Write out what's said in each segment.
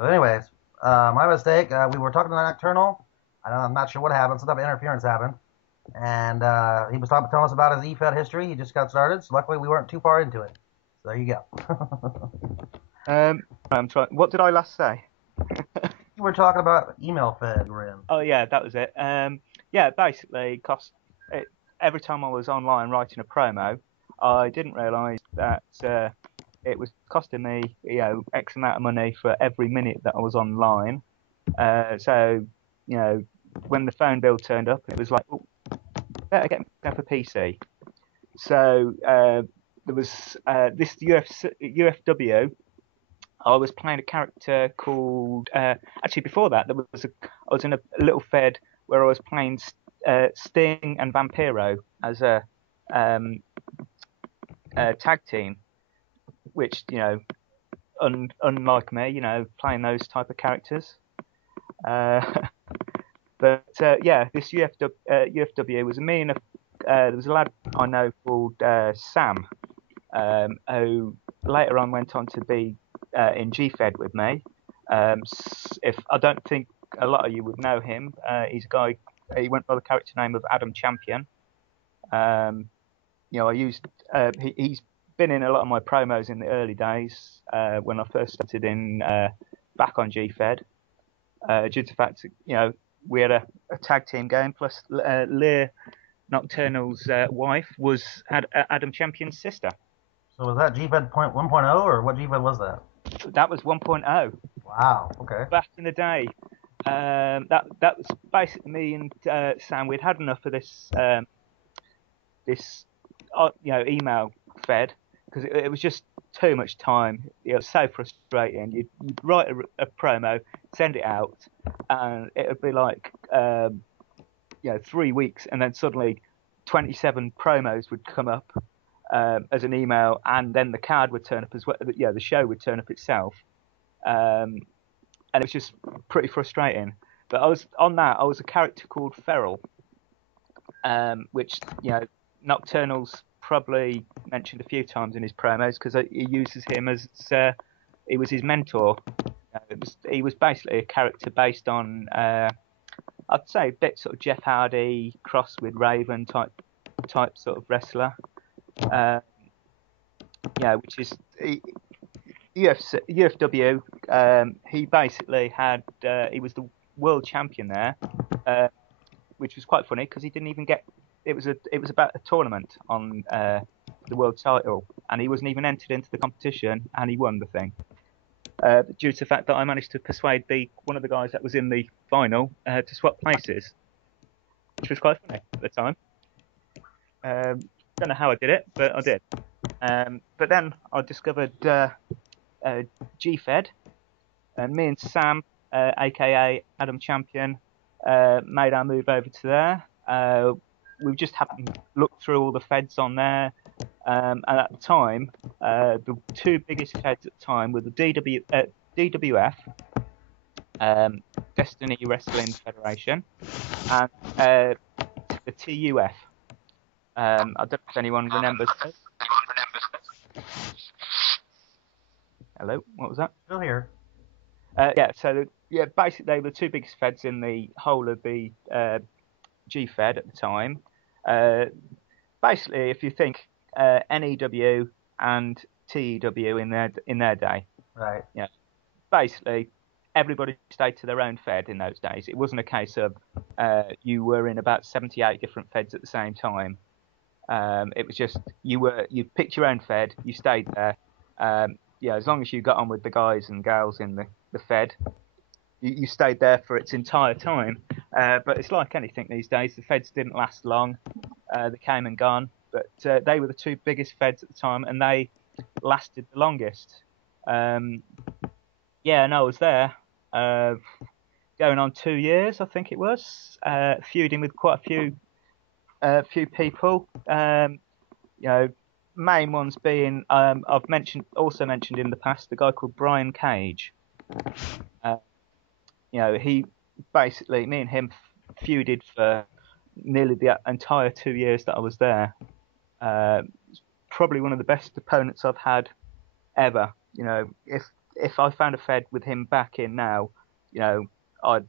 So, anyways, my mistake. We were talking to Nocturnal. I'm not sure what happened. Some type of interference happened, and he was telling us about his EFED history. He just got started, so luckily we weren't too far into it. So there you go. I'm trying. What did I last say? We were talking about email fed we were in. Oh yeah, that was it. Yeah, basically, cost it, every time I was online writing a promo, I didn't realise that it was costing me, X amount of money for every minute that I was online. So, you know, when the phone bill turned up, it was like, oh, better get myself a PC. So there was this UFW. I was playing a character called. Actually, before that, I was in a little fed where I was playing Sting and Vampiro as um, a tag team, which unlike me, playing those type of characters. Uh, but yeah, this UFW was me and there was a lad I know called Sam, who later on went on to be in GFed with me. If I don't think a lot of you would know him, he's a guy. He went by the character name of Adam Champion. Um, I used. He's been in a lot of my promos in the early days when I first started in back on GFed. Due to the fact, we had a tag team going. Plus, Lear Nocturnal's wife was Adam Champion's sister. So was that GFED 1.0 or what GFED was that? That was 1.0 Wow. Okay. back in the day. That was basically me and Sam. We'd had enough of this email fed because it was just too much time. It was so frustrating. You'd write a promo, send it out, and it would be like 3 weeks, and then suddenly 27 promos would come up as an email, and then the card would turn up as well. The show would turn up itself, and it was just pretty frustrating. But I was a character called Feral, which Nocturnal's probably mentioned a few times in his promos because he uses him as he was his mentor. He was basically a character based on I'd say a bit sort of Jeff Hardy cross with Raven type sort of wrestler. Which is UFW. He basically had he was the world champion there, which was quite funny because he didn't even get. It was about a tournament on the world title, and he wasn't even entered into the competition, and he won the thing. Due to the fact that I managed to persuade one of the guys that was in the final to swap places, which was quite funny at the time. Don't know how I did it, but I did. But then I discovered GFed, and me and Sam, aka Adam Champion, made our move over to there. We just happened to look through all the feds on there, and at the time, the two biggest feds at the time were the DWF, Destiny Wrestling Federation, and the TUF. I don't know if anyone remembers those. Hello, what was that? Still here. Basically they were the two biggest feds in the whole of the GFed at the time. Basically, if you think NEW and TEW in their day, Right. basically everybody stayed to their own fed in those days. It wasn't a case of you were in about 78 different feds at the same time. It was just you picked your own fed, you stayed there. As long as you got on with the guys and girls in the fed, you stayed there for its entire time. But it's like anything these days. The feds didn't last long. They came and gone. But they were the two biggest feds at the time, and they lasted the longest. And I was there going on 2 years, I think it was, feuding with quite a few people. Main ones being I've also mentioned in the past the guy called Brian Cage. He basically, me and him feuded for nearly the entire 2 years that I was there. Probably one of the best opponents I've had ever. If if I found a Fed with him back in now, I'd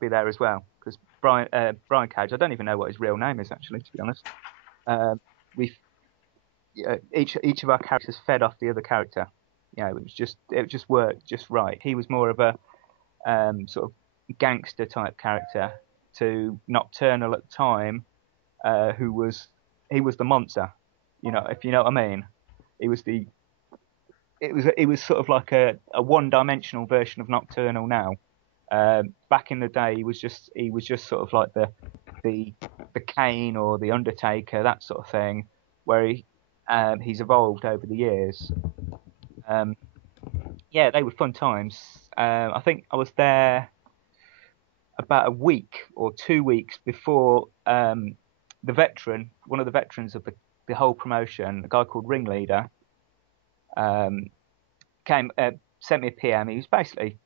be there as well, because Brian Cage, I don't even know what his real name is actually, to be honest. We each of our characters fed off the other character. It just worked just right. He was more of a sort of gangster type character to Nocturnal at the time, he was the monster. If you know what I mean. It was sort of like a one-dimensional version of Nocturnal now. Back in the day, he was just sort of like the Kane or the Undertaker, that sort of thing, where he's evolved over the years. They were fun times. I think I was there about a week or 2 weeks before one of the veterans of the whole promotion, a guy called Ringleader, sent me a PM. He was basically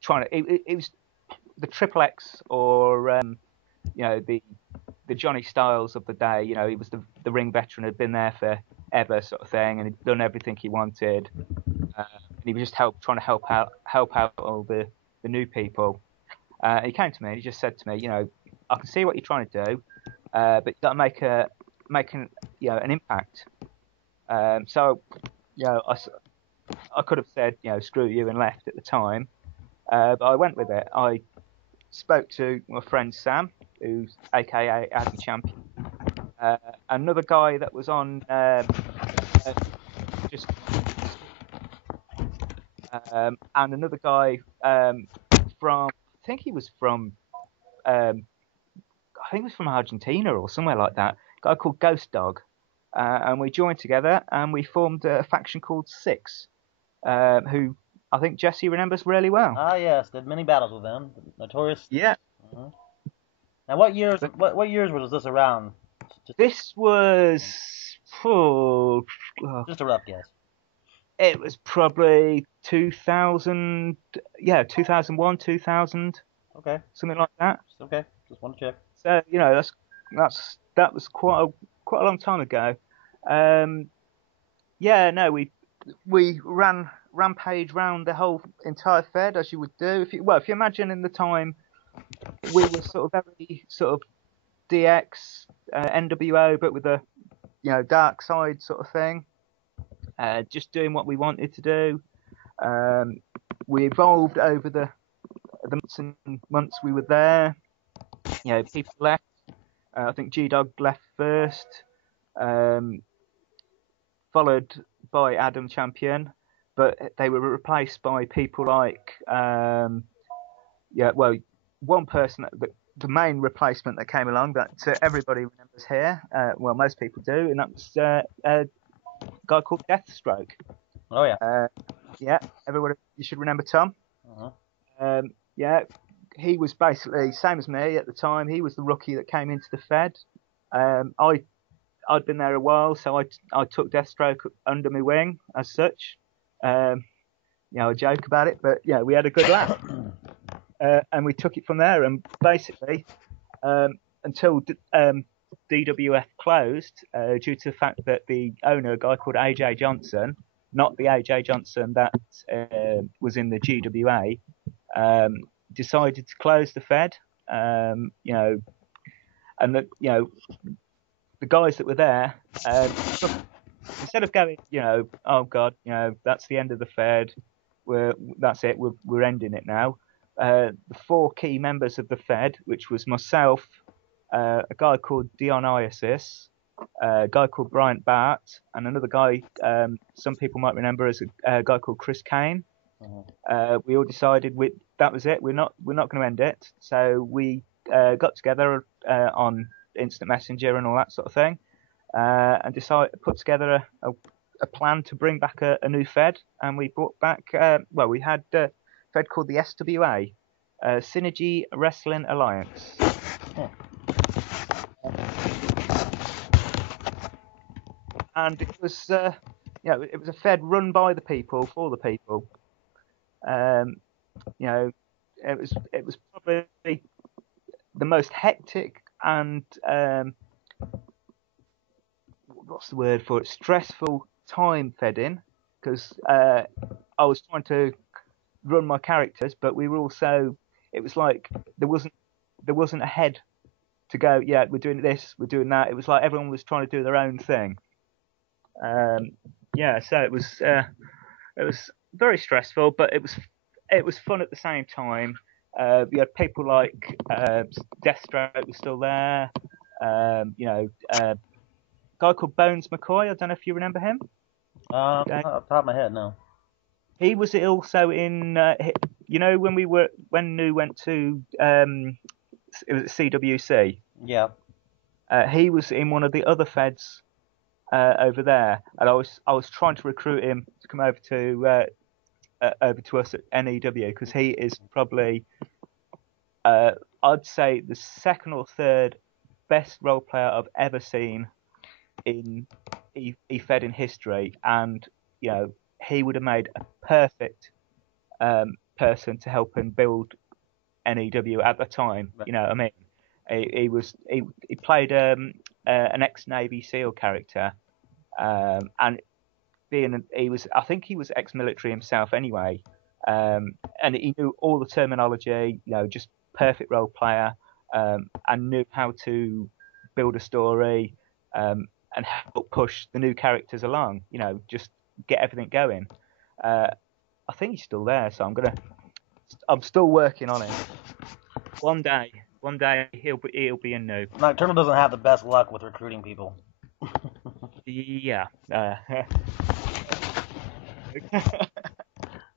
trying to. It was the Triple X or the Johnny Styles of the day. He was the ring veteran, had been there for ever, sort of thing, and he'd done everything he wanted. And he was just trying to help out all the new people. He came to me and he just said to me, I can see what you're trying to do, but you've got to make an impact. So I could have said, screw you and left at the time, but I went with it. I spoke to my friend Sam, who's AKA Adam Champion, another guy that was on and another guy from, I think he was from Argentina or somewhere like that. A guy called Ghost Dog, and we joined together and we formed a faction called Six, who I think Jesse remembers really well. Ah, yes, did many battles with them. Notorious. Yeah. Uh-huh. Now, what years was this around? This was just a rough guess. It was probably 2000, 2001, 2000. Okay. Something like that. Okay, just want to check. So that was quite a long time ago. We ran rampage round the whole entire Fed, as you would do. If you imagine in the time, we were sort of very sort of DX, NWO, but with a dark side sort of thing. Just doing what we wanted to do. We evolved over the months and months we were there. People left. I think G-Dog left first, followed by Adam Champion, but they were replaced by people like, one person, the main replacement that came along that everybody remembers here, most people do, and that was a guy called Deathstroke. Oh, yeah. Everybody, you should remember Tom. Uh-huh. He was basically same as me at the time. He was the rookie that came into the Fed. I'd been there a while, so I took Deathstroke under my wing as such. I joke about it, but we had a good laugh, and we took it from there. And basically, until DWF closed, due to the fact that the owner, a guy called AJ Johnson, not the AJ Johnson that was in the GWA, decided to close the Fed. And the guys that were there, instead of going, oh God, that's the end of the Fed, that's it, we're ending it now. The four key members of the Fed, which was myself, a guy called Dionysus, a guy called Bryant Bart, and another guy some people might remember as a guy called Chris Kane. Uh-huh. We all decided that was it. We're not going to end it. So we got together on Instant Messenger and all that sort of thing, and put together a plan to bring back a new Fed. And we brought back. We had a Fed called the SWA, Synergy Wrestling Alliance. Oh. And it was it was a Fed run by the people for the people. It was probably the most hectic and what's the word for it? Stressful time Fed in, because I was trying to run my characters, but we were also. It was like there wasn't a head to go. Yeah, we're doing this, we're doing that. It was like everyone was trying to do their own thing. Yeah, so it was very stressful, but it was fun at the same time. You had people like Deathstroke was still there. A guy called Bones McCoy. I don't know if you remember him. Not off the top of my head, no. He was also in. When New went to it was CWC. Yeah. He was in one of the other feds over there, and I was trying to recruit him to come over to us at NEW because he is probably I'd say the second or third best role player I've ever seen in EFED in history, and he would have made a perfect person to help him build NEW at the time. Right. You know what I mean? He played an ex-Navy SEAL character, and I think he was ex-military himself anyway, and he knew all the terminology. Just perfect role player, and knew how to build a story, and help push the new characters along. Just get everything going. I think he's still there, so I'm still working on it. One day he'll be in New. Nocturnal doesn't have the best luck with recruiting people. Yeah.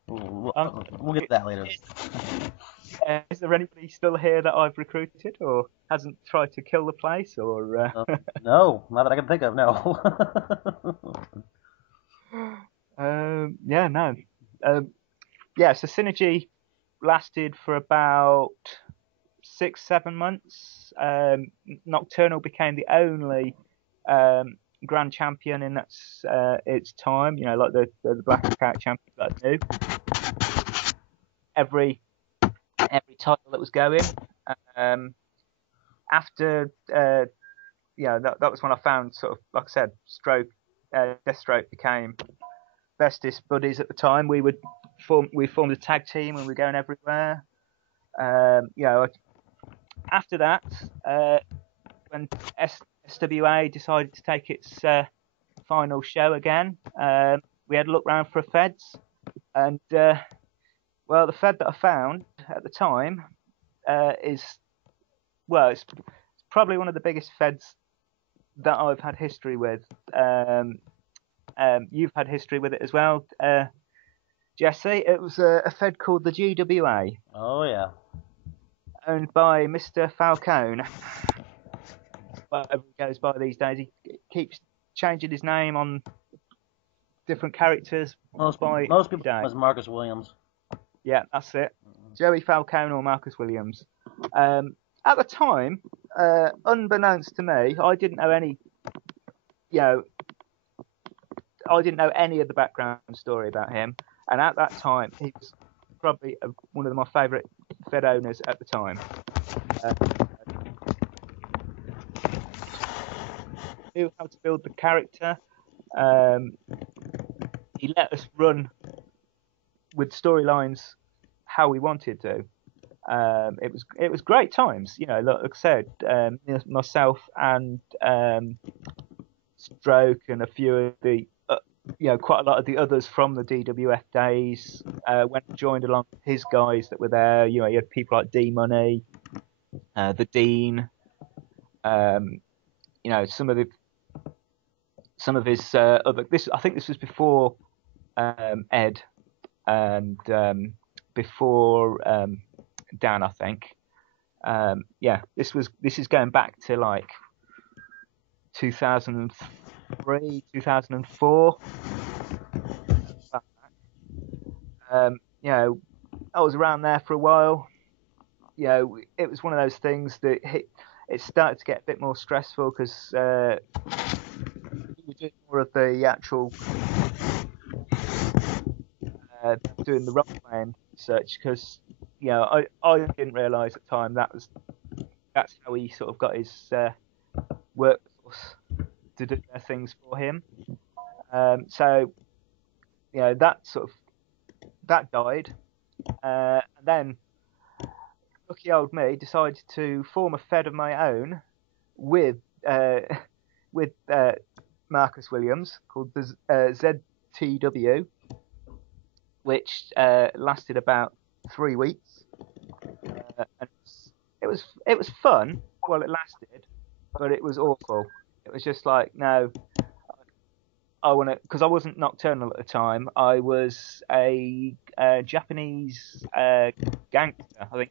We'll get to that later. Is there anybody still here that I've recruited or hasn't tried to kill the place? Or No, not that I can think of. No. yeah, no. Yeah, so Synergy lasted for about 6-7 months. Nocturnal became the only grand champion in its time. Like the Black and Carrot champion that I knew. Every title that was going. After that was when I found sort of, like I said, Deathstroke became bestest buddies at the time. We formed a tag team and we were going everywhere. After that, when SWA decided to take its final show again, we had a look round for a feds, and the fed that I found at the time it's probably one of the biggest feds that I've had history with. You've had history with it as well, Jesse. It was a fed called the GWA. Oh yeah. Owned by Mr. Falcone. Whatever he goes by these days, he keeps changing his name on different characters. Most people as Marcus Williams. Yeah, that's it. Joey Falcone or Marcus Williams. At the time, unbeknownst to me, I didn't know any. I didn't know any of the background story about him, and at that time, he was probably one of my favourite Fed owners at the time. Knew how to build the character. He let us run with storylines how we wanted to. It was great times. Like I said, myself and Stroke and a few of the quite a lot of the others from the DWF days went and joined along with his guys that were there. You had people like D Money, the Dean, some of his other. I think this was before Ed and before Dan, I think. This is going back to like 2003, 2004. I was around there for a while. It was one of those things that it started to get a bit more stressful because we were doing more of the actual doing the role playing search because I didn't realise at the time that's how he sort of got his workforce to do their things for him. So that sort of that died. And then lucky old me decided to form a Fed of my own with with Marcus Williams called the ZTW, which lasted about 3 weeks. And it was fun while it lasted, but it was awful. It was just like, no, I want to, because I wasn't Nocturnal at the time. I was a Japanese gangster. I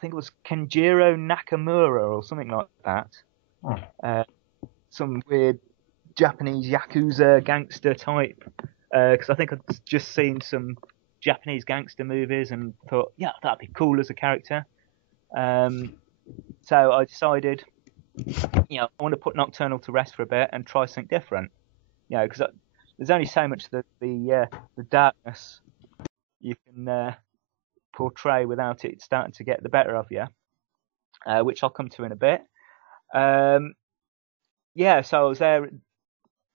think it was Kenjiro Nakamura or something like that. Some weird Japanese yakuza gangster type. Because I think I'd just seen some Japanese gangster movies and thought, yeah, that'd be cool as a character. So I decided, I want to put Nocturnal to rest for a bit and try something different. Because there's only so much the darkness you can portray without it starting to get the better of you, which I'll come to in a bit. So I was there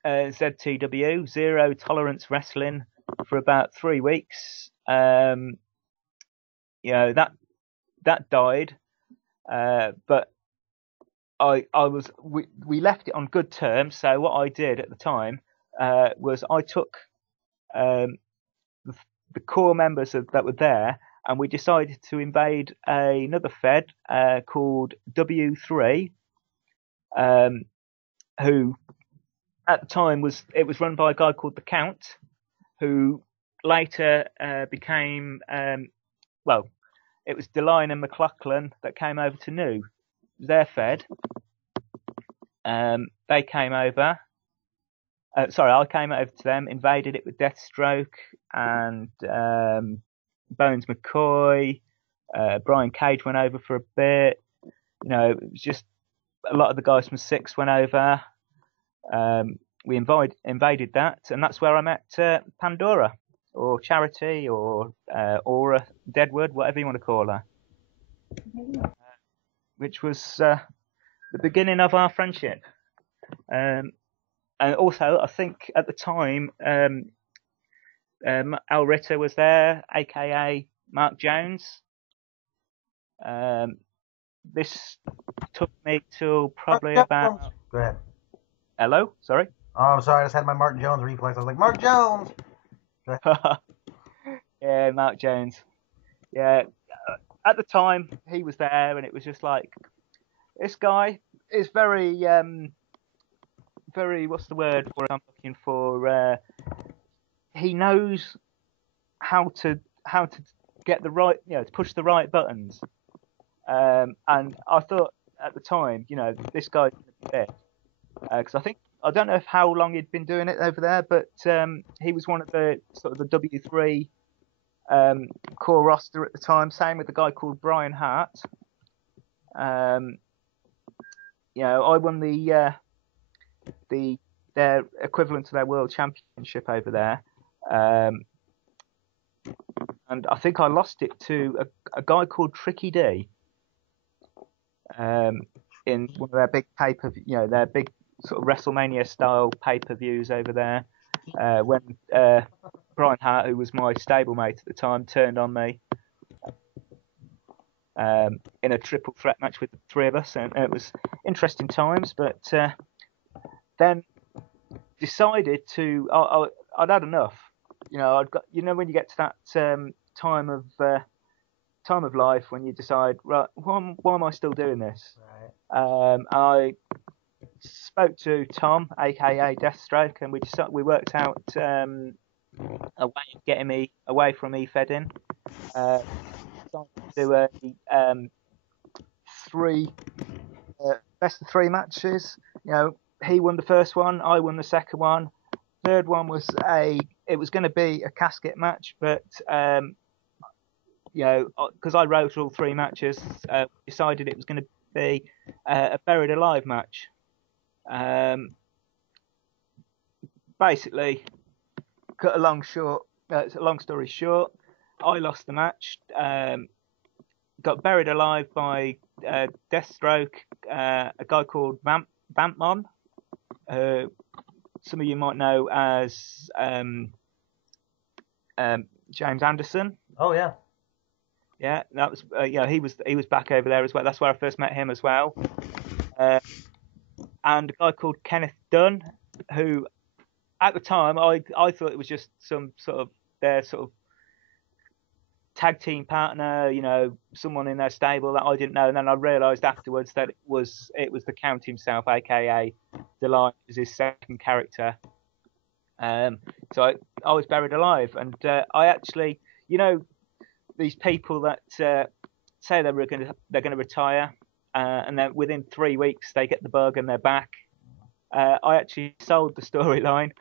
at ZTW, Zero Tolerance Wrestling, for about 3 weeks. That died, but we left it on good terms. So what I did at the time was I took the core members that were there, and we decided to invade another Fed called W3, who at the time was run by a guy called the Count, who later became it was Deline and McLaughlin that came over to New, their Fed. They came over. I came over to them, invaded it with Deathstroke and Bones McCoy. Brian Cage went over for a bit. It was just a lot of the guys from Six went over. We invaded that, and that's where I met Pandora, or Charity, or Aura Deadwood, whatever you want to call her, which was the beginning of our friendship. And also, I think at the time, Al Ritter was there, aka Mark Jones. This took me till probably about. Go ahead. Hello, sorry. Oh, I'm sorry. I just had my Mark Jones reflex. I was like, Mark Jones. Yeah, Mark Jones. Yeah, at the time he was there, and it was just like, this guy is very, very. What's the word for it I'm looking for? He knows how to get the right, to push the right buttons. And I thought at the time, this guy's going to be it. Because I don't know how long he'd been doing it over there, but he was one of the sort of the W3 core roster at the time. Same with a guy called Brian Hart. I won their equivalent to their world championship over there, and I think I lost it to a guy called Tricky D. In one of their big their big sort of WrestleMania style pay-per-views over there, when Brian Hart, who was my stablemate at the time, turned on me in a triple threat match with the three of us, and it was interesting times. But then decided to I'd had enough. I'd got when you get to that time of life when you decide, right, why am I still doing this? Right. I spoke to Tom, aka Deathstroke, and we worked out a way of getting me away from E-Fedding. Do a best of three matches. He won the first one, I won the second one. Third one was it was going to be a casket match, but because I wrote all three matches, decided it was going to be a buried alive match. Basically, cut a long story short, I lost the match. Got buried alive by Deathstroke, a guy called Vampmon, some of you might know as James Anderson. Oh yeah. Yeah, that was he was back over there as well. That's where I first met him as well. Uh, and a guy called Kenneth Dunn, who at the time I thought it was just some sort of their sort of tag team partner, someone in their stable that I didn't know, and then I realised afterwards that it was the Count himself, aka Delight, is his second character. So I was buried alive, and I actually, these people that say they're gonna retire, and then within 3 weeks they get the bug and they're back. I actually sold the storyline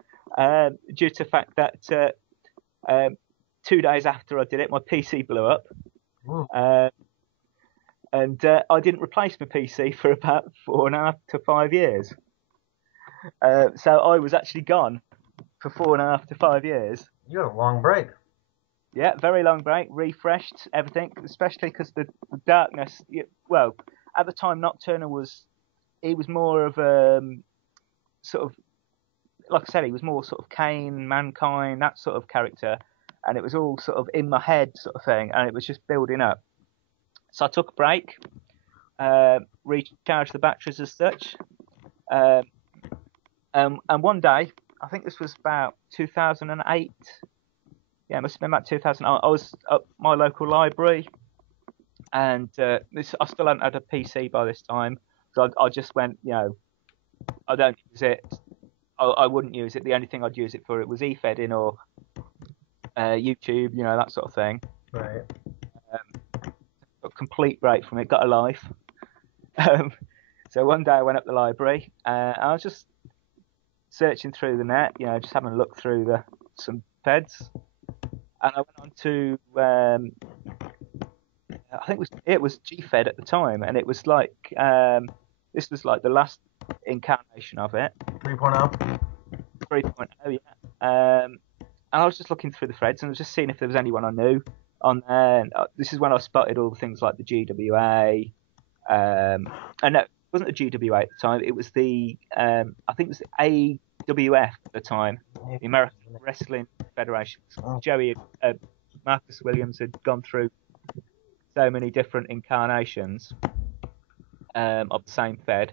due to the fact that 2 days after I did it, my PC blew up. And I didn't replace my PC for about 4.5 to 5 years. So I was actually gone for 4.5 to 5 years. You had a long break. Yeah, very long break, refreshed everything, especially because the darkness. Well, at the time, Nocturnal was more of a sort of, like I said, he was more sort of Kane, Mankind, that sort of character, and it was all sort of in my head sort of thing, and it was just building up. So I took a break, recharged the batteries as such, and one day, I think this was about 2008. Yeah, it must have been about 2000. I was at my local library, and I still hadn't had a PC by this time. So I just went, I don't use it. I wouldn't use it. The only thing I'd use it for it was e-fedding or YouTube, that sort of thing. Right. A complete break from it. Got a life. So one day I went up the library, and I was just searching through the net, just having a look through some feds. And I went on to, I think it was GFed at the time, and it was like, this was like the last incarnation of it. 3.0? 3.0, yeah. And I was just looking through the threads and I was just seeing if there was anyone I knew on there. And this is when I spotted all the things like the GWA. And no, it wasn't the GWA at the time, it was I think it was the AWF at the time, the American Wrestling Federation. Joey, Marcus Williams had gone through so many different incarnations of the same Fed.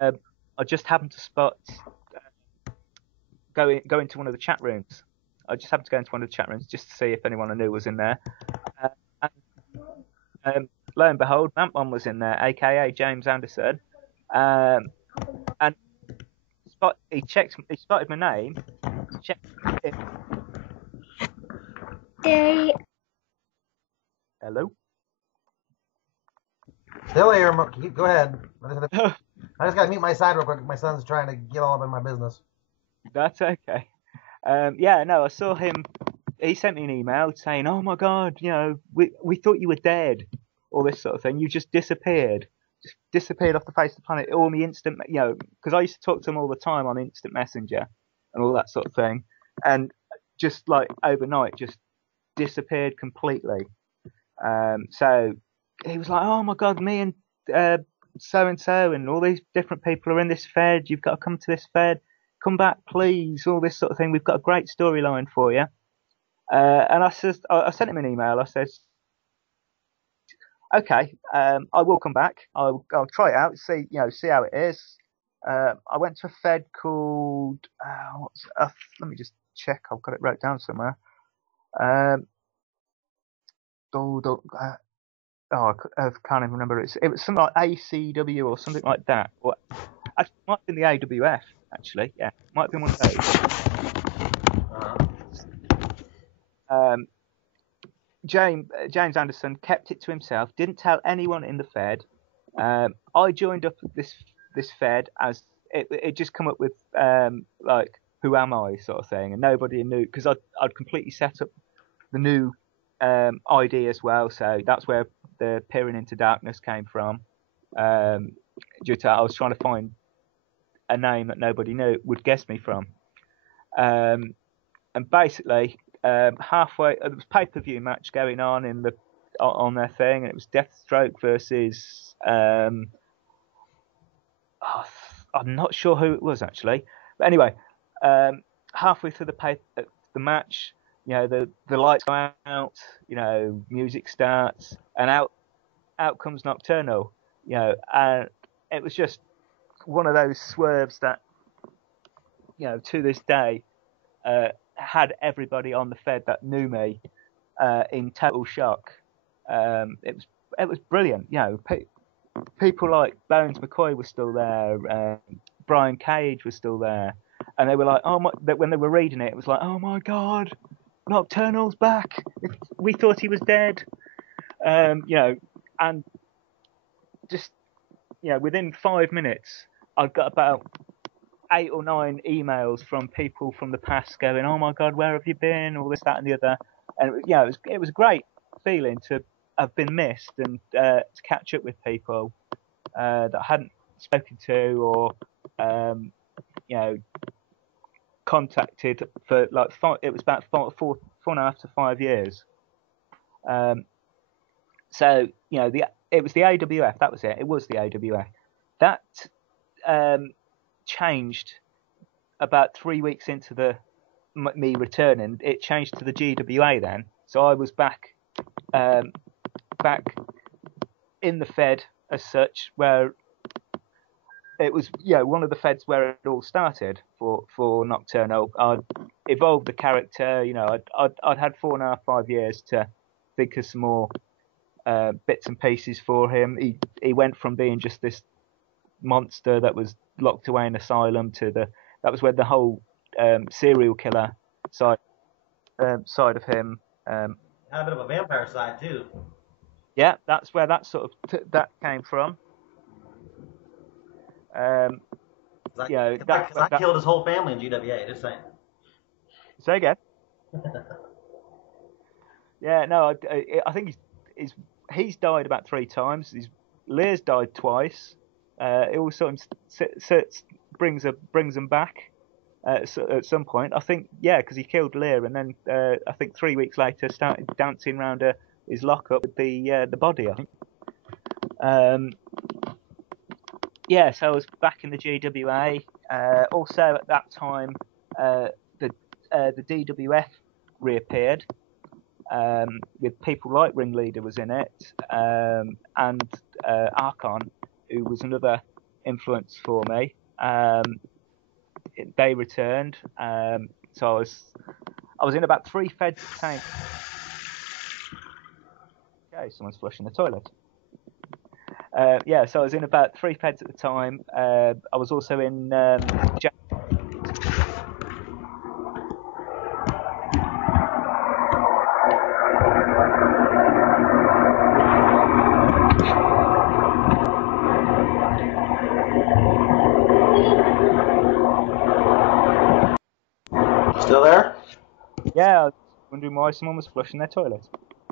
I just happened to spot go into one of the chat rooms. I just happened to go into one of the chat rooms just to see if anyone I knew was in there. And lo and behold, Mampmon was in there, aka James Anderson. And he spotted my name. Checked it. Hello? Still here. Go ahead. I just got to mute my side real quick. My son's trying to get all up in my business. That's okay. I saw him. He sent me an email saying, "Oh my God, we thought you were dead," all this sort of thing. You just disappeared off the face of the planet. All the instant, because I used to talk to him all the time on instant messenger and all that sort of thing, and just like overnight, just disappeared completely. So he was like, "Oh my God, me and so and so and all these different people are in this Fed. You've got to come to this Fed. Come back, please." All this sort of thing. We've got a great storyline for you. And I sent him an email. I said, "Okay, I will come back. I'll try it out. See how it is." I went to a Fed called let me just check. I've got it wrote down somewhere. I can't even remember. It was something like ACW or something like that. Or actually, it might have been the AWF. Actually, yeah, might have been one of those. James Anderson kept it to himself. Didn't tell anyone in the Fed. I joined up this Fed as it just come up with like, who am I sort of thing, and nobody knew because I'd completely set up the new ID as well. So that's where the Peering into Darkness came from. Due to I was trying to find a name that nobody knew would guess me from. And basically, halfway there was pay-per-view match going on on their thing, and it was Deathstroke versus I'm not sure who it was actually, but anyway, halfway through the match, the lights go out, music starts, and out comes Nocturnal, and it was just one of those swerves that, to this day, had everybody on the Fed that knew me in total shock. It was brilliant. People like Bones McCoy were still there, Brian Cage was still there, and they were like, oh my! When they were reading it, it was like, oh my God, Nocturnal's back. We thought he was dead. And just within 5 minutes, I got about 8 or 9 emails from people from the past going, oh my God, where have you been? All this, that, and the other. And it was a great feeling to have been missed and to catch up with people that I hadn't spoken to or contacted for like it was about 4.5 to 5 years. So it was the AWF. That was it. It was the AWF. That changed about 3 weeks into me returning. It changed to the GWA then. So I was back in the Fed as such, where it was one of the Feds where it all started for Nocturnal. I'd evolved the character. I'd had 4.5, 5 years to think of some more bits and pieces for him. He went from being just this monster that was locked away in asylum to that was where the whole serial killer side of him. Had a bit of a vampire side too. Yeah, that's where that sort of that came from. That killed his whole family in GWA. Just saying. Say again. Yeah, no, I think he's died about 3 times. Lear's died twice. It all sort of brings them back at some point. I think, because he killed Lear, and then I think 3 weeks later started dancing around his lockup with the body, I think. So I was back in the GWA. Also at that time, the DWF reappeared. With people like Ringleader was in it, and Archon, who was another influence for me. They returned, so I was in about 3 Feds at the time. Okay, someone's flushing the toilet. So I was in about 3 Feds at the time. I was also in Still there? Yeah, I was wondering why someone was flushing their toilet.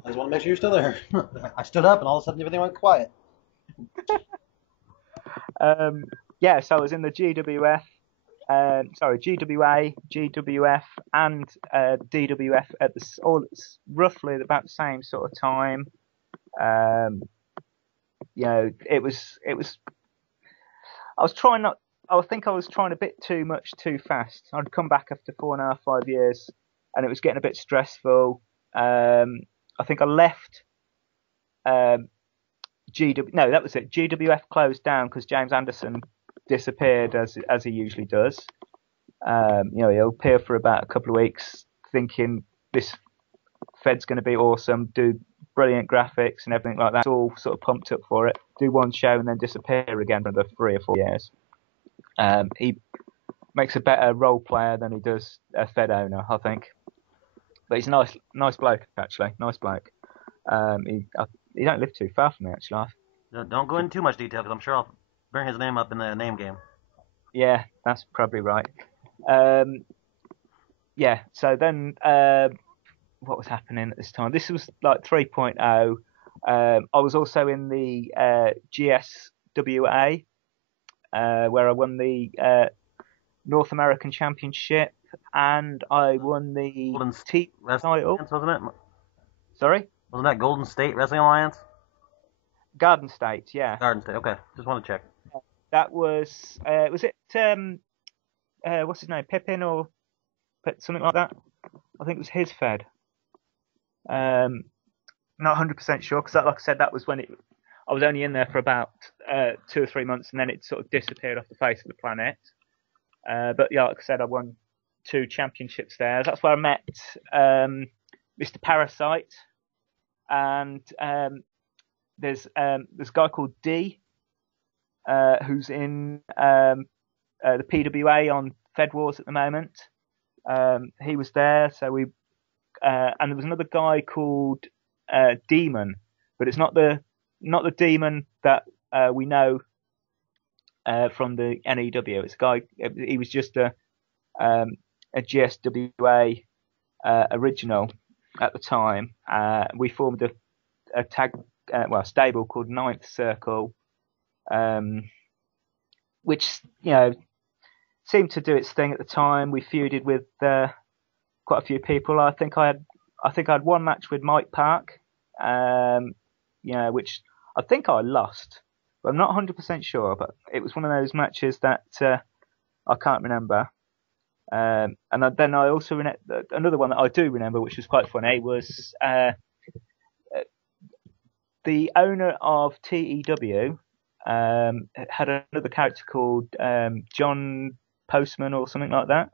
I just want to make sure you're still there. I stood up and all of a sudden everything went quiet. So I was in the GWF, GWA, GWF, and DWF at roughly about the same sort of time. It was. I think I was trying a bit too much too fast. I'd come back after 4.5, 5 years, and it was getting a bit stressful. I think I left. That was it. GWF closed down because James Anderson disappeared as he usually does. He'll appear for about a couple of weeks, thinking this Fed's going to be awesome, do brilliant graphics and everything like that. It's all sort of pumped up for it. Do one show and then disappear again for another 3 or 4 years. He makes a better role player than he does a Fed owner, I think. But he's a nice bloke, actually. Nice bloke. He don't live too far from me, actually. Don't go into too much detail, because I'm sure I'll bring his name up in the name game. Yeah, that's probably right. So then what was happening at this time? This was like 3.0. I was also in the GSWA, where I won the North American Championship, and I won the Golden T title. Wasn't it? Sorry? Wasn't that Golden State Wrestling Alliance? Garden State, yeah. Garden State, okay. Just want to check. That was it, what's his name, Pippin or something like that? I think it was his Fed. Not 100% sure because, like I said, that was when I was only in there for about 2 or 3 months, and then it sort of disappeared off the face of the planet. But yeah, like I said, I won 2 championships there. That's where I met Mr. Parasite, and there's a guy called D, who's in the PWA on Fed Wars at the moment. He was there, so and there was another guy called Demon, but it's not the Demon that we know from the NEW. It's a guy. He was just a GSWA original at the time. We formed a tag, stable called Ninth Circle, which seemed to do its thing at the time. We feuded with quite a few people. I think I had one match with Mike Park, which I think I lost, but I'm not 100% sure. But it was one of those matches that I can't remember. And then I also another one that I do remember, which was quite funny, was the owner of TEW had another character called John Postman or something like that.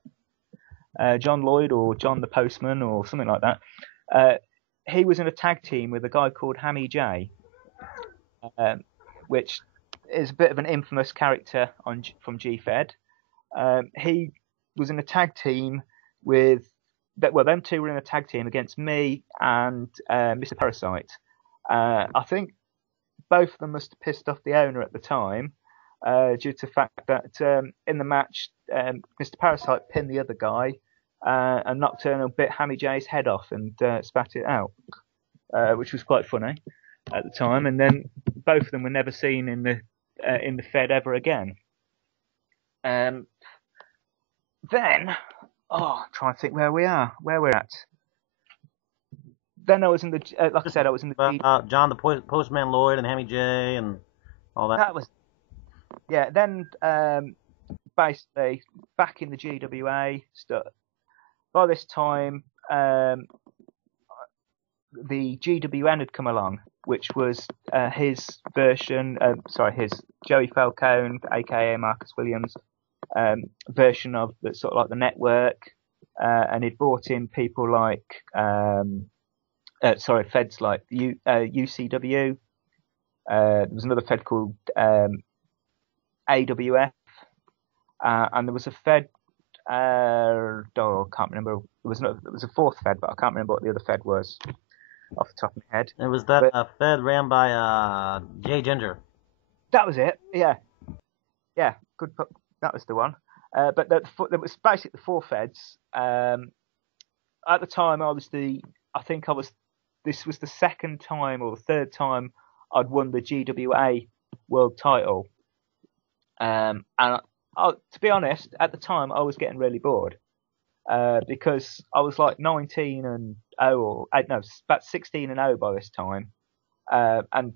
John Lloyd or John the Postman or something like that. He was in a tag team with a guy called Hammy J, which is a bit of an infamous character from G-Fed. He was in a tag team with them two were in a tag team against me and Mr. Parasite. I think both of them must have pissed off the owner at the time, due to the fact that in the match, Mr. Parasite pinned the other guy, and Nocturnal bit Hammy J's head off and spat it out, which was quite funny at the time. And then both of them were never seen in the Fed ever again. Then, I'm trying to think where we're at. Then I was in the, like I said, I was in the John the Postman Lloyd and Hammy J and all that. That was, yeah. Then basically back in the GWA stuff. By this time, the GWN had come along, which was his version. His Joey Falcone, aka Marcus Williams, version of the sort of like the network, and he'd brought in people like feds like UCW. There was another fed called AWF, and there was a fed. I can't remember. There was a fourth fed, but I can't remember what the other fed was off the top of my head. It was that fed ran by Jay Ginger. That was it. Yeah. Good. That was the one. But there was basically the 4 feds. At the time, this was the second time or the third time I'd won the GWA world title. And to be honest, at the time I was getting really bored, because I was like 19 and 0, about 16 and 0 by this time, and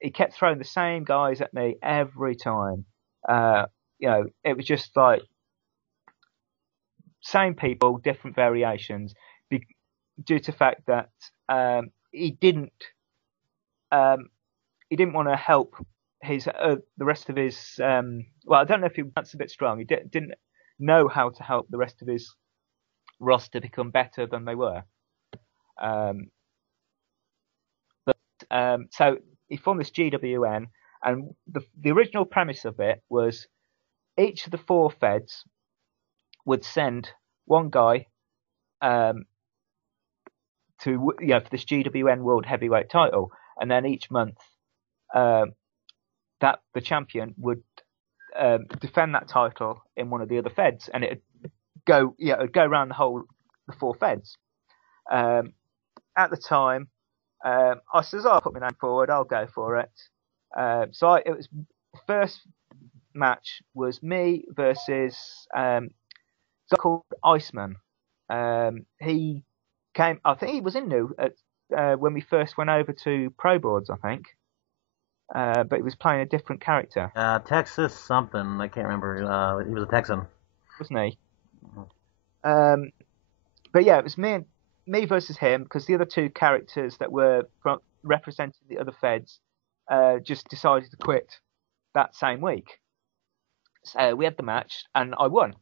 he kept throwing the same guys at me every time. It was just like same people, different variations, due to the fact that he didn't want to help his the rest of his. I don't know if that's a bit strong. He didn't know how to help the rest of his roster become better than they were. So he formed this GWN, and the original premise of it was each of the 4 feds would send one guy to for this GWN World Heavyweight title, and then each month that the champion would defend that title in one of the other feds, and it'd go around the 4 feds. At the time, I says, I'll put my name forward, I'll go for it. So it was the first match was me versus someone called Iceman. He came, I think he was in New when we first went over to Pro Boards, I think. But he was playing a different character. Texas something, I can't remember. He was a Texan. Wasn't he? but yeah, it was me versus him, because the other two characters that were representing the other feds just decided to quit that same week. So we had the match, and I won.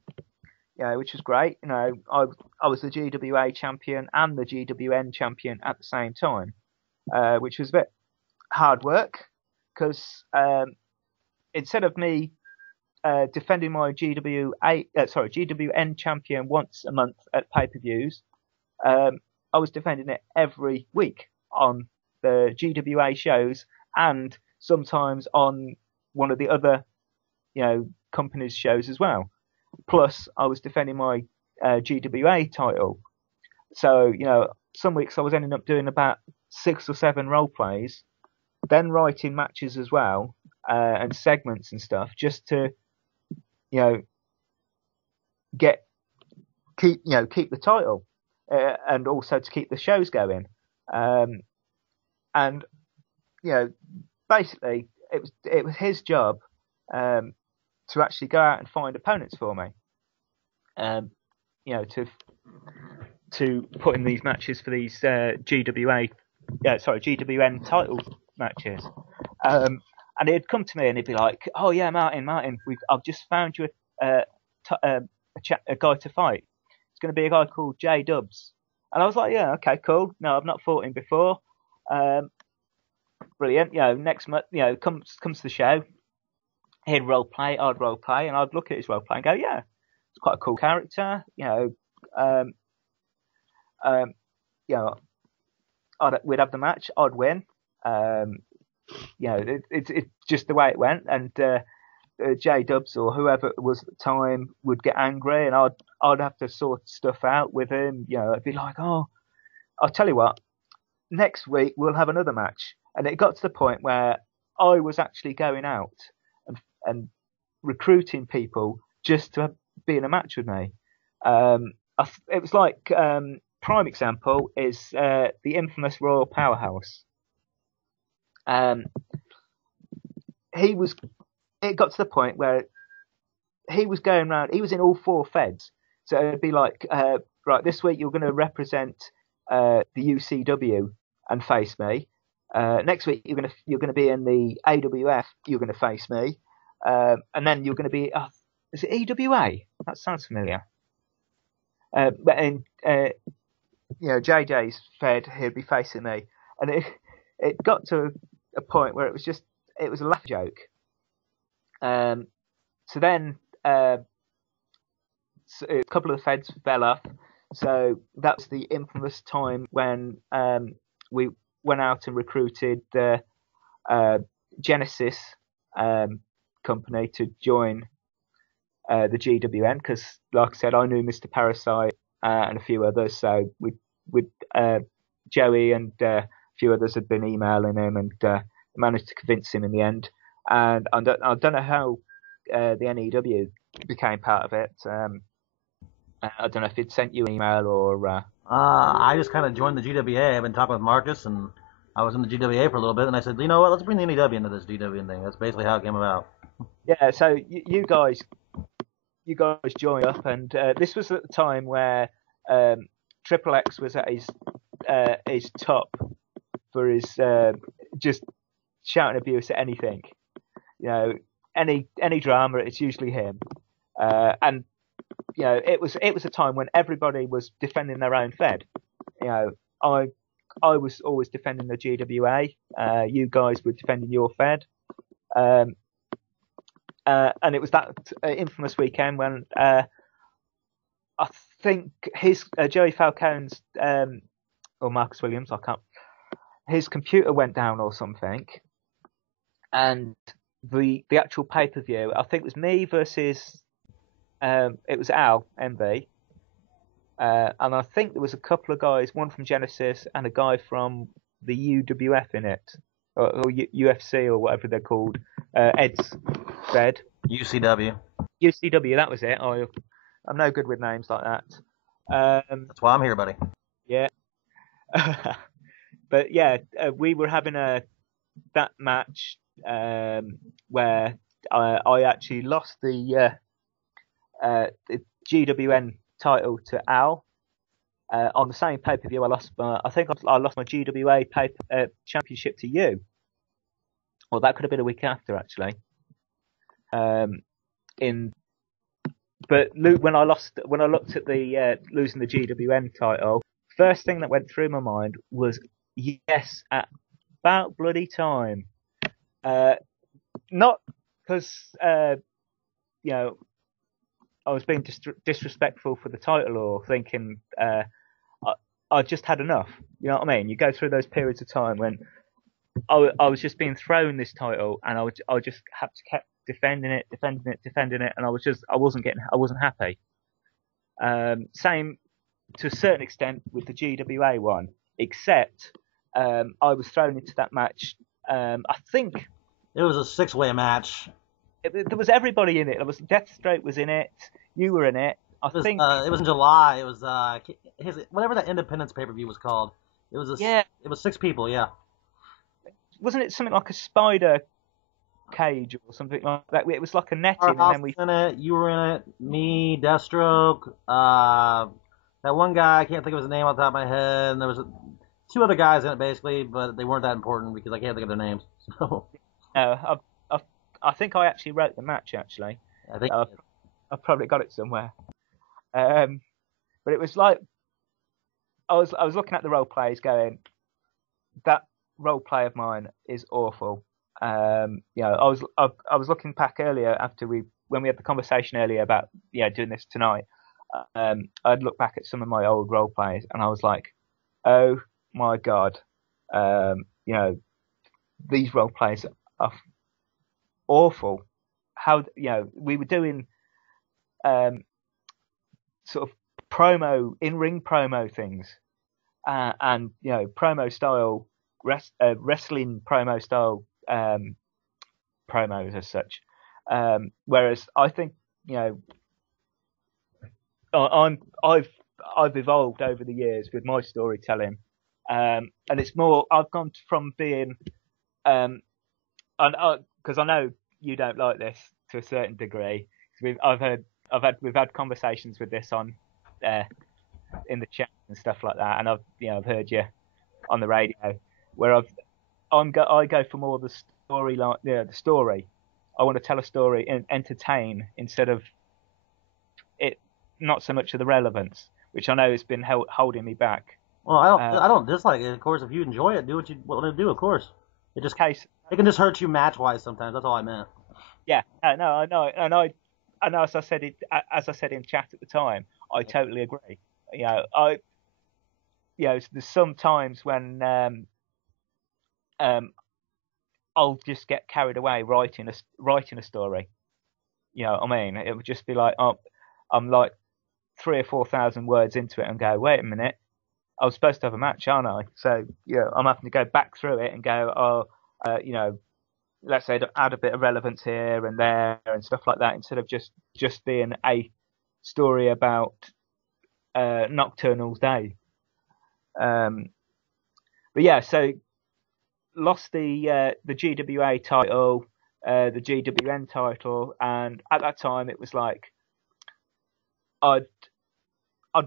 Which was great. I was the GWA champion and the GWN champion at the same time, which was a bit hard work, because instead of me defending my GWN champion once a month at pay-per-views, I was defending it every week on the GWA shows, and sometimes on one of the other company's shows as well. Plus, I was defending my GWA title. So, some weeks I was ending up doing about 6 or 7 role plays, then writing matches as well, and segments and stuff, just to, keep the title, and also to keep the shows going. And, basically, it was his job to actually go out and find opponents for me, to put in these matches for these GWN title matches. And he'd come to me and he'd be like, "Oh yeah, Martin, I've just found you a guy to fight. It's going to be a guy called J Dubs." And I was like, "Yeah, okay, cool. No, I've not fought him before. Brilliant. Next month, comes to the show. He'd role play, I'd role play, and I'd look at his role play and go, yeah, it's quite a cool character. We'd have the match, I'd win. It's just the way it went, and J Dubs or whoever it was at the time would get angry, and I'd have to sort stuff out with him. I'd be like, oh, I'll tell you what, next week we'll have another match. And it got to the point where I was actually going out and recruiting people just to be in a match with me. It was like, prime example is the infamous Royal Powerhouse. It got to the point where he was going around, he was in all 4 feds. So it'd be like, right, this week you're going to represent the UCW and face me. Next week you're going to be in the AWF. You're going to face me, and then you're going to be. Is it EWA? That sounds familiar. But in JJ's fed, he'd be facing me, and it got to a point where it was a laugh joke. So then a couple of the feds fell off. So that's the infamous time when we went out and recruited the Genesis company to join the GWN, because, like I said, I knew Mr. Parasite and a few others, so with Joey and a few others had been emailing him, and managed to convince him in the end. And I don't know how the NEW became part of it. I don't know if he'd sent you an email or. I just kind of joined the GWA. I've been talking with Marcus, and I was in the GWA for a little bit, and I said, you know what, let's bring the NEW into this GW thing. That's basically how it came about. Yeah, so you guys joined up, and this was at the time where Triple X was at his top for his just shouting abuse at anything. Any drama, it's usually him. And it was a time when everybody was defending their own fed. I was always defending the GWA. You guys were defending your fed. And it was that infamous weekend when I think Joey Falcone's or Marcus Williams, his computer went down or something, and the actual pay-per-view, I think it was me versus it was Al MV, and I think there was a couple of guys, one from Genesis and a guy from the UWF in it, or UFC or whatever they're called. Ed's fed. UCW. UCW, that was it. I'm no good with names like that. That's why I'm here, buddy. Yeah. But yeah, we were having that match where I actually lost the GWN title to Al, on the same pay-per-view, I think I lost my GWA championship to you. Well, that could have been a week after, actually. But Luke, when I looked at the losing the GWN title, first thing that went through my mind was yes, at about bloody time. Not because you know, I was being disrespectful for the title or thinking I just had enough. You know what I mean? You go through those periods of time when I was just being thrown this title, and I just had to keep defending it, and I wasn't happy. Same to a certain extent with the GWA one, except I was thrown into that match. I think It was a 6-way match. There was everybody in it. There was Deathstroke was in it. You were in it. It was in July. It was whatever that Independence pay-per-view was called. It was It was 6 people. Yeah. Wasn't it something like a spider cage or something like that? It was like a netting, and then we. In it. You were in it. Me, Deathstroke. That one guy. I can't think of his name off the top of my head. And there was 2 other guys in it basically, but they weren't that important because I can't think of their names. So. No, I think I actually wrote the match. Actually, I think I probably got it somewhere. But it was like I was looking at the role plays, going, that role play of mine is awful. I was looking back earlier when we had the conversation earlier about doing this tonight. I'd look back at some of my old role plays, and I was like, oh my god, these role plays are awful. How we were doing sort of in-ring promo things, and promo style wrestling promo style promos as such. Whereas I think I've evolved over the years with my storytelling, and it's more I've gone from being because I know you don't like this to a certain degree. We've had conversations with this on in the chat and stuff like that, and I've heard you on the radio where I go for more of the storyline, the story. I want to tell a story and entertain instead of it, not so much of the relevance, which I know has been holding me back. Well, I don't dislike it. Of course, if you enjoy it, do what you want to do. Of course, it can just hurt you match wise sometimes. That's all I meant. Yeah, no, I know, and as I said in chat at the time, I totally agree. There's some times when I'll just get carried away writing a story. You know what I mean? It would just be like I'm like 3,000 or 4,000 words into it and go, wait a minute, I was supposed to have a match, aren't I? So I'm having to go back through it and go, let's say add a bit of relevance here and there and stuff like that, instead of just being a story about Nocturnal's day. But yeah, so lost the GWA title, the GWN title, and at that time it was like I'd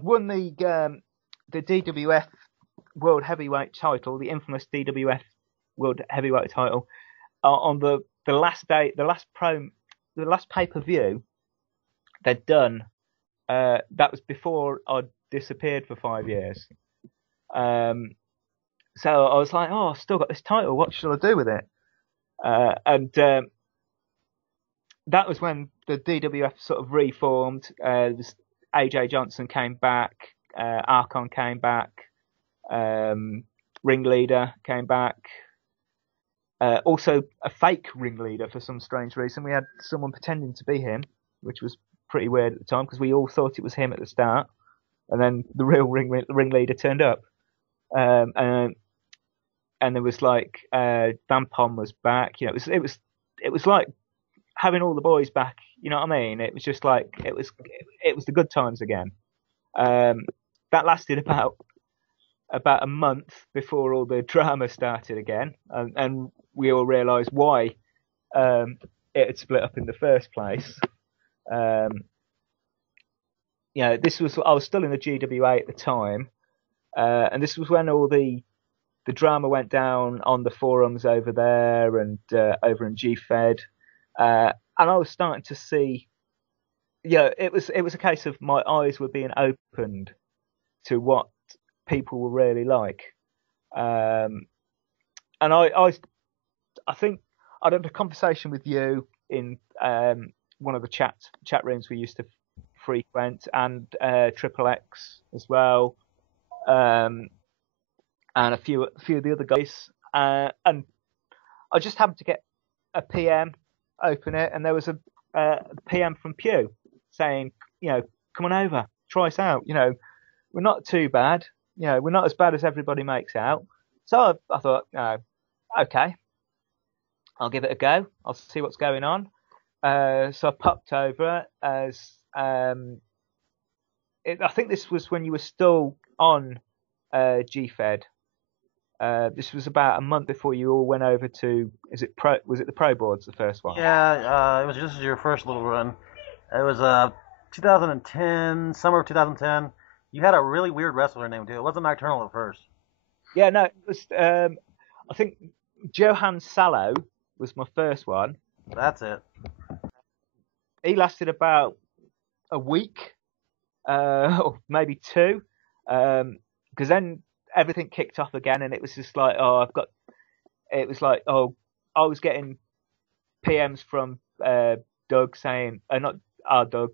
won the DWF World Heavyweight title, the infamous DWF World Heavyweight title, on the last day, the last pay-per-view they'd done. That was before I'd disappeared for 5 years. So I was like, oh, I've still got this title. What shall I do with it? And that was when the DWF sort of reformed. AJ Johnson came back. Archon came back. Ringleader came back. Also, a fake ringleader for some strange reason. We had someone pretending to be him, which was pretty weird at the time because we all thought it was him at the start, and then the real ringleader turned up. And there was like Vampon was back. It was like having all the boys back. You know what I mean? It was just like it was the good times again. That lasted about a month before all the drama started again, and we all realised why it had split up in the first place. I was still in the GWA at the time, And this was when all the drama went down on the forums over there and over in GFed, and I was starting to see, it was a case of my eyes were being opened to what people were really like, and I think I'd had a conversation with you in one of the chat rooms we used to frequent, and Triple X as well, and a few of the other guys, and I just happened to get a PM, open it, and there was a PM from Pew saying, come on over, try us out. We're not too bad. We're not as bad as everybody makes out. So I thought, okay, I'll give it a go. I'll see what's going on. So I popped over as I think this was when you were still on GFed. This was about a month before you all went over to. Was it the Pro Boards, the first one? Yeah, it was just your first little run. It was 2010, summer of 2010. You had a really weird wrestler name too. It wasn't Nocturnal at first. Yeah, no, it was. I think Johan Salo was my first one. That's it. He lasted about a week, or maybe two, because then everything kicked off again, and it was just like, it was like, I was getting PMs from Doug saying, not our Doug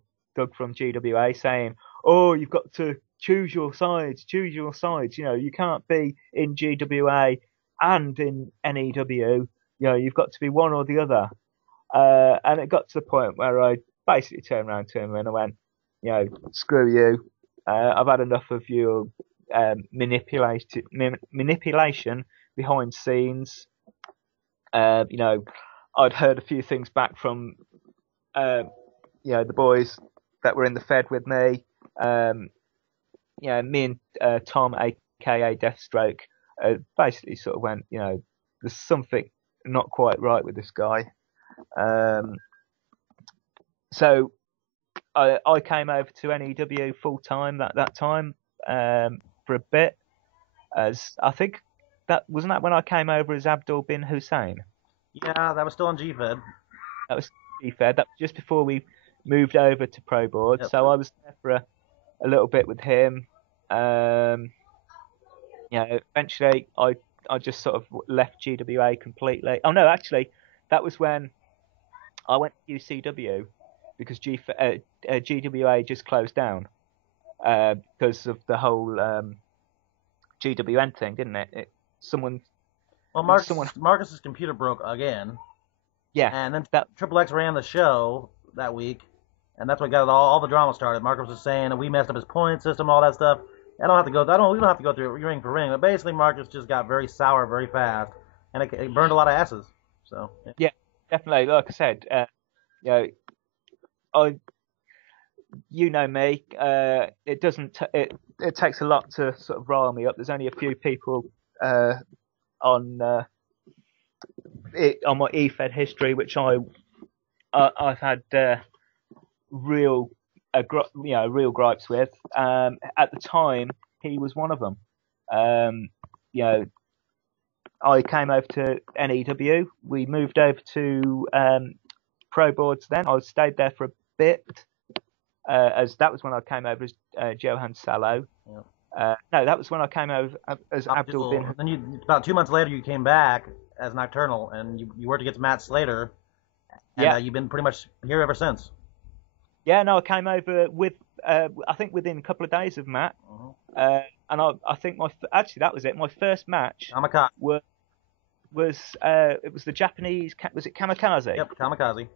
from GWA saying, you've got to choose your sides. You can't be in GWA and in NEW. You've got to be one or the other. And it got to the point where I basically turned around to him and I went, screw you. I've had enough of your manipulation behind scenes. I'd heard a few things back from, the boys that were in the Fed with me. Me and Tom, aka Deathstroke, basically sort of went, there's something not quite right with this guy. So I came over to NEW full time that time for a bit, as I think wasn't that when I came over as Abdul bin Hussein. Yeah, that was still on GFed. That was GFed. That was just before we moved over to Pro Board. Yep. So I was there for a little bit with him. Eventually I just sort of left GWA completely. Oh no, actually, that was when I went to UCW because GWA just closed down because of the whole GWN thing, didn't it? Marcus's computer broke again. Yeah. And then Triple X ran the show that week, and that's what got all the drama started. Marcus was saying we messed up his point system, all that stuff. We don't have to go through ring for ring, but basically Marcus just got very sour very fast, and it burned a lot of asses. So yeah, definitely. Like I said, you know me. It doesn't. It takes a lot to sort of rile me up. There's only a few people on my eFed history which I've had real gripes with. At the time, he was one of them. I came over to NEW. We moved over to Pro Boards then. I stayed there for a bit, as that was when I came over as Johan Salo. Yeah. No, that was when I came over as Abdul bin. Then about 2 months later, you came back as Nocturnal, and you worked against Matt Slater. And you've been pretty much here ever since. Yeah, no, I came over with, I think within a couple of days of Matt. Uh-huh. And I think that was it. My first match was it was the Japanese, was it Kamikaze? Yep, Kamikaze.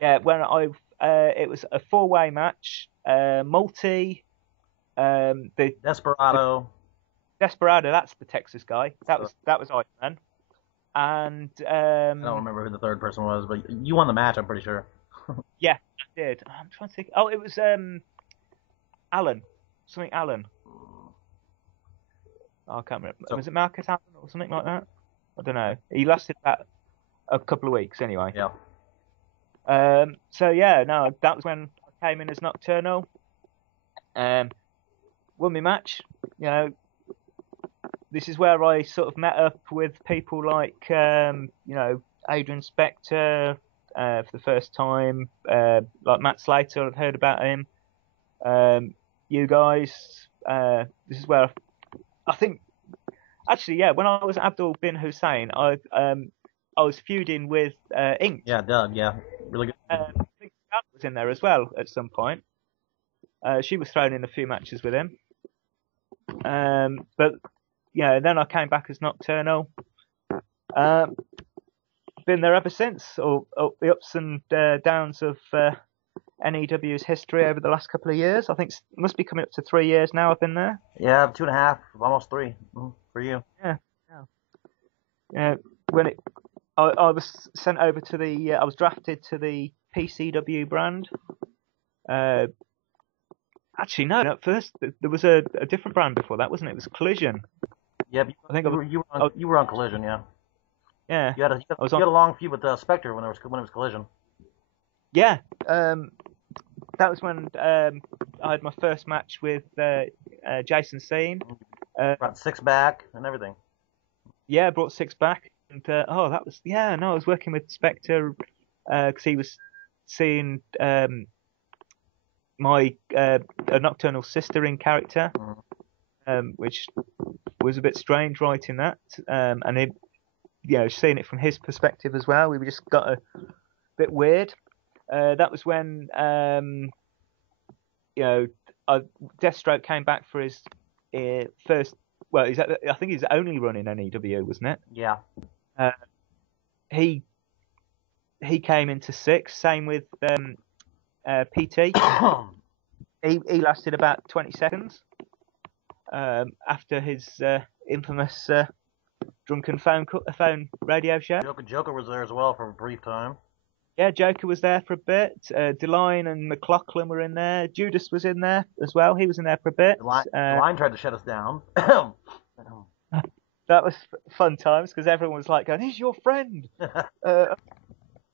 Yeah, when it was a 4-way match, multi, the Desperado. Desperado, that's the Texas guy. That was Iceman. And I don't remember who the third person was, but you won the match, I'm pretty sure. Yeah, I did. I'm trying to think. Oh, it was Allen. Something Allen. Oh, I can't remember. Was it Marcus Allen or something like that? I don't know. He lasted about a couple of weeks anyway. Yeah. So yeah, no, that was when I came in as Nocturnal. Won my match. this is where I sort of met up with people like Adrian Spector for the first time, like Matt Slater. I've heard about him. You guys. This is where I think. Actually, yeah, when I was Abdul bin Hussein, I was feuding with Ink. Yeah, Doug. Yeah, really good. I think Scout was in there as well at some point. She was thrown in a few matches with him. But then I came back as Nocturnal. Been there ever since, or the ups and downs of NEW's history over the last couple of years. I think it must be coming up to 3 years now I've been there. Yeah, 2.5, almost 3 for you. Yeah. When I was sent over to I was drafted to the PCW brand. Actually, no. At first, there was a different brand before that, wasn't it? It was Collision. Yeah, I think you were on Collision. Yeah. Yeah. You had a long feud with Spectre when it was Collision. Yeah. That was when I had my first match with Jason Seen. Brought 6 back and everything. Yeah, brought 6 back, and that was I was working with Spectre because he was seeing my a Nocturnal sister in character, which was a bit strange writing that, and he, seeing it from his perspective as well. We just got a bit weird. That was when Deathstroke came back for his first. Well, I think he's only running NEW, wasn't it? Yeah. He came into 6. Same with PT. he lasted about 20 seconds after his infamous drunken phone radio show. Joker was there as well for a brief time. Yeah, Joker was there for a bit. Deline and McLaughlin were in there. Judas was in there as well. He was in there for a bit. Deline tried to shut us down. That was fun times because everyone was like going, "He's your friend."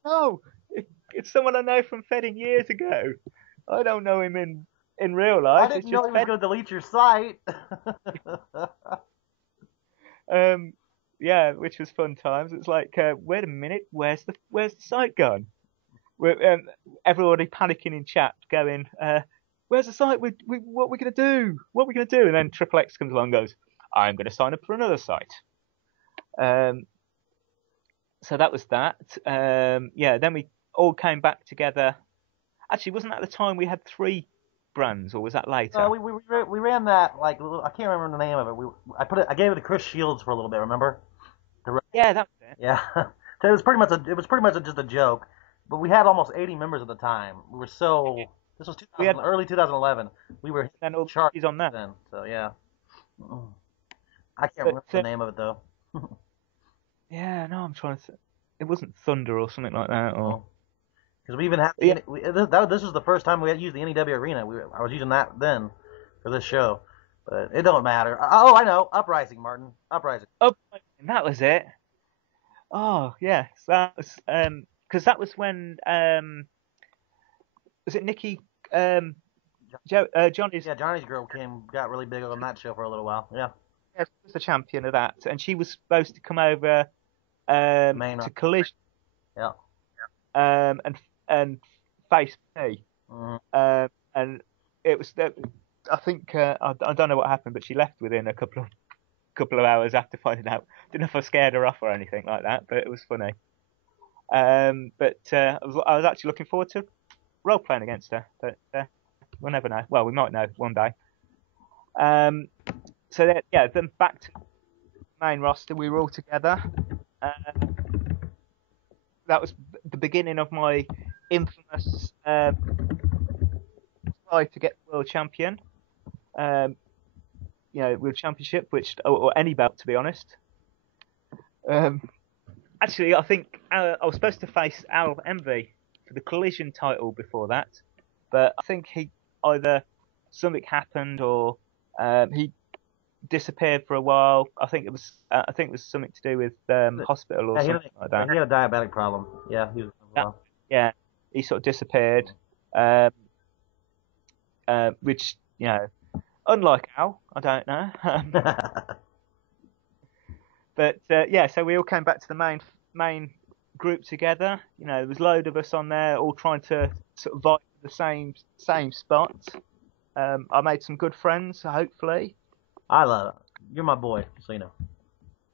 No, it's someone I know from Fedding years ago. I don't know him in real life. I didn't know he was going to delete your site. Yeah, which was fun times. It's like, wait a minute, where's the site gone? Everybody panicking in chat, going, "Where's the site? What are we gonna do? What are we gonna do?" And then Triple X comes along, and goes, "I'm gonna sign up for another site." So that was that. Then we all came back together. Actually, wasn't that the time we had 3 brands, or was that later? We ran that, like, I can't remember the name of it. I gave it to Chris Shields for a little bit. Remember? Yeah, that was it. Yeah, it was pretty much just a joke. But we had almost 80 members at the time. We were so. This was early 2011. We were then all charts on that. Then, so yeah. I can't remember the name of it though. Yeah, no, I'm trying to. It wasn't Thunder or something like that, or. Because we even had this was the first time we had used the NEW Arena. I was using that then for this show, but it don't matter. Oh, I know, Uprising, Martin, Uprising. Uprising, that was it. Oh yes, that was because that was when was it Nikki Johnny's? Yeah, Johnny's girl got really big on that show for a little while. Yeah. Yeah, she was the champion of that, and she was supposed to come over to Collision. Yeah. And face me. Mm-hmm. And it was I think I don't know what happened, but she left within a couple of hours after finding out. Didn't know if I scared her off or anything like that, but it was funny. But I was actually looking forward to role playing against her, but we'll never know. Well, we might know one day. So then back to the main roster, we were all together. That was the beginning of my infamous try to get world champion. World championship, or any belt, to be honest. Actually, I think I was supposed to face Al Envy for the Collision title before that, but I think either something happened or he disappeared for a while. I think it was something to do with hospital or something like that. He had a diabetic problem. Yeah, he was. Yeah, he sort of disappeared. Which unlike Al, I don't know. But yeah, so we all came back to the main group together. You know, there was a load of us on there, all trying to sort of vie for the same spots. I made some good friends, hopefully. I love it. You're my boy, so you know.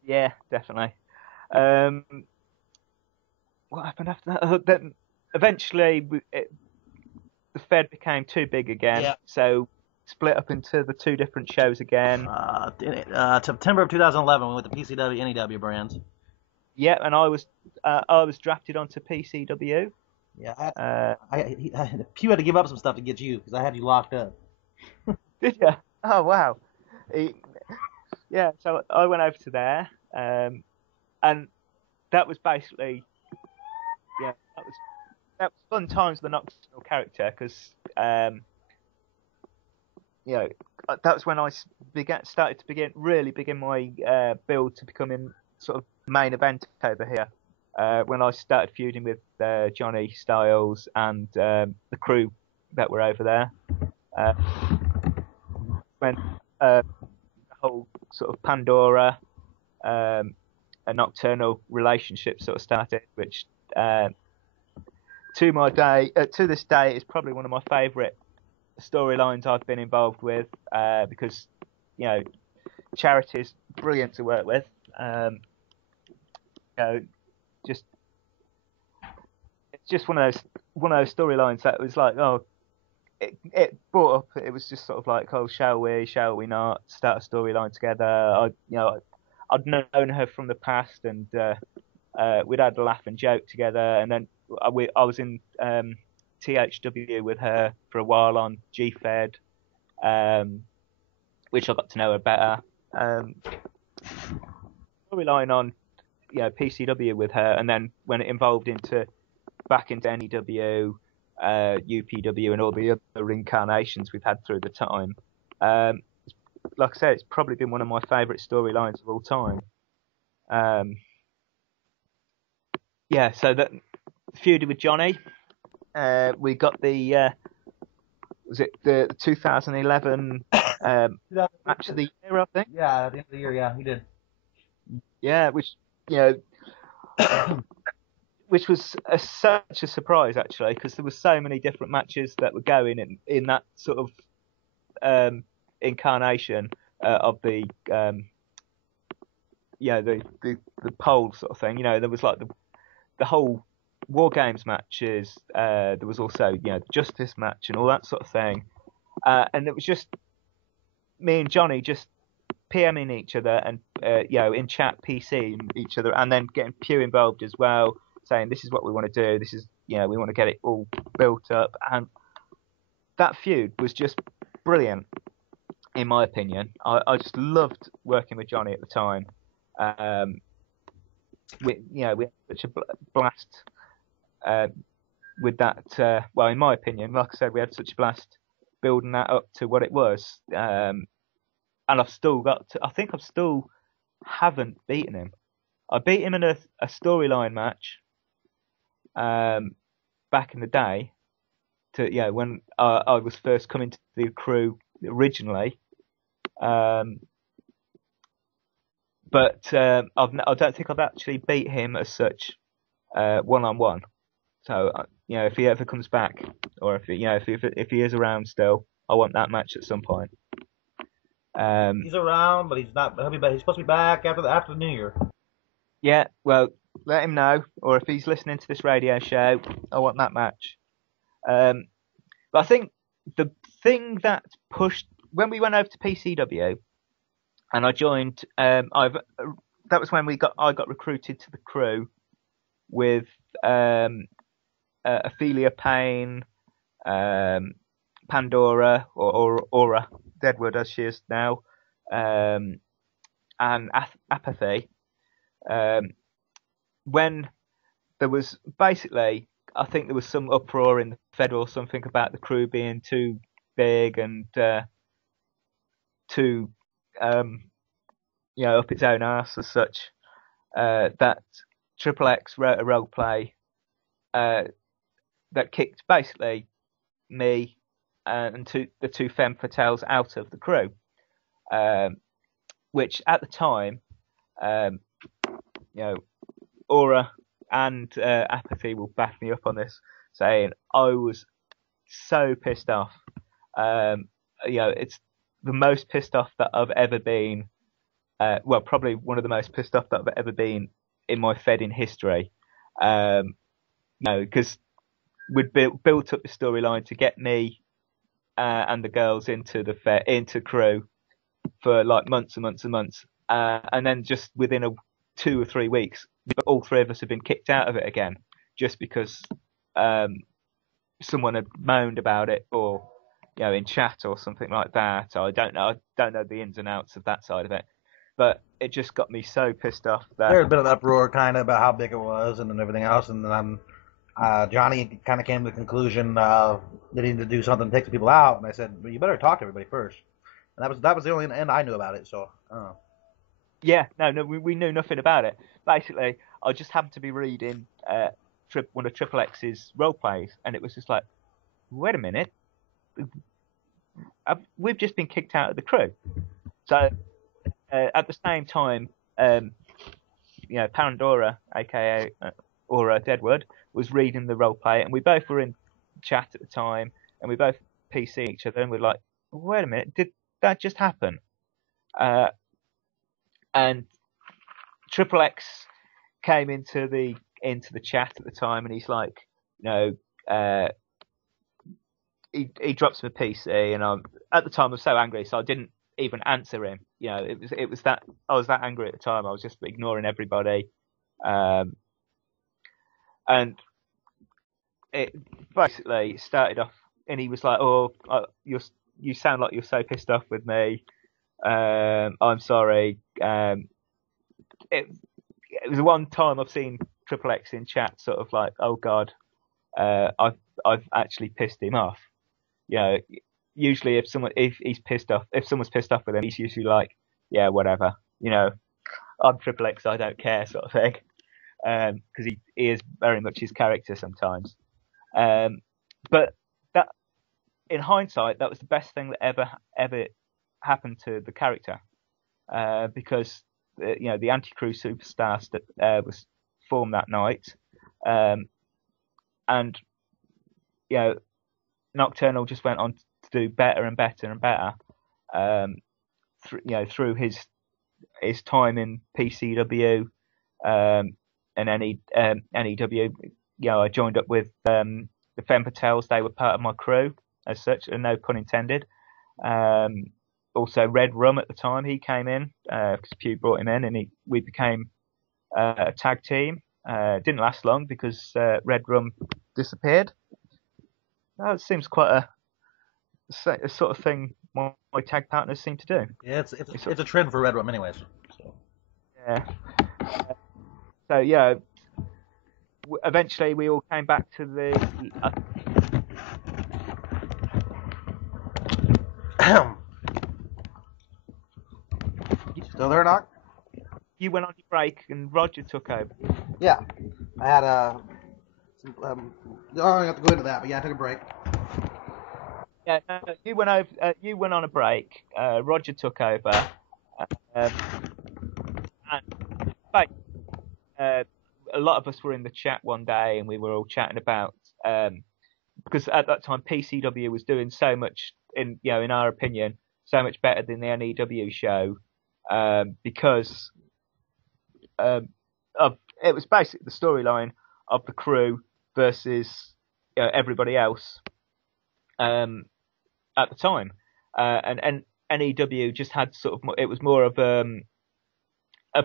Yeah, definitely. Um, what happened after that? Then eventually, the Fed became too big again, Yeah. so split up into the two different shows again. September of 2011, we went to PCW, NEW brands. Yeah, and I was drafted onto PCW. Yeah, Pew had to give up some stuff to get you because I had you locked up. Did you? Oh wow. Yeah, so I went over to there, and that was basically, yeah, that was fun times with the Nocturnal character because you know, that was when I started to really begin my build to becoming sort of main event over here. When I started feuding with Johnny Styles and the crew that were over there. When the whole sort of Pandora and Nocturnal relationship sort of started, which to this day is probably one of my favourite storylines I've been involved with because you know Charity's brilliant to work with. You know, just it's just one of those storylines that was like, oh, it brought up. It was just sort of like, oh, shall we not start a storyline together? I'd known her from the past, and we'd had a laugh and joke together, and then I was in THW with her for a while on GFed, which I got to know her better. Storyline on PCW with her, and then when it evolved back into NEW, UPW, and all the other incarnations we've had through the time. Like I said, it's probably been one of my favourite storylines of all time. Yeah, so that feuded with Johnny. We got the was it the 2011 match of the year, I think. Yeah, at the end of the year, yeah, we did. Yeah, which which was such a surprise actually, because there were so many different matches that were going in that sort of incarnation of the the pole sort of thing. You know, there was like the whole War Games matches. There was also the Justice match and all that sort of thing. And it was just me and Johnny just PMing each other and in chat PCing each other, and then getting Pew involved as well, saying this is what we want to do. This is we want to get it all built up, and that feud was just brilliant in my opinion. I just loved working with Johnny at the time. We had such a blast with that. Well, in my opinion, like I said, we had such a blast building that up to what it was. And I've still I think I've still haven't beaten him. I beat him in a storyline match back in the day, when I was first coming to the crew originally. But I don't think I've actually beat him as such one-on-one. So if he ever comes back, or if he is around still, I want that match at some point. He's around, but he's not. He's supposed to be back after the New Year. Yeah, well, let him know, or if he's listening to this radio show, I want that match. But I think the thing that pushed when we went over to PCW, and I joined. That was when I got recruited to the crew with Ophelia Payne, Pandora, or Aura Deadwood as she is now, and Apathy. When there was basically, I think there was some uproar in the Fed or something about the crew being too big and too up its own arse as such. That Triple X wrote a role play that kicked basically me and the two femme fatales out of the crew, which at the time Aura and Apathy will back me up on this, saying I was so pissed off. It's the most pissed off that I've ever been. Probably one of the most pissed off that I've ever been in my Fed in history. Because we'd built up the storyline to get me and the girls into crew for like months and months and months, and then just within 2 or 3 weeks, all three of us have been kicked out of it again, just because someone had moaned about it, or in chat or something like that. I don't know the ins and outs of that side of it, but it just got me so pissed off that There had been an uproar kind of about how big it was and then everything else, and then Johnny kind of came to the conclusion that he needed to do something to take the people out, and I said, well, you better talk to everybody first. And that was the only end I knew about it, so I don't know. Yeah, no, we knew nothing about it. Basically, I just happened to be reading one of Triple X's role plays, and it was just like, wait a minute, we've just been kicked out of the crew. So at the same time, Pandora, aka Aura Deadwood, was reading the role play, and we both were in chat at the time, and we both PC each other, and we're like, wait a minute, did that just happen? And Triple X came into the chat at the time, and he's like, he drops my PC, and at the time I was so angry, so I didn't even answer him. It was that I was that angry at the time. I was just ignoring everybody, and it basically started off, and he was like, "Oh, you sound like you're so pissed off with me. I'm sorry." It was the one time I've seen Triple X in chat, sort of like, "Oh God, I've actually pissed him off." Usually if he's pissed off, if someone's pissed off with him, he's usually like, "Yeah, whatever." I'm Triple X, I don't care, sort of thing. Because he is very much his character sometimes. But that, in hindsight, that was the best thing that ever happened to the character, because the anti-crew superstar was formed that night, and Nocturnal just went on to do better and better and better, through his time in PCW and NEW. I joined up with the Femme Patels. They were part of my crew as such, and no pun intended. Also, Red Rum at the time, he came in because Pew brought him in, and we became a tag team. Didn't last long because Red Rum disappeared. That seems quite a sort of thing my tag partners seem to do. Yeah, it's a trend for Red Rum, anyways. So. Yeah. Eventually we all came back to the. You still there, Doc? You went on your break and Roger took over. Yeah, I had I don't have to go into that, but yeah, I took a break. Yeah, no, you went over. You went on a break. Roger took over, and a lot of us were in the chat one day, and we were all chatting about because at that time PCW was doing so much in our opinion, so much better than the NEW show, because it was basically the storyline of the crew versus everybody else at the time, and NEW just had sort of it was more of a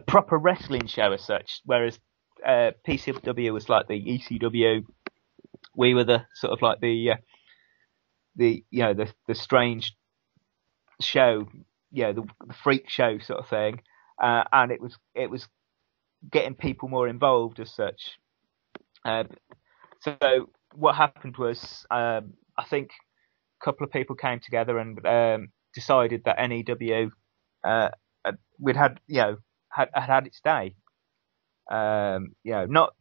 proper wrestling show as such, whereas PCW was like the ECW. We were the sort of like the strange show, the freak show sort of thing, and it was getting people more involved as such. So what happened was, I think a couple of people came together and decided that NEW we'd had had its day. Not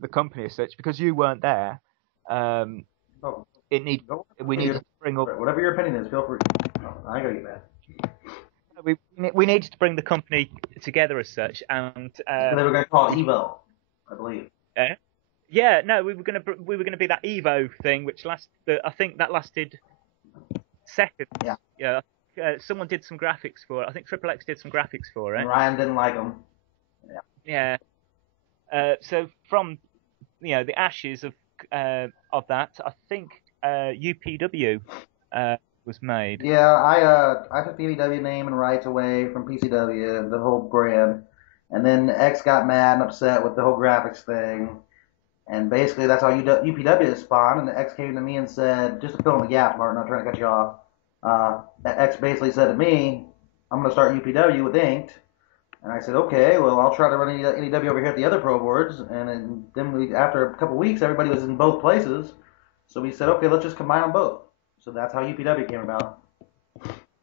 the company as such, because you weren't there. We needed to bring up whatever your opinion is. Feel free. I gotta get that. we needed to bring the company together as such, and They were going to call it Evo, I believe. yeah, no, we were gonna be that Evo thing, which I think that lasted seconds. Yeah. Yeah. Someone did some graphics for it. I think Triple X did some graphics for it. And Ryan didn't like them. Yeah. So from the ashes of that, I think UPW was made. Yeah, I took the EW name and rights away from PCW, the whole brand, and then X got mad and upset with the whole graphics thing, and basically that's how UPW spawned. And X came to me and said, just to fill in the gap, Martin, I'm not trying to cut you off. X basically said to me, I'm going to start UPW with Inked. And I said, okay, well, I'll try to run NEW over here at the other Pro Boards. And then after a couple weeks, everybody was in both places. So we said, okay, let's just combine them both. So that's how UPW came about.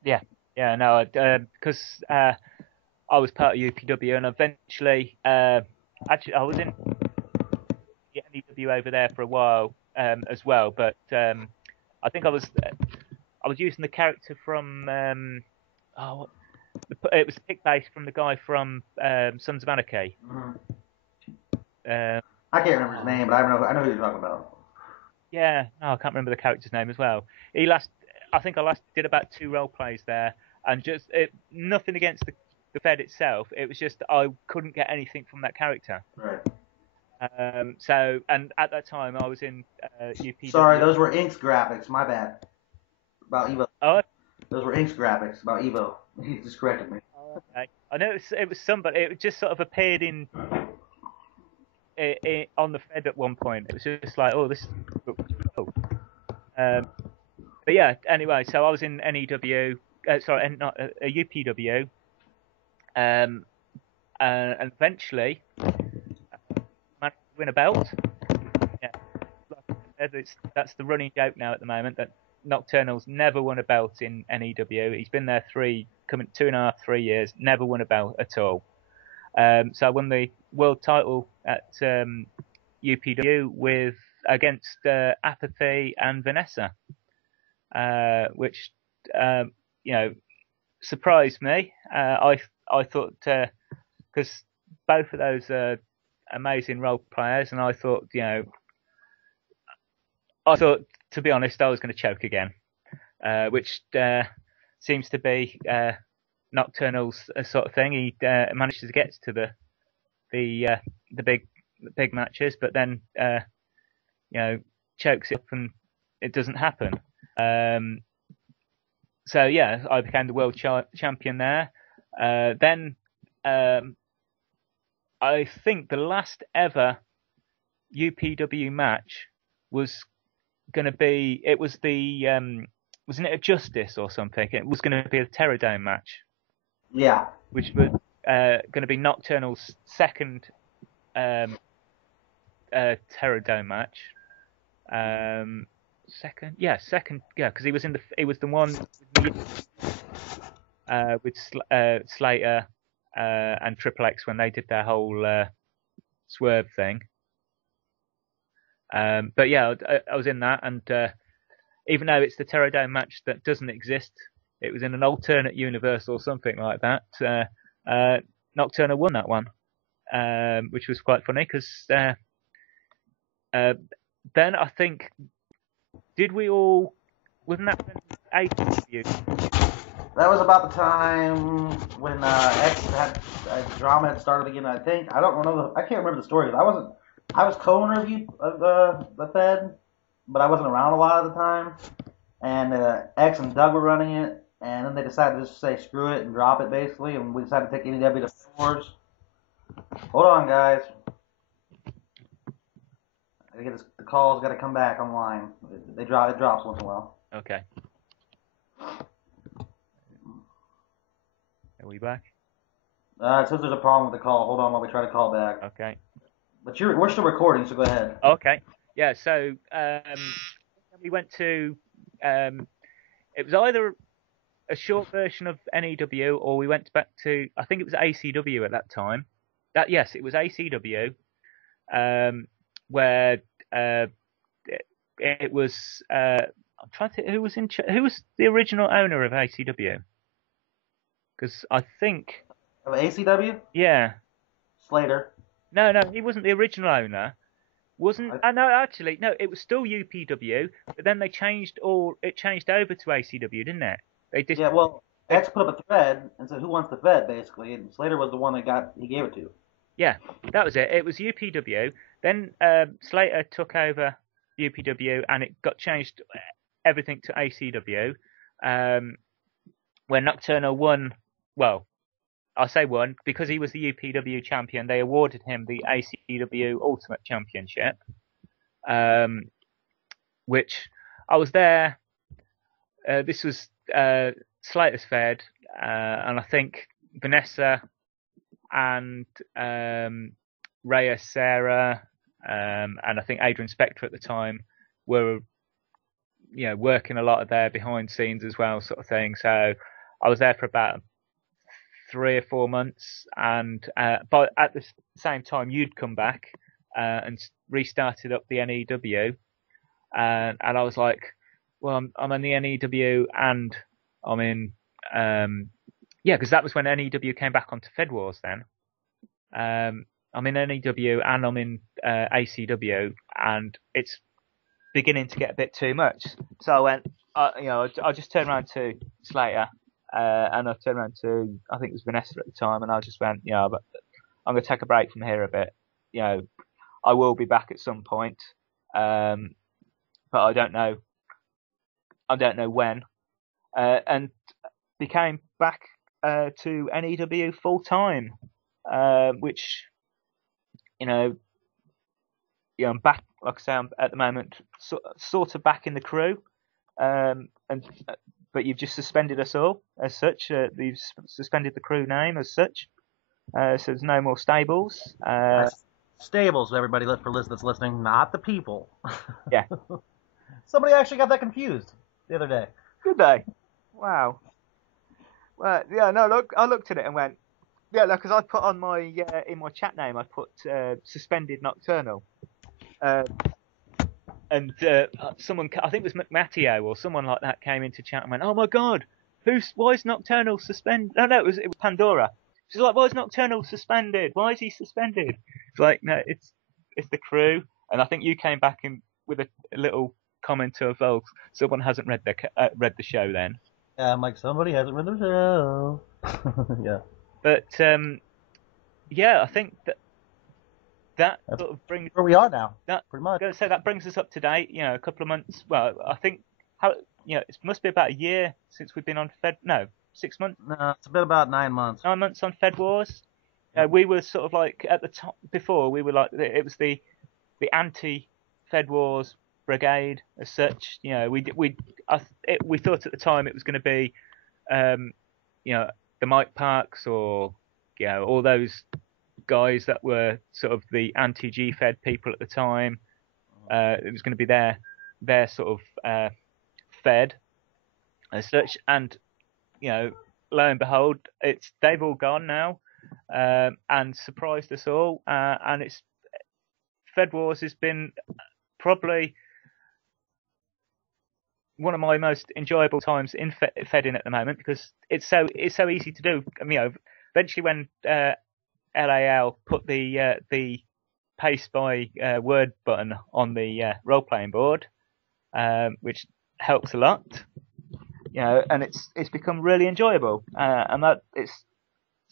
Yeah, no, because I was part of UPW, and eventually, actually, I was in NEW over there for a while as well. But I think I was using the character from it was pick base from the guy from Sons of Anarchy. I can't remember his name, but I know who you're talking about. Yeah, no, I can't remember the character's name as well. I think I did about 2 role plays there, and just nothing against the Fed itself. It was just I couldn't get anything from that character. Right. So, and at that time I was in UPW. Sorry, those were Ink's graphics. My bad. About Evo. Oh. Those were Ink's graphics about Evo. He just corrected me. Oh, okay. I know it was somebody. It just sort of appeared on the Fed at one point. It was just like, oh, this. Oh. But yeah. Anyway, so I was in NEW. Sorry, not UPW. And eventually managed to win a belt. Yeah. That's the running joke now at the moment that Nocturnal's never won a belt in NEW. He's been there 2.5, 3 years, never won a belt at all. So I won the world title at UPW against Apathy and Vanessa, which surprised me. I thought because both of those are amazing role players, and I thought to be honest, I was going to choke again, which seems to be Nocturnal's sort of thing. He manages to get to the big matches, but then chokes it up and it doesn't happen. So yeah, I became the world champion there. Then I think the last ever UPW match was going to be. It was the wasn't it a Justice or something? It was going to be a Terror Dome match. Yeah. Which was going to be Nocturnal's second Terror Dome match. Second, because he was the one with Slater and Triple X when they did their whole swerve thing. But yeah, I was in that, and even though it's the Terror Dome match that doesn't exist, it was in an alternate universe or something like that. Nocturnal won that one, which was quite funny because then I think wasn't that when AEW? That was about the time when X drama had started again. I think I don't know. I can't remember the story. I was co-owner of the Fed, but I wasn't around a lot of the time. And X and Doug were running it, and then they decided to just say screw it and drop it basically, and we decided to take NEW to Wars. Hold on, guys. The call's got to come back online. It drops once in a while. Okay. Are we back? It says there's a problem with the call. Hold on while we try to call back. Okay. But we're still recording, so go ahead. Okay. Yeah. So we went to. It was either a short version of NEW, or we went back to. I think it was ACW at that time. Yes, it was ACW, where it was. I'm trying to think who was the original owner of ACW. Because I think, Of ACW? yeah, Slater. no, he wasn't the original owner. Wasn't? I, No, actually, no. It was still UPW, but then it changed over to ACW, didn't it? They just, yeah, well, they, X put up a thread and said, "Who wants the Fed?" Basically, and Slater was the one that he gave it to. yeah, that was it. It was UPW. Then Slater took over UPW, and it got changed everything to ACW. Um, when Nocturnal won, well, I say won because he was the UPW champion. They awarded him the ACW Ultimate Championship, um, which I was there. This was Slater's Fed, and I think Vanessa and Rhea Sarah, and I think Adrian Spector at the time were, working a lot of their behind scenes as well, sort of thing. So I was there for about 3 or 4 months, and but at the same time you'd come back and restarted up the NEW, and I was like, well, I'm in the NEW and I'm in, yeah, because that was when NEW came back onto Fed Wars then. I'm in NEW and I'm in ACW, and it's beginning to get a bit too much. So I went, I just turned around to Slater, and I turned around to, I think it was Vanessa at the time, and I just went, but I'm going to take a break from here a bit. I will be back at some point, but I don't know. I don't know when. And became back to NEW full time, which, I'm back. Like I say, I'm at the moment sort of back in the crew, but you've just suspended us all as such. You've suspended the crew name as such, so there's no more stables. Stables, everybody that's listening, not the people. Yeah. Somebody actually got that confused the other day. Did they? Wow. Well, yeah, no, look, I looked at it and went, yeah, because I put on my in my chat name, I put suspended Nocturnal, and someone, I think it was McMatteo or someone like that, came into chat and went, oh my god, why is Nocturnal suspended? No, it was Pandora. She's like, why is Nocturnal suspended? Why is he suspended? It's like, no, it's the crew, and I think you came back in with a little comment of, oh, someone hasn't read the show then. Yeah, I'm like, somebody hasn't read the show. Yeah. But yeah, I think that sort of brings where we are now. That, pretty much. I'm going to say that brings us up to date. A couple of months. Well, I think it must be about a year since we've been on Fed. No, 6 months. No, it's been about 9 months. 9 months on Fed Wars. We were sort of like at the top before. We were like, it was the anti Fed Wars brigade as such. We thought at the time it was going to be, the Mike Parks or all those guys that were sort of the anti-G Fed people at the time. It was going to be their sort of Fed as such, and lo and behold, they've all gone now, and surprised us all. And it's Fed Wars has been probably one of my most enjoyable times in Fedding at the moment, because it's so easy to do. Eventually when LAL put the paste by word button on the role playing board, which helps a lot, and it's become really enjoyable, and that it's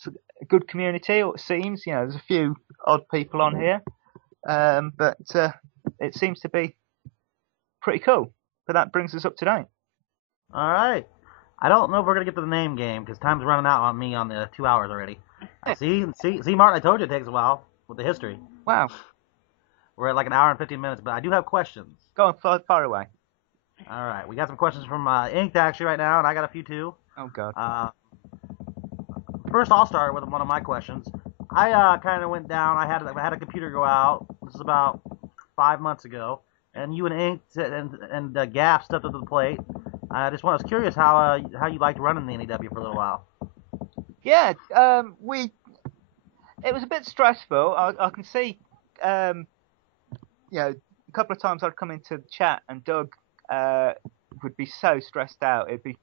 a good community. It seems, there's a few odd people on here, but it seems to be pretty cool. But that brings us up to date. All right. I don't know if we're gonna get to the name game because time's running out on me on the 2 hours already. See, Martin, I told you it takes a while with the history. Wow. We're at like an hour and 15 minutes, but I do have questions. Go on, far away. All right, we got some questions from Inked actually right now, and I got a few too. Oh God. First, I'll start with one of my questions. I kind of went down. I had a computer go out. This is about 5 months ago, and you and Inked and Gap stepped up to the plate. I was curious how you liked running the NEW for a little while. Yeah, it was a bit stressful. I can see, a couple of times I'd come into the chat and Doug would be so stressed out. It'd be,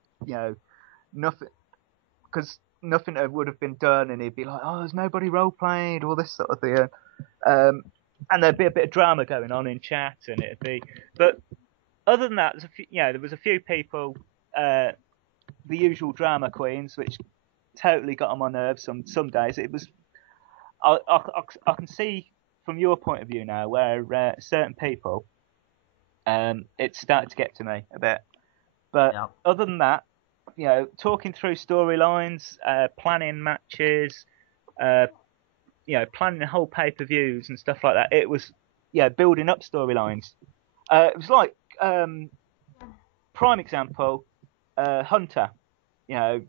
nothing, because nothing would have been done, and he'd be like, "Oh, there's nobody role playing," all this sort of thing. And there'd be a bit of drama going on in chat, and it'd be. But other than that, there was a few people, the usual drama queens, which totally got on my nerves. Some days it was. I can see from your point of view now where certain people, it started to get to me a bit. But other than that, talking through storylines, planning matches, planning whole pay-per-views and stuff like that. It was, building up storylines. It was like, prime example, Hunter. It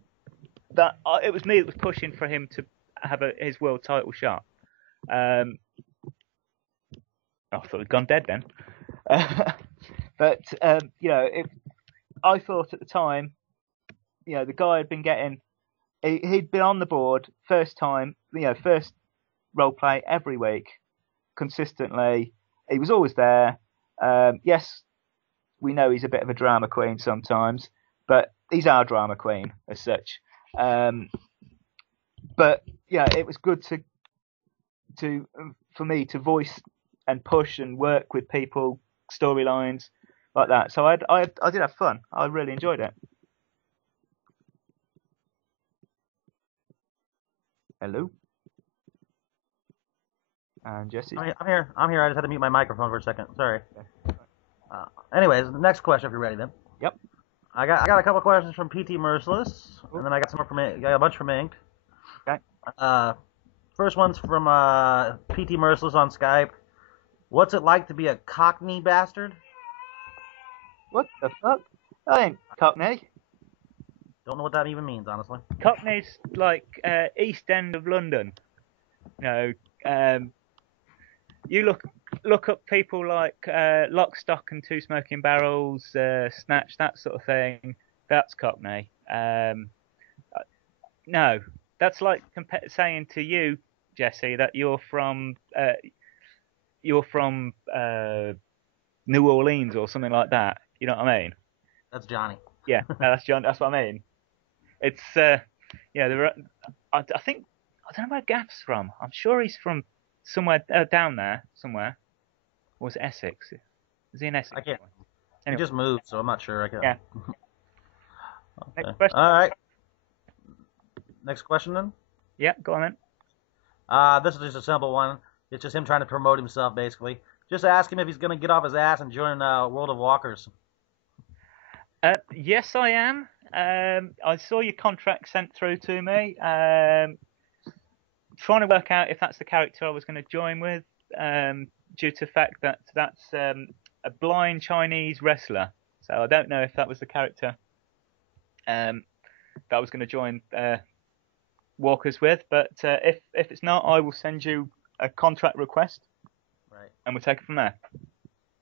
was me that was pushing for him to have his world title shot. I thought he'd gone dead then. But I thought at the time, the guy had been getting, he'd been on the board first role play every week, consistently. He was always there. Yes, we know he's a bit of a drama queen sometimes, but he's our drama queen as such. But it was good for me to voice and push and work with people, storylines like that. So I did have fun. I really enjoyed it. Hello? And Jesse? I'm here. I just had to mute my microphone for a second. Sorry. Anyways, the next question, if you're ready, then. Yep. I got a couple questions from PT Merciless, and then I got some more from I got a bunch from Inked. Okay. First one's from PT Merciless on Skype. What's it like to be a Cockney bastard? What the fuck? I ain't Cockney. Don't know what that even means, honestly. Cockney's like East End of London. You look up people like Lock, Stock and Two Smoking Barrels, Snatch, that sort of thing. That's Cockney. No, that's like saying to you, Jesse, that you're from New Orleans or something like that. You know what I mean? That's Johnny. Yeah, no, that's John. That's what I mean. It's I think I don't know where Gaff's from. I'm sure he's from somewhere down there somewhere. Or was it Essex? Is he in Essex? I can't. Anyway. He just moved, so I'm not sure. I can't. Yeah. Okay. Next question. All right. Next question then. Yeah, go on then. This is just a simple one. It's just him trying to promote himself, basically. Just ask him if he's going to get off his ass and join World of Walkers. Yes, I am. I saw your contract sent through to me. Trying to work out if that's the character I was going to join with, due to the fact that that's a blind Chinese wrestler. So I don't know if that was the character that I was going to join Walkers with. But if it's not, I will send you a contract request. Right. And we'll take it from there.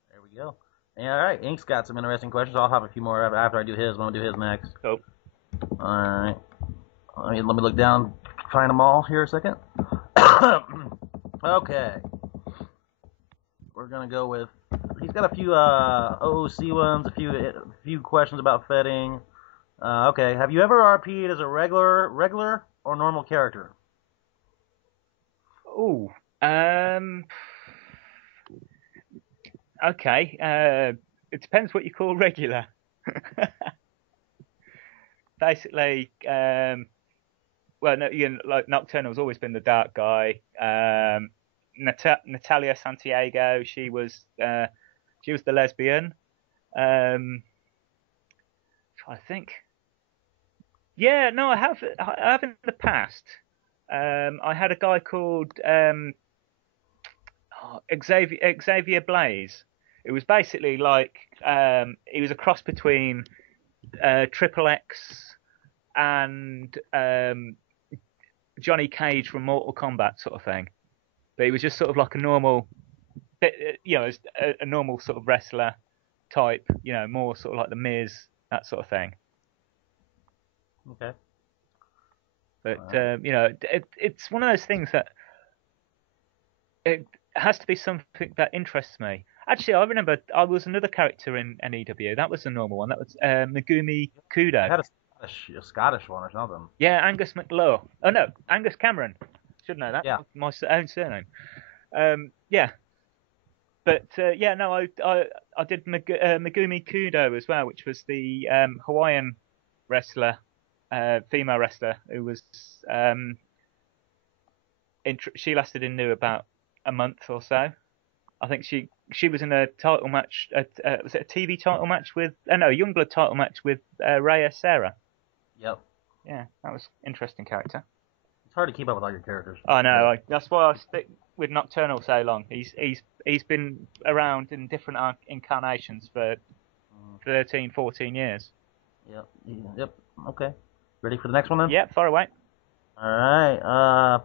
There we go. Yeah, all right. Ink's got some interesting questions. I'll have a few more after I do his. I'm going to do his next. Cool. All right. Let me look down, find them all here a second. Okay. We're going to go with... He's got a few OOC ones, a few questions about fetting. Okay. Have you ever RP'd as a regular or normal character? Ooh. Okay. It depends what you call regular. Basically, like Nocturnal's always been the dark guy. Natalia Santiago, she was the lesbian. I think. Yeah, no, I have in the past. I had a guy called Xavier Blaze. It was basically like he was a cross between Triple X and Johnny Cage from Mortal Kombat sort of thing. But he was just sort of like a normal, a normal sort of wrestler type, more sort of like the Miz, that sort of thing. Okay. But it's one of those things that it has to be something that interests me. Actually, I remember I was another character in NEW. That was the normal one. That was Megumi Kudo. A Scottish one or something. Yeah, Angus McLaw. Oh no, Angus Cameron. Should know that. Yeah. My own surname. Yeah. But yeah, no, I did Megumi Kudo as well, which was the Hawaiian wrestler, female wrestler who was she lasted in New about a month or so. I think she was in a title match. Was it a TV title match with? No, Youngblood title match with Rhea Sarah. Yep. Yeah, that was interesting character. It's hard to keep up with all your characters. I know. That's why I stick with Nocturnal so long. He's been around in different incarnations for 13, 14 years. Yep. Yep. Okay. Ready for the next one then? Yep, far away. All right.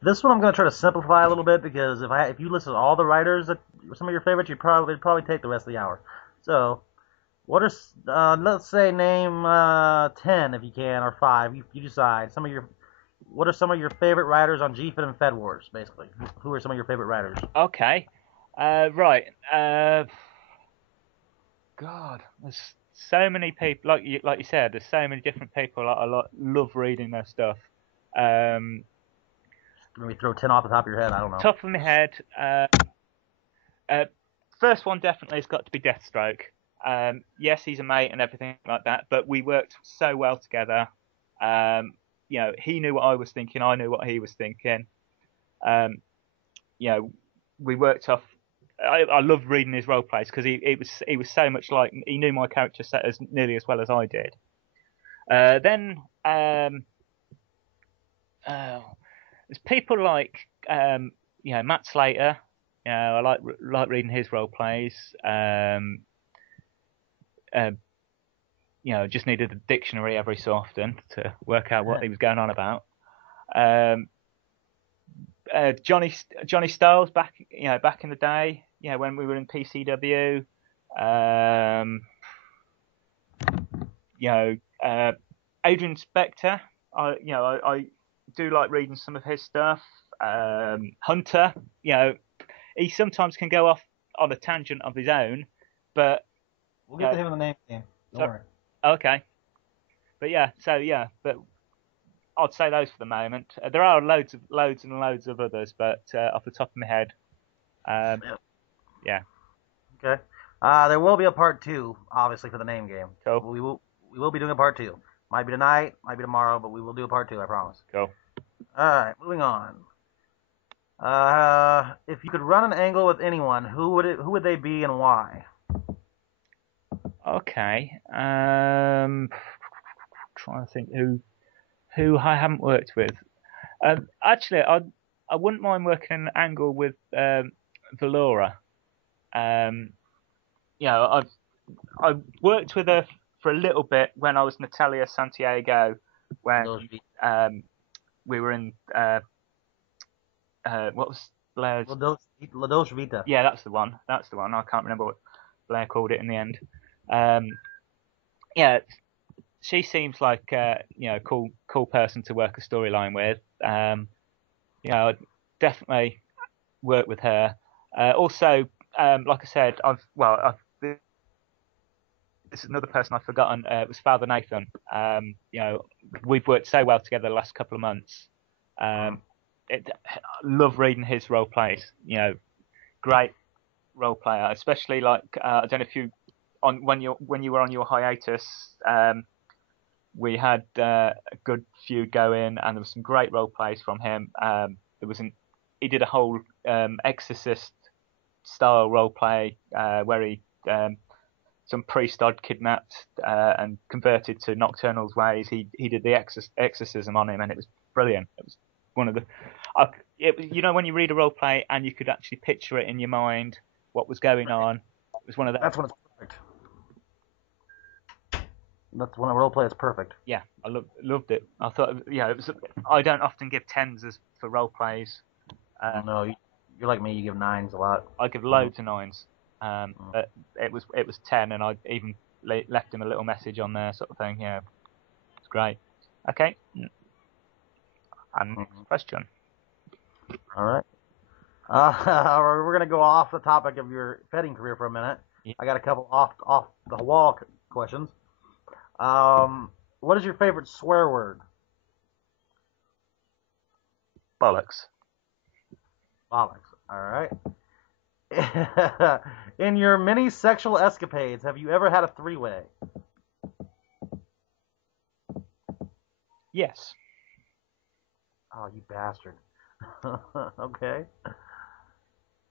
This one I'm going to try to simplify a little bit because if you listed all the writers that some of your favorites, it'd probably take the rest of the hour. So, what are let's say name 10 if you can, or 5. You decide. What are some of your favorite writers on GFIT and Fed Wars? Basically, who are some of your favorite writers? Okay. Right. God, there's so many people. Like you said, there's so many different people. I love reading their stuff. Maybe throw 10 off the top of your head. I don't know. Top of my head. First one definitely has got to be Deathstroke. Yes, he's a mate and everything like that, but we worked so well together. He knew what I was thinking, I knew what he was thinking. We worked off. I loved reading his role plays because he was so much like he knew my character set as nearly as well as I did. Then there's people like Matt Slater. I like reading his role plays. Just needed a dictionary every so often to work out what he was going on about. Johnny Styles back in the day, when we were in PCW. Adrian Spector. I do like reading some of his stuff. Hunter. He sometimes can go off on a tangent of his own, but we'll get to him in the name game. Don't worry. Okay. But but I'd say those for the moment. There are loads and loads of others, but off the top of my head, yeah. Okay. There will be a part 2, obviously, for the name game. Cool. We will be doing a part 2. Might be tonight, might be tomorrow, but we will do a part 2. I promise. Cool. All right, moving on. If you could run an angle with anyone, who would they be and why? Okay. Trying to think who I haven't worked with. Actually, I wouldn't mind working an angle with Valora. I worked with her for a little bit when I was Natalia Santiago when we were in what was Blair's? La Dolce Vita. Yeah, that's the one. I can't remember what Blair called it in the end. She seems like cool person to work a storyline with. I'd definitely work with her. Also, like I said, this is another person I've forgotten. It was Father Nathan. We've worked so well together the last couple of months. Love reading his role plays. Great role player, especially like I don't know if you when you were on your hiatus. We had a good few going, and there was some great role plays from him. He did a whole Exorcist style role play where he some priest I'd kidnapped and converted to Nocturnal's ways. He did the exorcism on him, and it was brilliant. It was one of the when you read a role play and you could actually picture it in your mind what was going on. It was one of those. That's when it's perfect. That's when a role play is perfect. Yeah, I loved it. I thought, it was. I don't often give 10s for role plays. No, you're like me. You give 9s a lot. I give loads of 9s. But it was 10, and I even left him a little message on there, sort of thing. Yeah, it's great. Okay, and next question. All right. We're gonna go off the topic of your petting career for a minute. Yeah. I got a couple off the wall questions. What is your favorite swear word? Bollocks. Bollocks. All right. In your many sexual escapades, have you ever had a three-way? Yes. Oh, you bastard. Okay.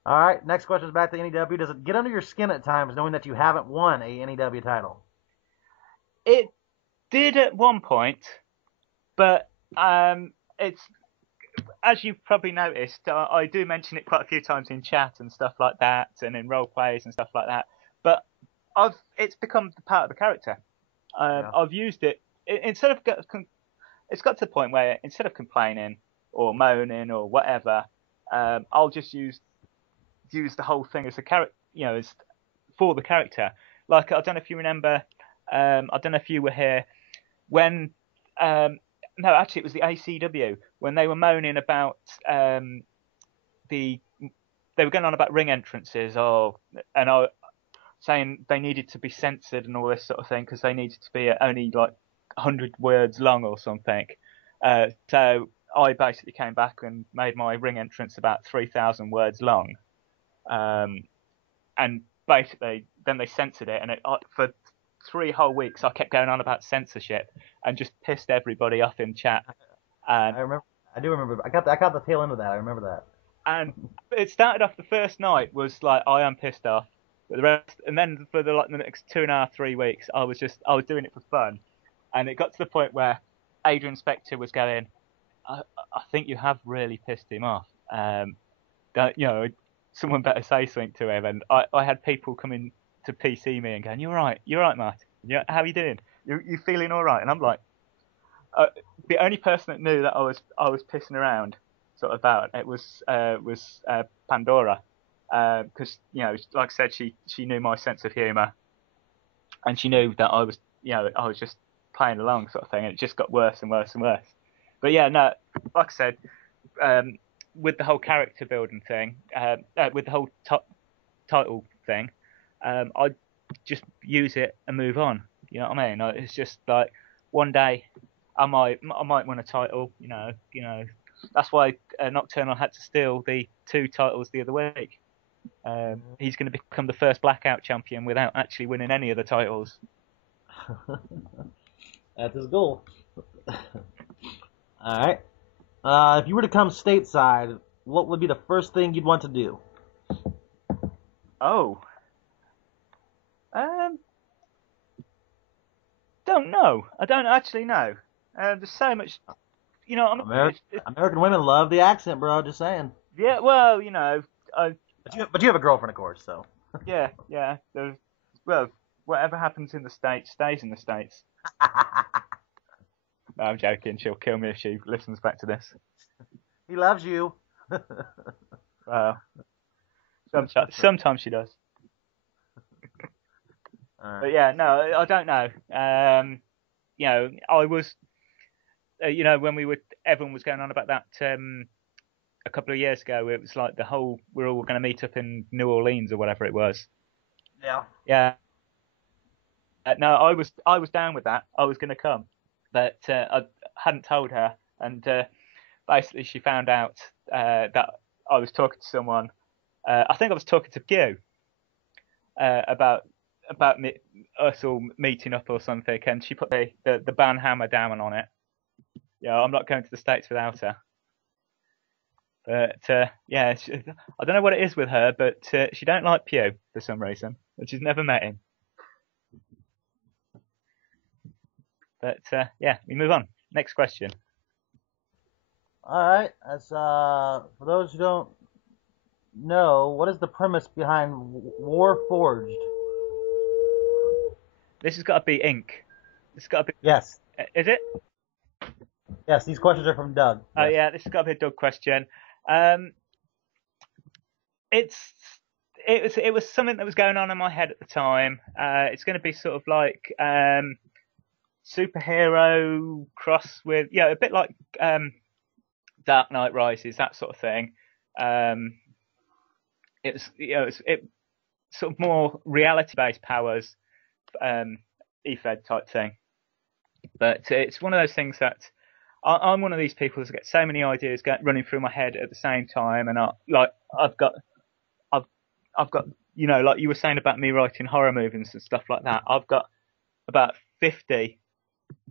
All right. Next question is back to NEW. Does it get under your skin at times knowing that you haven't won a NEW title? It did at one point, but it's, as you've probably noticed, I do mention it quite a few times in chat and stuff like that, and in role plays and stuff like that. But it's become part of the character. Yeah. I've used it instead of it's got to the point where instead of complaining or moaning or whatever, I'll just use the whole thing as a character, as for the character. Like, I don't know if you remember, I don't know if you were here when. No, actually, it was the ACW when they were moaning about they were going on about ring entrances, and I saying they needed to be censored and all this sort of thing because they needed to be only like 100 words long or something. So I basically came back and made my ring entrance about 3,000 words long, and basically then they censored it, and for 3 whole weeks I kept going on about censorship and just pissed everybody off in chat. And I remember. I do remember. I got the tail end of that. I remember that. And it started off, the first night was like, I am pissed off. But the rest, and then for the next 2.5, 3 weeks, I was doing it for fun. And it got to the point where Adrian Spector was going, I think you have really pissed him off. Someone better say something to him. And I had people coming to PC me and going, you're right, Matt. How are you doing? You feeling all right? And I'm like, the only person that knew that I was pissing around sort of about it was Pandora, because like I said, she knew my sense of humour, and she knew that I was just playing along sort of thing, and it just got worse and worse and worse. But yeah, no, like I said, with the whole character building thing, with the whole title thing, I just use it and move on. You know what I mean? It's just like one day I might win a title. That's why Nocturnal had to steal the 2 titles the other week. He's going to become the first Blackout champion without actually winning any of the titles. That's his goal. All right. If you were to come stateside, what would be the first thing you'd want to do? Oh. Don't know. I don't actually know. There's so much, American women love the accent, bro. Just saying. Yeah, well, But you have a girlfriend, of course, so. Yeah. Well, whatever happens in the States stays in the States. No, I'm joking. She'll kill me if she listens back to this. He loves you. Well, sometimes she does. Right. But yeah, no, I don't know. I was, when everyone was going on about that a couple of years ago. It was like we're all going to meet up in New Orleans or whatever it was. Yeah. Yeah. No, I was down with that. I was going to come, but I hadn't told her, and basically she found out that I was talking to someone. I think I was talking to Pew about us all meeting up or something, and she put the ban hammer down on it. Yeah, I'm not going to the States without her. But yeah, I don't know what it is with her, but she don't like Pew for some reason, and she's never met him. But yeah, we move on. Next question. All right. As for those who don't know, what is the premise behind War Forged? This has got to be Ink. This has got to be. Yes. Is it? Yes. These questions are from Doug. Oh Yes. yeah, this has got to be a Doug question. It was something that was going on in my head at the time. It's going to be sort of like superhero cross with a bit like Dark Knight Rises, that sort of thing. It's sort of more reality based powers, EFED type thing. But it's one of those things that I'm one of these people that get so many ideas running through my head at the same time, and I've got I've got like you were saying about me writing horror movies and stuff like that. I've got about 50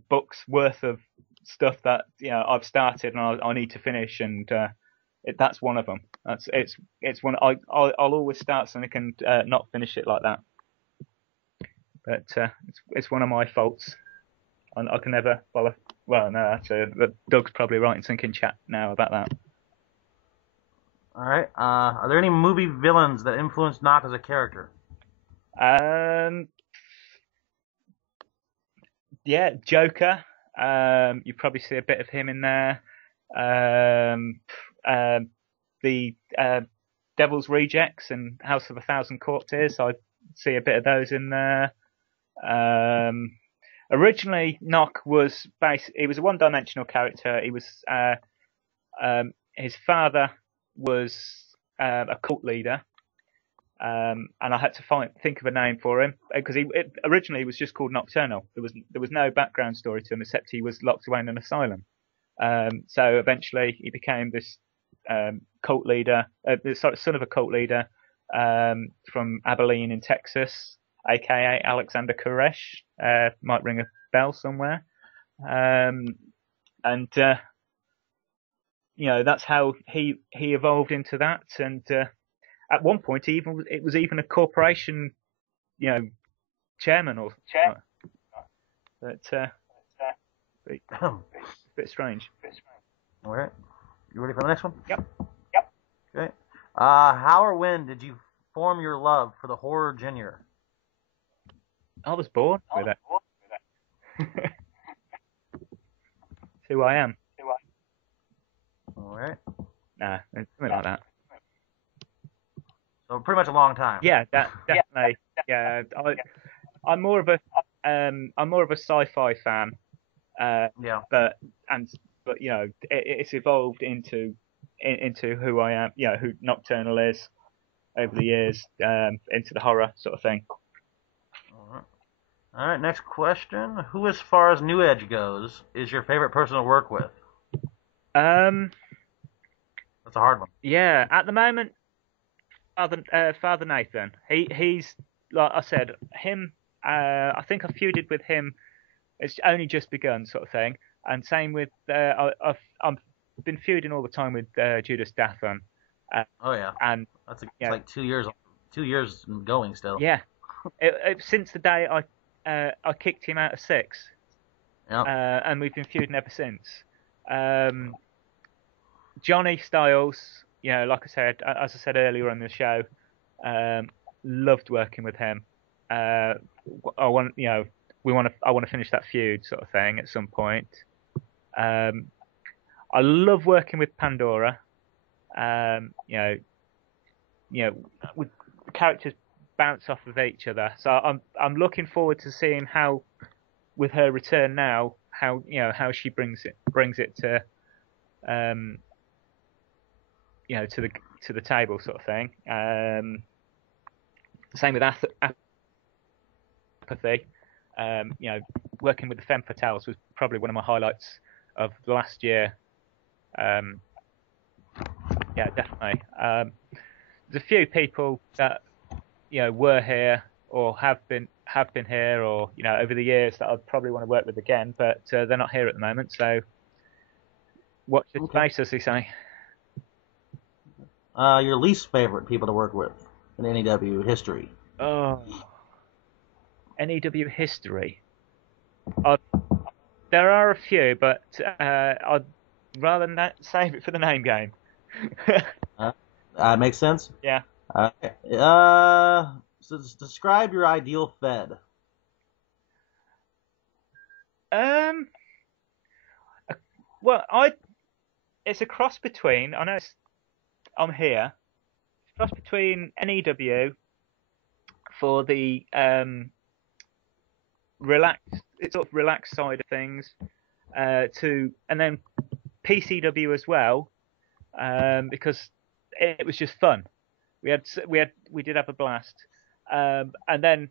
books worth of stuff that I've started and I need to finish, and that's one of them. It's one I'll always start something and not finish it like that. But it's one of my faults. I can never follow. Well, no, actually, Doug's probably writing something in chat now about that. All right. Are there any movie villains that influenced Nock as a character? Yeah, Joker. You probably see a bit of him in there. The Devil's Rejects and House of a Thousand Corpses. I see a bit of those in there. Originally, Nock was he was a one-dimensional character. He was his father was a cult leader, and I had to think of a name for him because originally he was just called Nocturnal. There was no background story to him except he was locked away in an asylum. So eventually he became this cult leader, the son of a cult leader from Abilene in Texas, aka Alexander Koresh. Might ring a bell somewhere. And that's how he evolved into that. And at one point, it was even a corporation, chairman or chair. But bit strange. All right. You ready for the next one? Yep. Okay. How or when did you form your love for the horror genre? I was born with it. It's who I am. All right. Nah, something like that. So pretty much a long time. Yeah, definitely. Yeah, I'm more of a sci-fi fan. Yeah. But it's evolved into who I am. Who Nocturnal is over the years. Into the horror sort of thing. All right. Next question: who, as far as New Edge goes, is your favorite person to work with? That's a hard one. Yeah, at the moment, Father Nathan. He's like I said, him. I think I feuded with him. It's only just begun, sort of thing. And same with I've been feuding all the time with Judas Dathan. Oh yeah. And that's like 2 years. 2 years going still. Yeah. Since the day I kicked him out of 6. Yeah. And we've been feuding ever since. Johnny Styles, like I said, as I said earlier on the show, loved working with him. I want to finish that feud sort of thing at some point. I love working with Pandora. With characters bounce off of each other. So I'm looking forward to seeing how, with her return now, how she brings it to to the table sort of thing. Same with Apathy. Working with the Femme Fatales was probably one of my highlights of last year. Yeah, definitely. There's a few people that were here or have been here or over the years that I'd probably want to work with again, but they're not here at the moment. So watch this space, as they say. Your least favorite people to work with in NEW history? Oh, NEW history. There are a few, but I'd rather save it for the name game. Makes sense? Yeah. So describe your ideal Fed. Well, it's a cross between. I know I'm here. It's a cross between NEW for the relaxed side of things, and then PCW as well, because it was just fun. We did have a blast, and then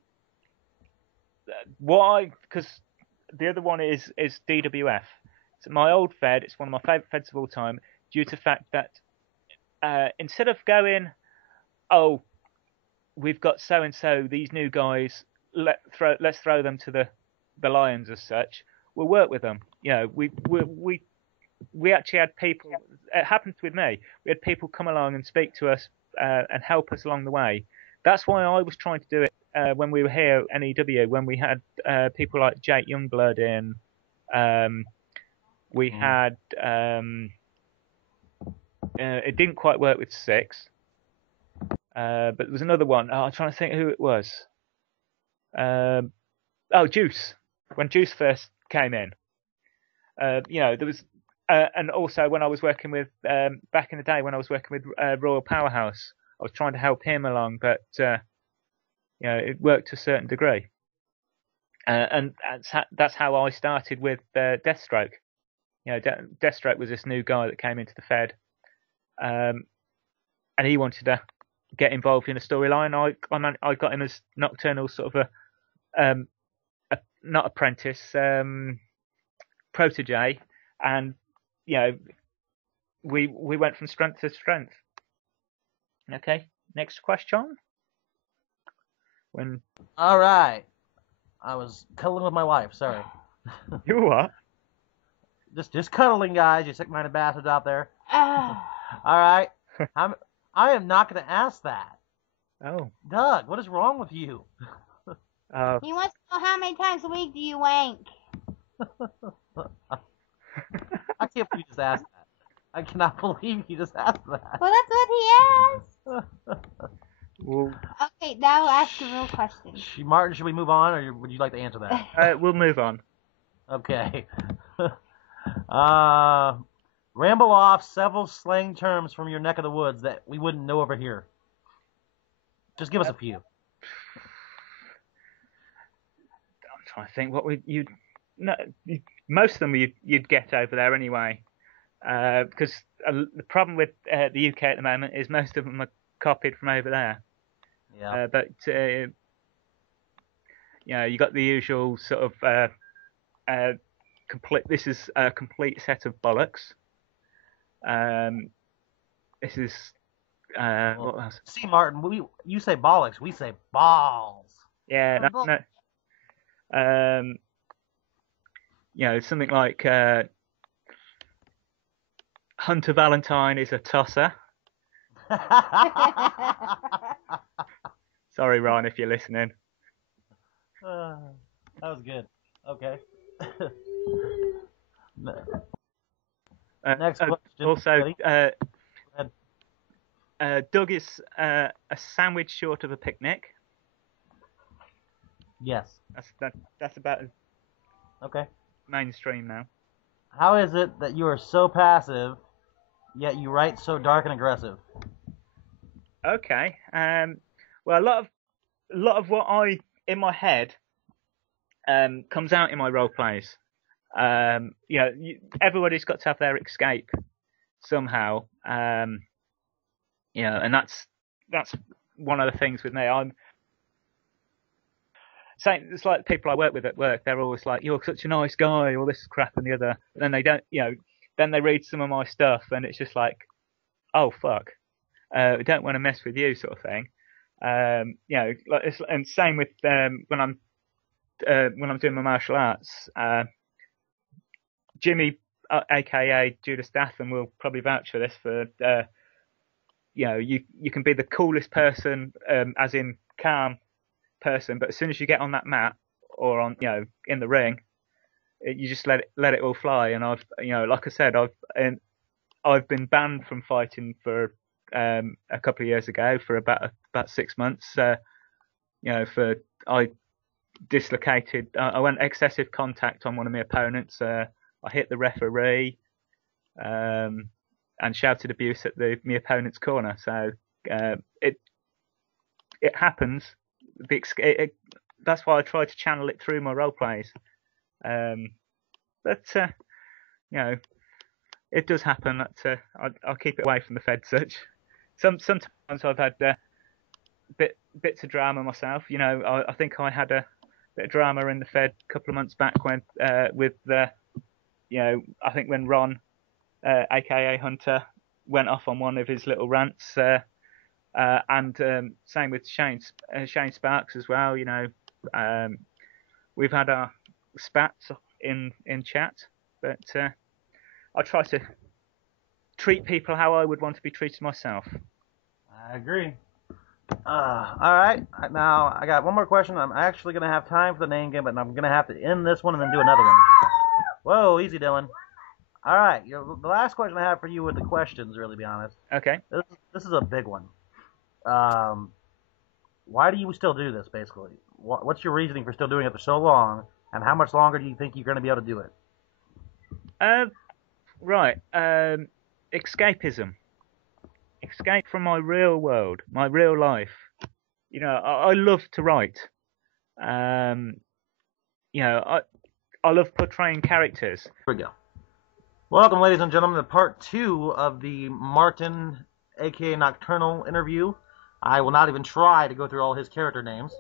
because the other one is DWF. It's my old Fed. It's one of my favourite Feds of all time, due to the fact that instead of going, oh, we've got so and so, these new guys, let's throw them to the lions as such. We'll work with them. You know, we actually had people. It happened with me. We had people come along and speak to us and help us along the way. That's why I was trying to do it when we were here at NEW, when we had people like Jake Youngblood in. We had. It didn't quite work with 6. But there was another one. I'm trying to think who it was. Juice. When Juice first came in. There was. And also when I was working with, back in the day when I was working with Royal Powerhouse, I was trying to help him along, but it worked to a certain degree. And that's how I started with Deathstroke. Deathstroke was this new guy that came into the Fed, and he wanted to get involved in a storyline. I got him as Nocturnal sort of a not apprentice, protege, and we went from strength to strength. Okay, next question. All right, I was cuddling with my wife. Sorry. You what? Just cuddling, guys. You sick-minded bastards out there. All right. I am not going to ask that. Oh. Doug, what is wrong with you? He wants to know how many times a week do you wank? I can't believe you just asked that. I cannot believe you just asked that. Well, that's what he asked. Well, okay, now ask a real question. Martin, should we move on, or would you like to answer that? We'll move on. Okay. Ramble off several slang terms from your neck of the woods that we wouldn't know over here. Just give us a few. I'm trying to think what most of them you'd get over there anyway, because the problem with the UK at the moment is most of them are copied from over there. Yeah. But you got the usual sort of complete. This is a complete set of bollocks. This is what else? See, Martin, you say bollocks, we say balls. Yeah, no. Something like Hunter Valentine is a tosser. Sorry, Ron, if you're listening. That was good. Okay. Next question. Also, Doug is a sandwich short of a picnic. Yes. That's about okay. Mainstream now. How is it that you are so passive, yet you write so dark and aggressive? Okay. Well, a lot of what I in my head comes out in my role plays. Everybody's got to have their escape somehow. And that's one of the things with me. It's like people I work with at work. They're always like, "You're such a nice guy," all this crap and the other. But then they don't, then they read some of my stuff, and it's just like, "Oh fuck, we don't want to mess with you," sort of thing. And same with when I'm doing my martial arts. Jimmy, aka Judas Statham, will probably vouch for this. You can be the coolest person, as in calm person, but as soon as you get on that mat or on in the ring, you just let it all fly. And I've like I said, I've been banned from fighting for a couple of years ago for about 6 months. I dislocated. I went excessive contact on one of my opponents. I hit the referee and shouted abuse at my opponent's corner. So it happens. That's why I try to channel it through my role plays. But it does happen. That I'll keep it away from the Fed such. Sometimes I've had bits of drama myself. I think I had bit of drama in the Fed a couple of months back when with the, I think when Ron, aka Hunter, went off on one of his little rants, and same with Shane Sparks as well. We've had our spats in chat, but I try to treat people how I would want to be treated myself. I agree. All right. Now, I got one more question. I'm actually going to have time for the name game, but I'm going to have to end this one and then do another one. Whoa, easy, Dylan. All right. The last question I have for you with the questions, really, to be honest. Okay. This is a big one. Why do you still do this, basically? What's your reasoning for still doing it for so long, and how much longer do you think you're going to be able to do it? Right. Escapism. Escape from my real world, my real life. I love to write. I love portraying characters. Here we go. Welcome, ladies and gentlemen, to part 2 of the Martin, aka Nocturnal, interview. I will not even try to go through all his character names.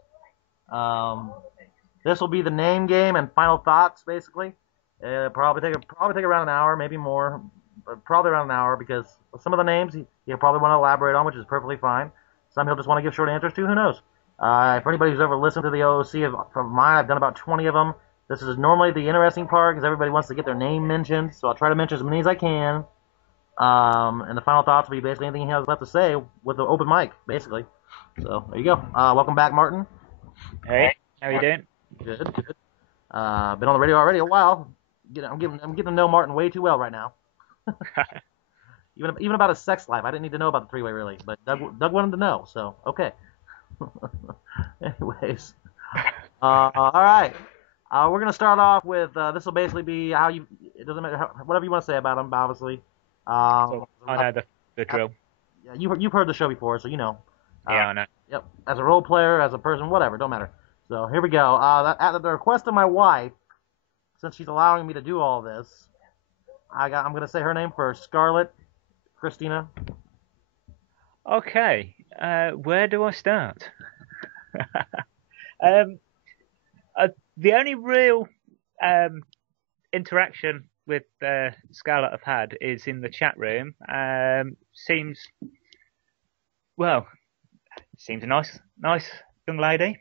This will be the name game and final thoughts, basically. Probably take around an hour, maybe more, but probably around an hour, because some of the names he'll probably want to elaborate on, which is perfectly fine. Some he'll just want to give short answers to. Who knows? For anybody who's ever listened to the OOC from mine, I've done about 20 of them. This is normally the interesting part because everybody wants to get their name mentioned, so I'll try to mention as many as I can. And the final thoughts will be basically anything he has left to say with the open mic, basically. So there you go. Welcome back, Martin. Hey, how you doing? Good. Been on the radio already a while. I'm getting to know Martin way too well right now. Even about his sex life, I didn't need to know about the three-way really, but Doug wanted to know, so okay. Anyways, all right. We're gonna start off with this will basically be how you. It doesn't matter whatever you want to say about him, obviously. So I know the drill. Yeah, you've heard the show before, so you know. Yeah, I know. Yep. As a role player, as a person, whatever, don't matter. So here we go. At the request of my wife, since she's allowing me to do all this, I'm gonna say her name first. Scarlett Christina. Okay. Where do I start? The only real interaction with Scarlett I've had is in the chat room. Seems a nice young lady.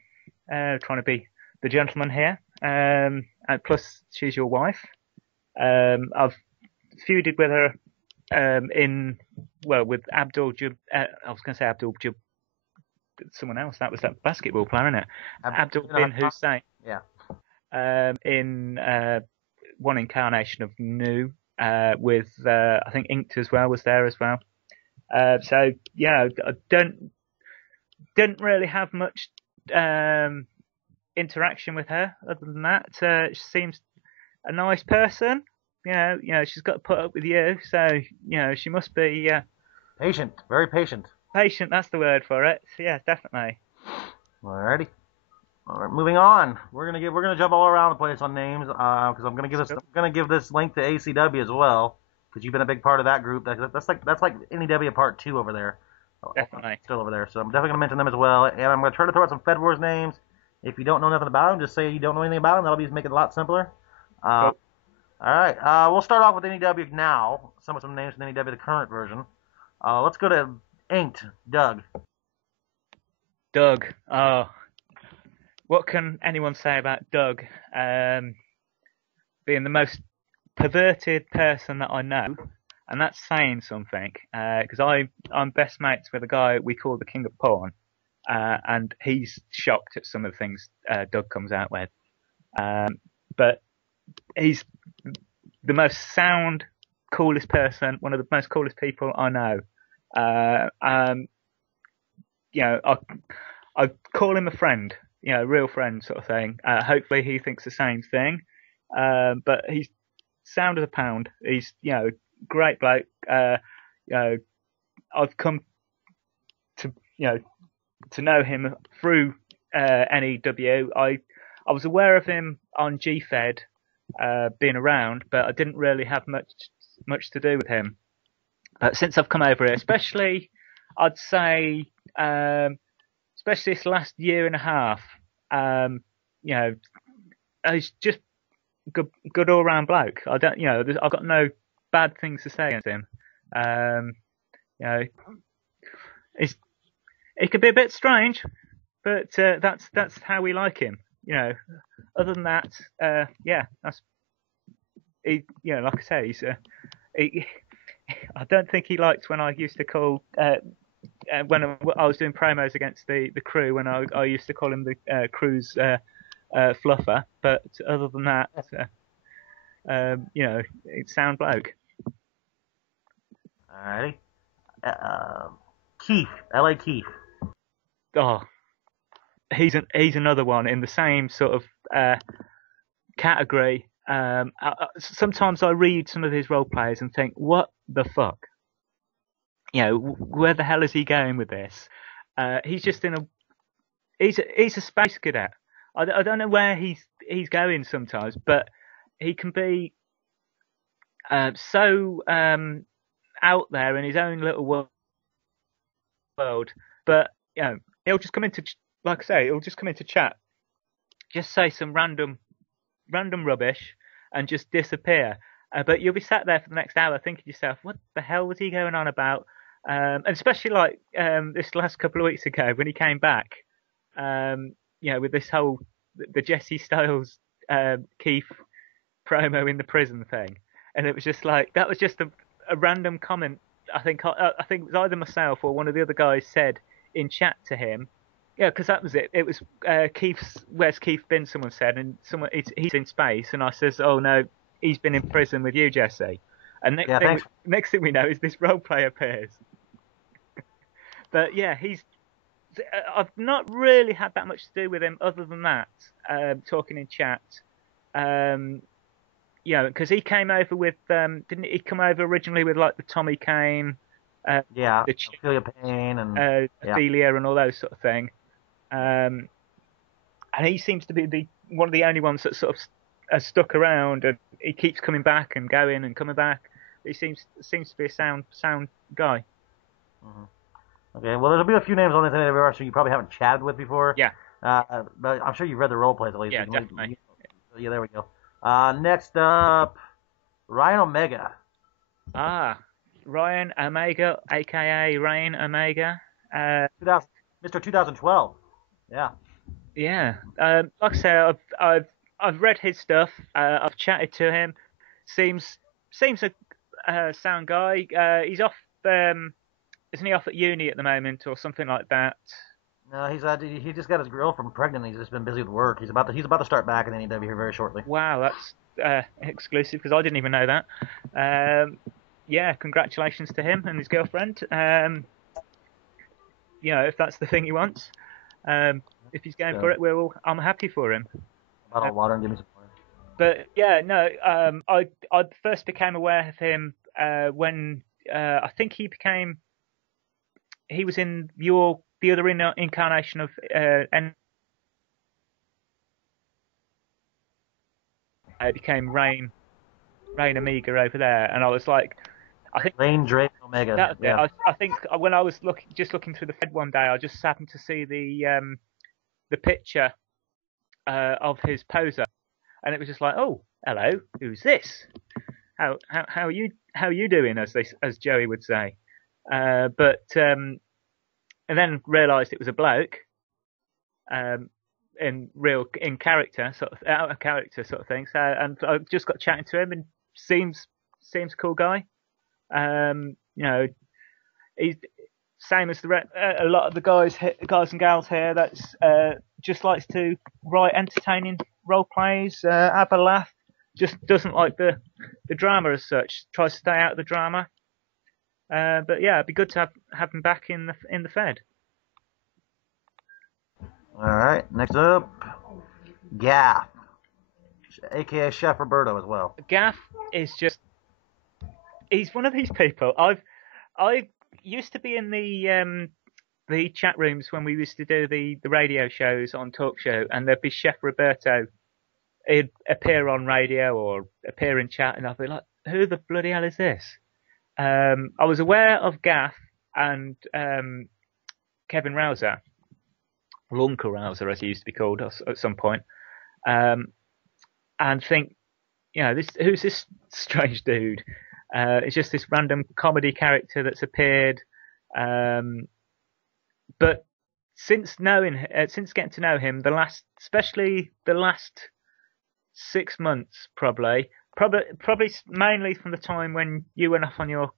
Trying to be the gentleman here. And plus, she's your wife. I've feuded with her with Abdul Jub. I was going to say Abdul Jub. Someone else. That was that basketball player, isn't it? Abdul bin Hussein. Yeah. In one incarnation of Nu, with I think Inked as well was there as well. So yeah, I didn't really have much interaction with her other than that. She seems a nice person. She's got to put up with you, so she must be patient, very patient. Patient, that's the word for it. So, yeah, definitely. Alrighty. All right, moving on. We're gonna jump all around the place on names because I'm gonna give this link to ACW as well because you've been a big part of that group. That's like NEW Part 2 over there. Definitely. Still over there. So I'm definitely gonna mention them as well, and I'm gonna try to throw out some Fed Wars names. If you don't know nothing about them, just say you don't know anything about them. That'll make it a lot simpler. Cool. All right. We'll start off with NEW now. Some names from NEW, the current version. Let's go to Inked, Doug. Doug. Oh. What can anyone say about Doug? Being the most perverted person that I know, and that's saying something. Because I'm best mates with a guy we call the King of Porn, and he's shocked at some of the things Doug comes out with. But he's the most sound, coolest person, one of the most coolest people I know. I call him a friend, real friend sort of thing. Hopefully he thinks the same thing. But he's sound as a pound. He's, great bloke. I've come to know him through NEW. I was aware of him on GFed, being around, but I didn't really have much to do with him. But since I've come over here, especially, I'd say, especially this last year and a half, he's just good all round bloke. I don't, I've got no bad things to say against him. He could be a bit strange, but that's how we like him. Other than that, that's like I say, I don't think he liked when I used to call when I was doing promos against the crew, when I used to call him the crew's fluffer. But other than that, it's sound bloke. Alrighty. Keith, L.A. Keith. Oh, he's another one in the same sort of category. Sometimes I read some of his role plays and think, what the fuck? Where the hell is he going with this? He's just he's a space cadet. I don't know where he's going sometimes, but he can be so out there in his own little world. But he'll just come into, like I say, he'll just come into chat, just say some random rubbish, and just disappear. But you'll be sat there for the next hour thinking to yourself, what the hell was he going on about? And especially like this last couple of weeks ago when he came back, with this whole the Jesse Styles Keith promo in the prison thing, and it was just like, that was just a random comment. I think it was either myself or one of the other guys said in chat to him. Yeah, because that was it. It was where's Keith been? Someone said, and he's in space, and I says, oh no, he's been in prison with you, Jesse. And next thing we know is this role play appears. But yeah, I've not really had that much to do with him other than that, talking in chat. Because he came over with, didn't he come over originally with like the Tommy Kane, Ophelia Payne and Ophelia and all those sort of thing. And he seems to be one of the only ones that sort of has stuck around, and he keeps coming back and going and coming back. He seems to be a sound guy. Mm-hmm. Okay, well, there'll be a few names on this anniversary you probably haven't chatted with before. Yeah. But I'm sure you've read the role plays at least. Yeah, definitely. Yeah, there we go. Next up, Ryan Omega. Ryan Omega, a.k.a. Ryan Omega. Mr. 2012. Yeah. Yeah. Like I say, I've read his stuff. I've chatted to him. Seems a sound guy. He's off. Isn't he off at uni at the moment or something like that? No, he just got his girlfriend pregnant. He's just been busy with work. He's about to start back in NEW here very shortly. Wow, that's exclusive because I didn't even know that. Congratulations to him and his girlfriend. If that's the thing he wants, if he's going for it, I'm happy for him. A bottle of water and give me some water. But yeah, no, I first became aware of him when I think he was in the other incarnation of became Rain Omega over there, and I was like, I think Rain Drake Omega. I think when I was looking through the Fed one day, I just happened to see the picture of his poser, and it was just like, oh, hello, who's this? How are you doing, as Joey would say. And then realised it was a bloke, in character, sort of out of character sort of thing. So, and I just got chatting to him, and seems a cool guy. He's same as a lot of the guys and gals here. That's just likes to write entertaining role plays, have a laugh. Just doesn't like the drama as such. Tries to stay out of the drama. But yeah, it'd be good to have him back in the Fed. All right, next up, Gaff, aka Chef Roberto as well. Gaff is he's one of these people. I used to be in the chat rooms when we used to do the radio shows on Talk Show, and there'd be Chef Roberto. He'd appear on radio or appear in chat, and I'd be like, who the bloody hell is this? I was aware of Gaff and Kevin Rouser, or Uncle Rouser as he used to be called at some point. and think, who's this strange dude? It's just this random comedy character that's appeared. But since getting to know him, especially the last 6 months, probably mainly from the time when you went off on your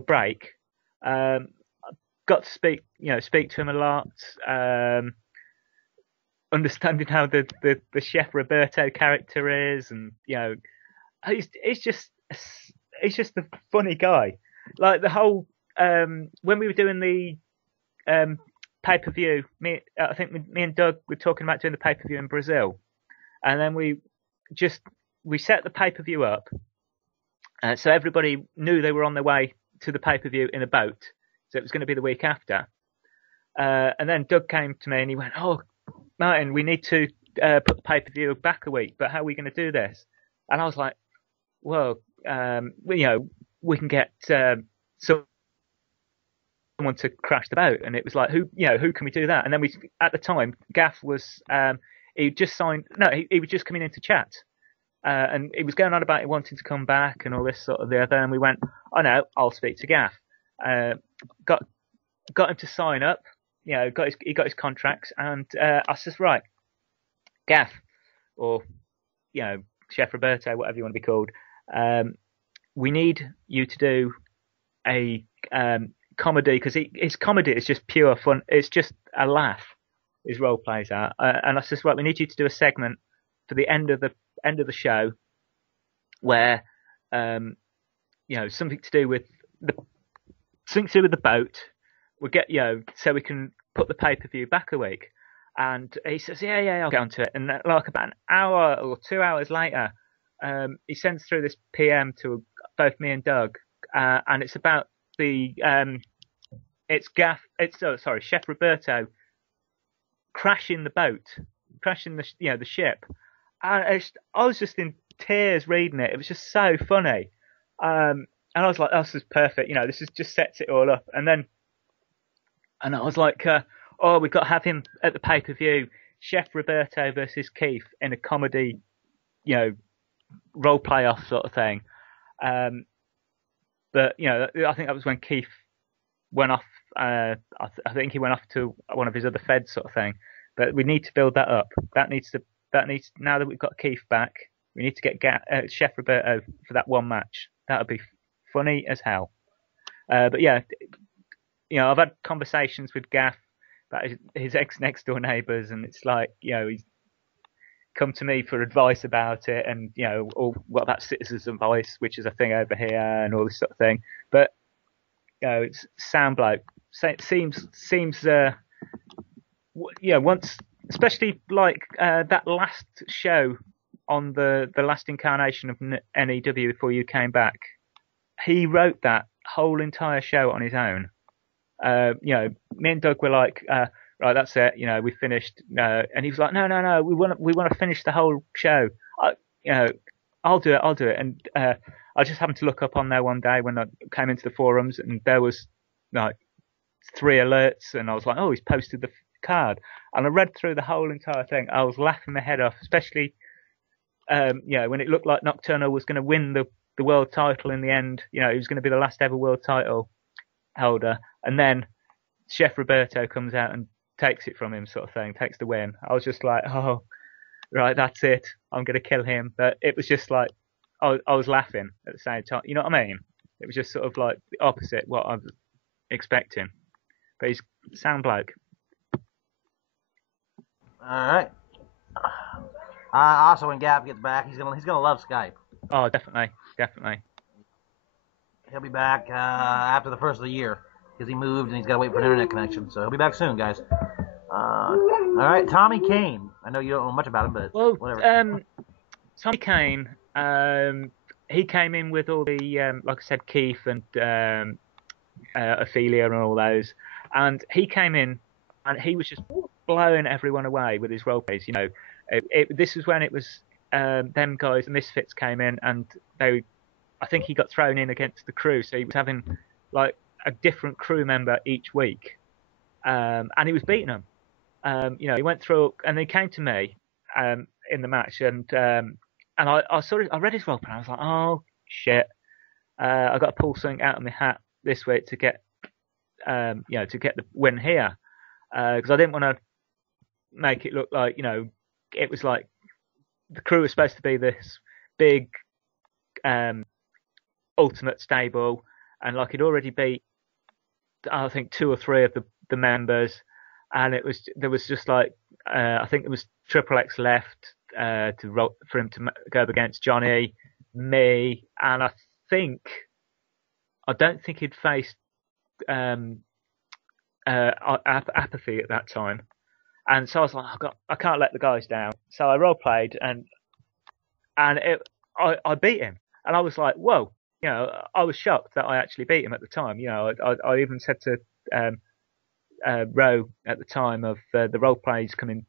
break, got to speak to him a lot, understanding how the Chef Roberto character is, and he's just a funny guy. Like the whole when we were doing the pay-per-view, I think me and Doug were talking about doing the pay-per-view in Brazil, and then we set the pay-per-view up, so everybody knew they were on their way to the pay-per-view in a boat, so it was going to be the week after. And then Doug came to me and he went, "Oh, Martin, we need to put the pay-per-view back a week, but how are we going to do this?" And I was like, "Well, we can get someone to crash the boat." And it was like, who can we do that? And then at the time, Gaff was he just signed. No, he was just coming in to chat, and he was going on about wanting to come back and all this sort of the other. And we went, "Oh no, I'll speak to Gaff." Got him to sign up. He got his contracts, and I said, "Right, Gaff, or Chef Roberto, whatever you want to be called, we need you to do a comedy, because his comedy is just pure fun. It's just a laugh. His role plays are." And I said, "Right, we need you to do a segment for the end of the show where something to do with the boat. We'll get so we can put the pay-per-view back a week." And he says, yeah, I'll get onto it. And like about an hour or 2 hours later, he sends through this PM to both me and Doug, and it's about Chef Roberto crashing the boat, crashing the ship. And I was just in tears reading it. It was just so funny. And I was like, "Oh, this is perfect. This just sets it all up." And I was like, we've got to have him at the pay-per-view, Chef Roberto versus Keith in a comedy, role play-off sort of thing. But I think that was when Keith went off. I think he went off to one of his other feds sort of thing. But we need to build that up. That needs now that we've got Keith back, we need to get Chef Roberto for that one match. That would be funny as hell. But yeah, I've had conversations with Gaff about his ex-next door neighbours, and it's like, he's come to me for advice about it, and or what about citizens' advice, which is a thing over here, and all this sort of thing. But it's sound bloke. Seems once, especially like that last show on the last incarnation of NEW before you came back, he wrote that whole entire show on his own. Me and Doug were like, "Right, that's it. We finished." And he was like, "No, we want to finish the whole show. I'll do it." And I just happened to look up on there one day when I came into the forums, and there was like 3 alerts, and I was like, "Oh, he's posted the card." And I read through the whole entire thing. I was laughing my head off, especially when it looked like Nocturnal was going to win the world title in the end. He was going to be the last ever world title holder, and then Chef Roberto comes out and takes it from him, sort of thing, takes the win. I was just like, "Oh, right, that's it. I'm going to kill him." But it was just like, I was laughing at the same time. You know what I mean? It was just sort of like the opposite what I was expecting. But he's a sound bloke. All right. Also, when Gav gets back, he's gonna love Skype. Oh, definitely. He'll be back after the first of the year, because he moved and he's got to wait for an internet connection. So he'll be back soon, guys. All right, Tommy Kane. I know you don't know much about him, but whatever. Tommy Kane, he came in with all the, like I said, Keith and Ophelia and all those. And he came in and he was just blowing everyone away with his role plays. This was when it was them guys, the Misfits, came in, and I think he got thrown in against the crew, so he was having like a different crew member each week, and he was beating them. He went through, and he came to me. in the match, and I read his role play. I was like, oh shit, I got to pull something out of my hat this week to get to get the win here, because I didn't want to make it look like it was like the crew was supposed to be this big ultimate stable, and like he'd already beat I think 2 or 3 of the members, and there was just like I think it was Triple X left for him to go up against Johnny, me, and I don't think he'd faced apathy at that time, and so I was like, I can't let the guys down. So I role played, and I beat him, and I was like, whoa. I was shocked that I actually beat him at the time. I even said to Ro at the time of the role plays coming,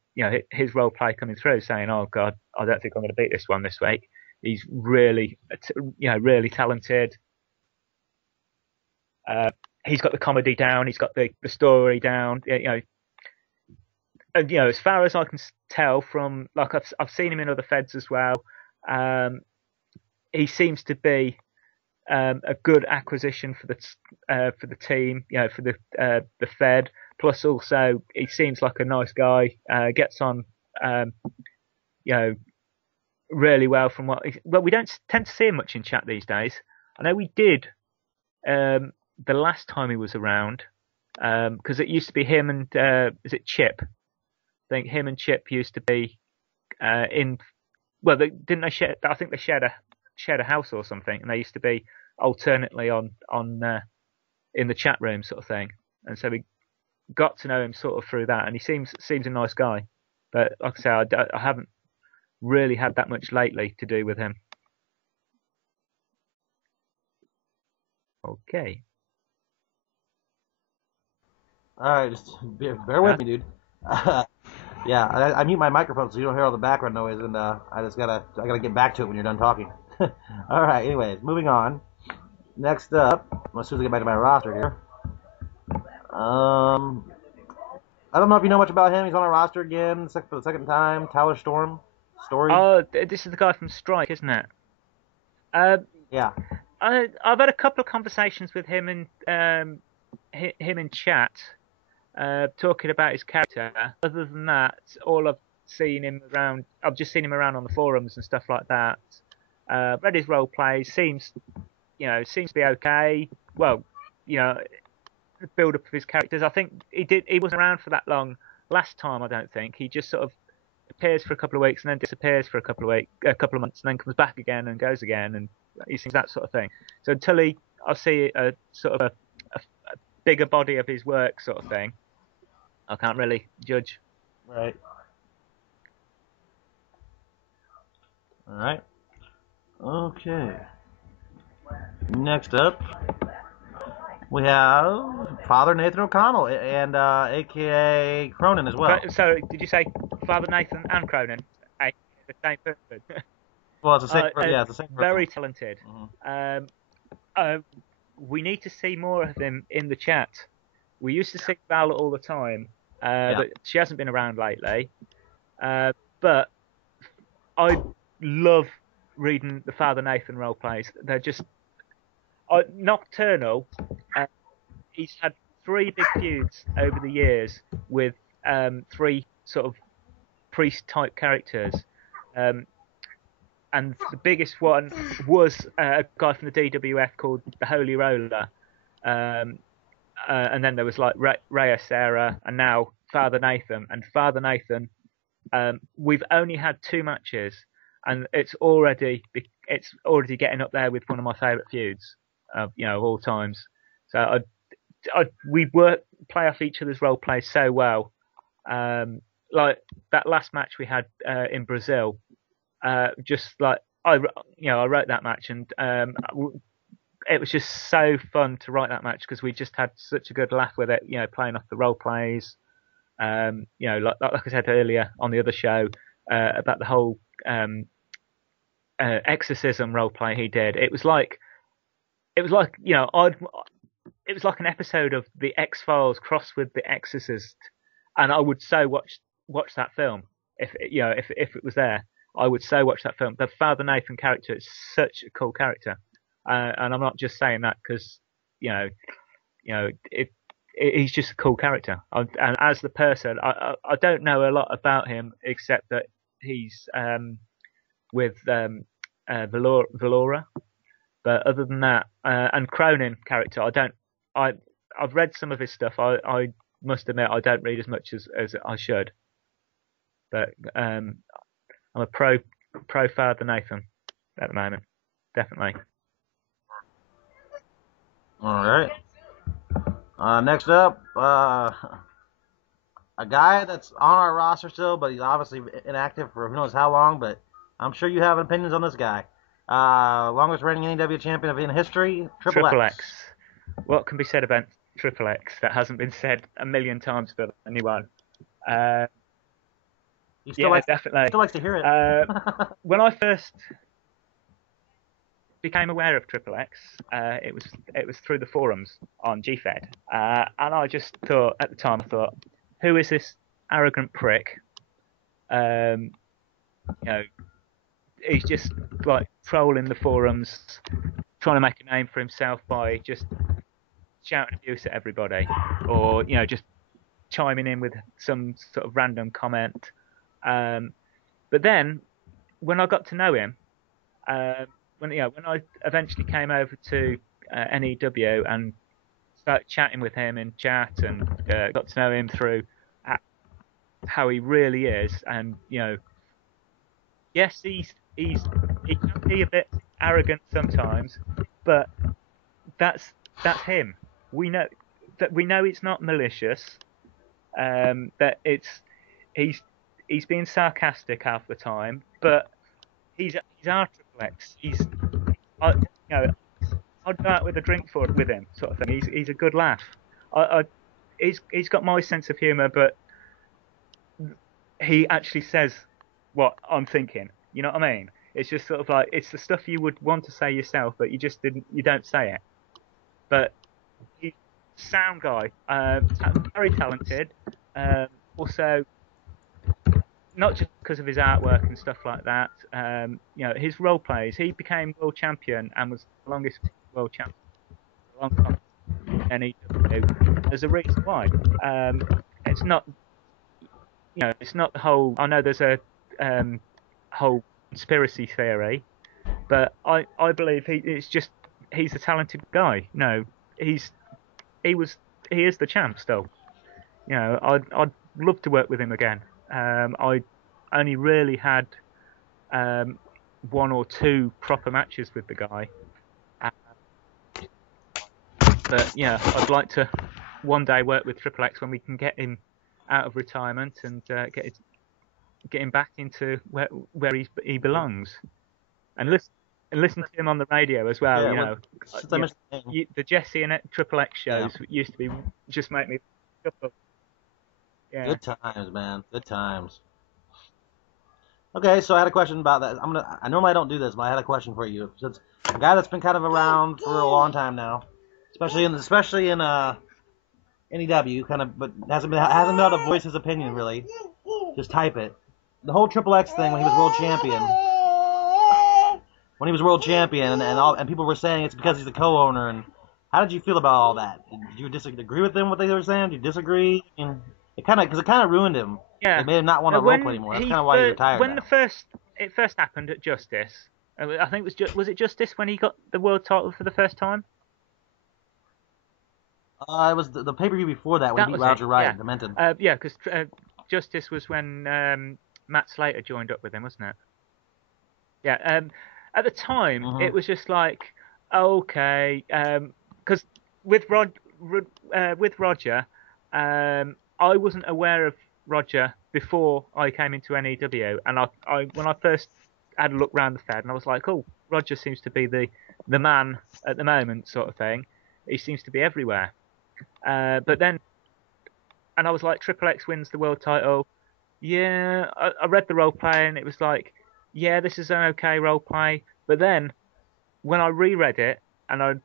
his role play coming through, saying, "Oh God, I don't think I'm going to beat this one this week. He's really, really talented. He's got the comedy down. He's got the story down. And as far as I can tell from I've seen him in other feds as well. He seems to be a good acquisition for the team, for the Fed. Plus, also he seems like a nice guy. Gets on, really well. We don't tend to see him much in chat these days. I know we did the last time he was around, because it used to be him and is it Chip? I think him and Chip used to be in. Well, didn't they share? I think they shared a house or something, and they used to be alternately on in the chat room sort of thing, and so we got to know him sort of through that, and he seems a nice guy, but like I say, I haven't really had that much lately to do with him. Okay. All right, just bear with me, dude. Yeah, I mute my microphone so you don't hear all the background noise, and I gotta get back to it when you're done talking. All right. Anyways, moving on. Next up, as soon as I get back to my roster here. I don't know if you know much about him. He's on our roster again for the second time. Tyler Storm. Story. Oh, this is the guy from Strike, isn't it? Yeah. I've had a couple of conversations with him and him in chat, talking about his character. Other than that, all I've just seen him around on the forums and stuff like that. Read his role plays, seems to be okay. Well, the build up of his characters. I think he wasn't around for that long last time. I don't think he just sort of appears for a couple of weeks and then disappears for a couple of months, and then comes back again and goes again, and he seems that sort of thing. So until I see a sort of a bigger body of his work sort of thing, I can't really judge. Right. All right. Okay. Next up, we have Father Nathan O'Connell and AKA Cronin as well. So did you say Father Nathan and Cronin? The same person. Well, it's the same. It's the same person. Very talented. Mm-hmm. We need to see more of him in the chat. We used to see Val all the time, but she hasn't been around lately. But I love reading the Father Nathan role plays. They're just Nocturnal. He's had 3 big feuds over the years with 3 sort of priest type characters. And the biggest one was a guy from the DWF called the Holy Roller. And then there was like Rhea Sarah, and now Father Nathan. And Father Nathan, we've only had 2 matches, and it's already getting up there with one of my favourite feuds of all times. So we play off each other's role plays so well. Like that last match we had in Brazil. Just like I wrote that match, and it was just so fun to write that match because we just had such a good laugh with it. Playing off the role plays. Like I said earlier on the other show about the whole exorcism role play he did. It was like an episode of The X-Files crossed with The Exorcist, and I would so watch that film if it was there. I would so watch that film. The Father Nathan character is such a cool character, and I'm not just saying that because he's just a cool character. And as the person, I don't know a lot about him except that he's with Valora. But other than that, and Cronin character, I've read some of his stuff. I must admit I don't read as much as I should. But I'm a pro Father Nathan at the moment, definitely. All right. Next up, a guy that's on our roster still, but he's obviously inactive for who knows how long. But I'm sure you have opinions on this guy. Longest reigning NEW champion in history, Triple X. What can be said about Triple X that hasn't been said a million times by anyone? Definitely. Still likes to hear it. When I first became aware of Triple X, it was through the forums on GFED, and I just thought at the time, who is this arrogant prick? He's just like trolling the forums, trying to make a name for himself by just shouting abuse at everybody, or just chiming in with some sort of random comment. But then, when I got to know him, when I eventually came over to NEW and started chatting with him in chat and got to know him through how he really is, and yes, he can be a bit arrogant sometimes, but that's him. We know it's not malicious. That he's being sarcastic half the time, but he's our Triple X. I'd go out with a drink with him, sort of thing. He's a good laugh. He's got my sense of humour, but he actually says what I'm thinking. You know what I mean? It's just sort of like, it's the stuff you would want to say yourself, but you don't say it. But he's a sound guy, very talented. Also, not just because of his artwork and stuff like that. His role plays. He became world champion and was the longest world champion for a long time. And there's a reason why. It's not. It's not the whole. I know there's a whole conspiracy theory, but I believe he's a talented guy. He is the champ still. I'd love to work with him again. I only really had one or two proper matches with the guy, but I'd like to one day work with Triple X when we can get him out of retirement and get him back into where he belongs, and listen to him on the radio as well. The Jesse and Triple X shows used to be just make me. Yeah. Good times, man. Good times. Okay, so I had a question about that. I normally I don't do this, but I had a question for you. So it's a guy that's been kind of around for a long time now, especially in NEW, kind of, but hasn't been able to voice his opinion really. Just type it. The whole Triple X thing when he was world champion. When he was world champion, and people were saying it's because he's the co-owner. And how did you feel about all that? Did you disagree with them what they were saying? Did you disagree? It kind of ruined him. Yeah. It made him not want to roleplay anymore. That's kind of why he retired. When it first happened at Justice, I think was it Justice when he got the world title for the first time? It was the pay-per-view before that when he beat Roger Wright and Demented. Yeah, because Justice was when Matt Slater joined up with him, wasn't it? Yeah. At the time, it was just like, okay, because with Roger, I wasn't aware of Roger before I came into NEW, and I when I first had a look around the Fed, and I was like, oh, Roger seems to be the man at the moment, sort of thing. He seems to be everywhere. But then, and I was like, Triple X wins the world title. Yeah, I read the role play, and it was like, yeah, this is an okay role play. But then, when I reread it, and I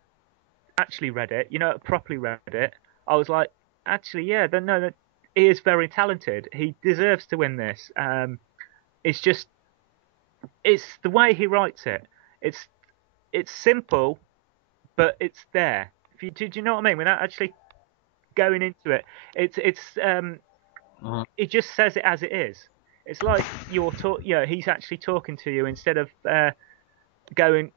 actually read it, properly read it, I was like, actually, yeah, no, he is very talented. He deserves to win this. It's just it's the way he writes it. It's simple, but it's there. Do you know what I mean? Without actually going into it, he just says it as it is. It's like he's actually talking to you instead of going.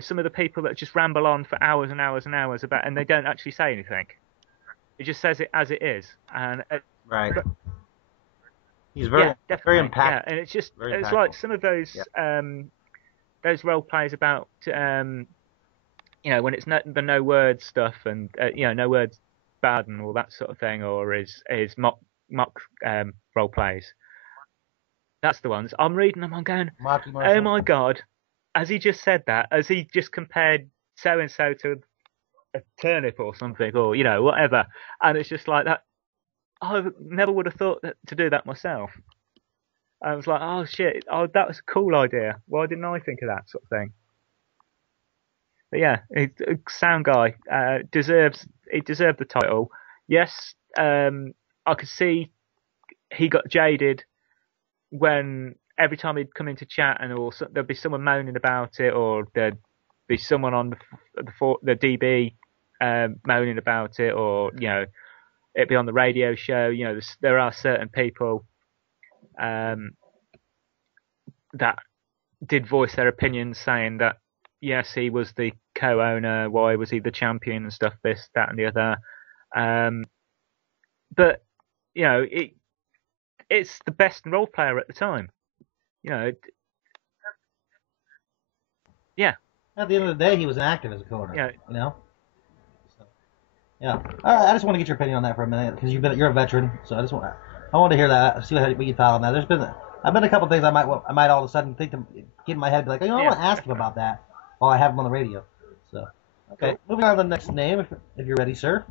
Some of the people that just ramble on for hours and hours and hours and they don't actually say anything. He just says it as it is, and right. He's very impactful. Yeah, and it's like some of those role plays about when it's the no words stuff and no words bad and all that sort of thing, or his mock role plays. That's the ones I'm reading them. I'm going, oh my god, has he just said that? Has he just compared so and so to a turnip or something, or whatever? And it's just like that. I never would have thought to do that myself. I was like, oh shit, that was a cool idea. Why didn't I think of that sort of thing? But yeah, a sound guy deserved the title. Yes, I could see he got jaded when every time he'd come into chat there'd be someone moaning about it, or there'd be someone on the DB moaning about it, or it'd be on the radio show. There are certain people that did voice their opinions, saying that yes, he was the co-owner, why was he the champion and stuff, this, that, and the other. But it's the best role player at the time. Yeah. At the end of the day, he was active as a co-owner. Yeah. So, yeah. All right, I just want to get your opinion on that for a minute because you're a veteran, so I want to hear that. See what you thought on that. I've been a couple of things I might all of a sudden think to get in my head, be like, I want to ask him about that while I have him on the radio. So, okay, moving on to the next name, if you're ready, sir.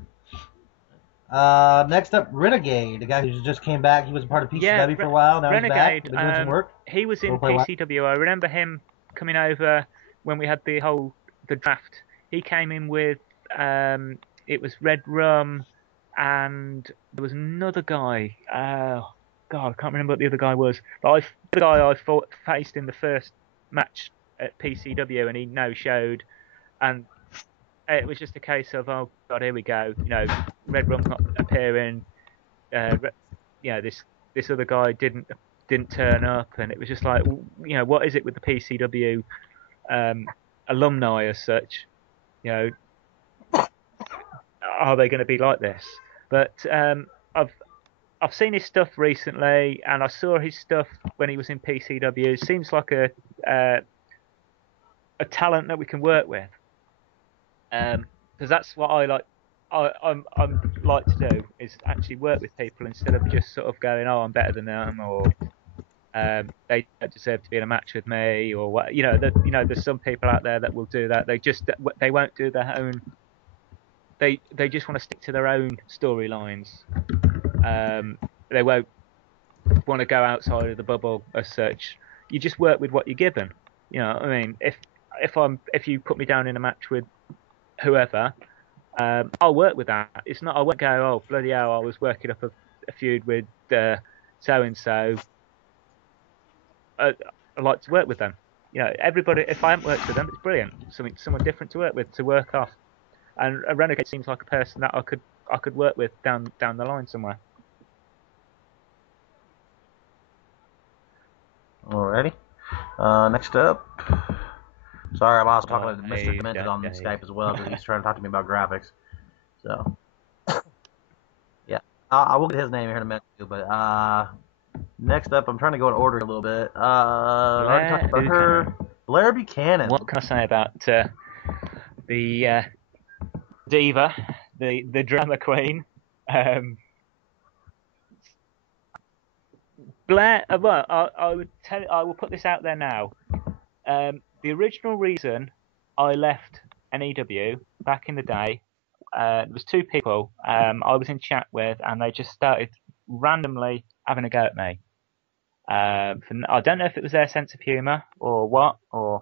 Next up, Renegade, the guy who just came back. He was a part of PCW for a while. Now Renegade, he's back. Been doing some work. He was in PCW. I remember him coming over when we had the draft. He came in with it was Red Rum, and there was another guy. God, I can't remember what the other guy was. But the guy I faced in the first match at PCW, and he no-showed, and it was just a case of, oh god, here we go. Red Rum's not appearing. This other guy didn't turn up, and it was just like, what is it with the PCW alumni as such? Are they going to be like this? But I've seen his stuff recently, and I saw his stuff when he was in PCW. Seems like a talent that we can work with, because that's what I like. I'm like to do is actually work with people instead of just sort of going, oh, I'm better than them, or they don't deserve to be in a match with me, or what. There's some people out there that will do that. They won't do their own. They just want to stick to their own storylines. They won't want to go outside of the bubble as such. You just work with what you're given. I mean, if you put me down in a match with whoever, I'll work with that. It's not. I won't go, oh bloody hell, I was working up a feud with so and so. I like to work with them. Everybody. If I haven't worked with them, it's brilliant. Someone different to work off. And a Renegade seems like a person that I could work with down the line somewhere. Alrighty. Next up. Sorry, I'm also talking to Mr. Demented on Skype as well because he's trying to talk to me about graphics. So, yeah, I will get his name here in a minute too. But next up, I'm trying to go in order a little bit. I already talked about her. Blair Buchanan. What can I say about the diva, the drama queen? Blair. Well, I will put this out there now. The original reason I left NEW back in the day, there was two people I was in chat with, and they just started randomly having a go at me. I don't know if it was their sense of humour or what, or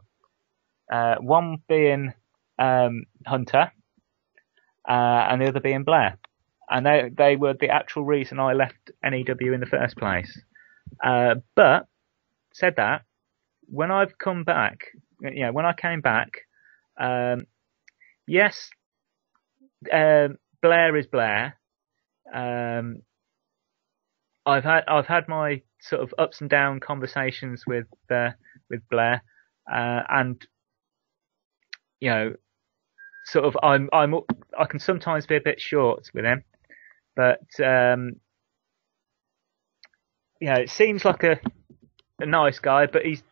one being Hunter, and the other being Blair, and they were the actual reason I left NEW in the first place. But said that, when I've come back, when I came back, yes, Blair is Blair. I've had my sort of ups and down conversations with Blair, and sort of I can sometimes be a bit short with him, but it seems like a nice guy, but he's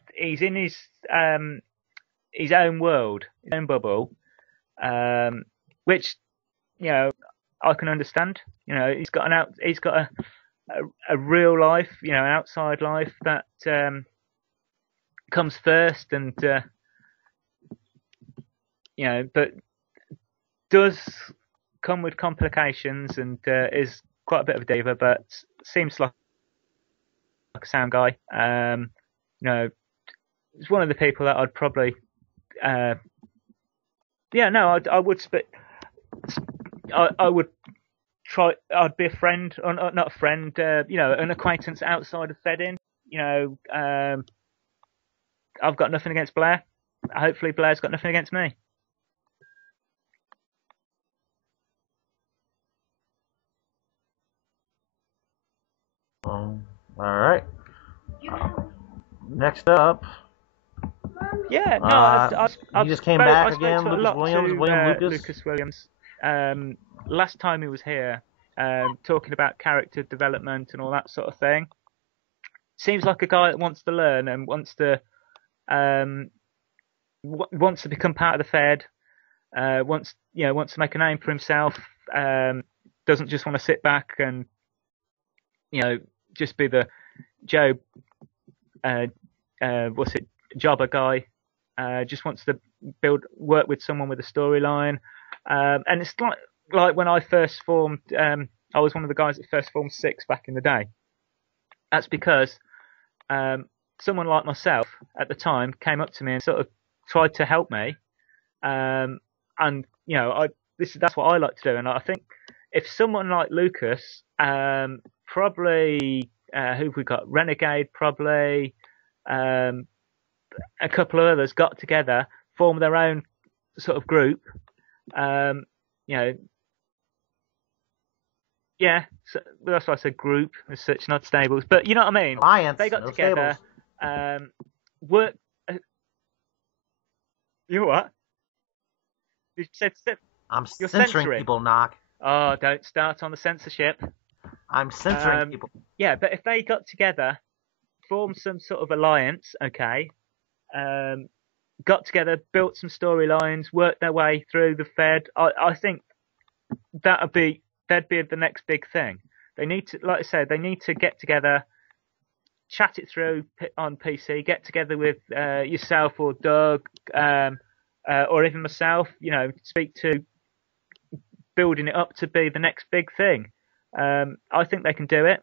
in his own world, his own bubble, which I can understand. He's got a real life, an outside life that comes first, and but does come with complications, and is quite a bit of a diva, but seems like a sound guy. It's one of the people that I'd probably, I would I would try. I'd be a friend, or not a friend, an acquaintance outside of Fedding. I've got nothing against Blair. Hopefully, Blair's got nothing against me. All right. Next up. Yeah, no, he just came back again. Lucas Williams. Lucas Williams. Last time he was here, talking about character development and all that sort of thing. Seems like a guy that wants to learn and wants to become part of the Fed. Wants to make a name for himself. Doesn't just want to sit back and just be the Joe. Jobber guy. Just wants to work with someone with a storyline. And it's like when I first formed. I was one of the guys that first formed Six back in the day. That's because someone like myself at the time came up to me and sort of tried to help me. And that's what I like to do. And I think if someone like Lucas, probably who've we got? Renegade, probably. A couple of others got together, formed their own sort of group. So that's why I said group as such, not stables. But you know what I mean? Alliance, they got together, work. You what? You said I'm you're censoring censoring people, Knock. Oh, don't start on the censorship. I'm censoring people. Yeah, but if they got together, formed some sort of alliance, okay, got together, built some storylines, worked their way through the Fed, I think that'd be the next big thing. They need to, like I said, they need to get together, chat it through on PC, get together with yourself or Doug, or even myself, speak to building it up to be the next big thing. I think they can do it.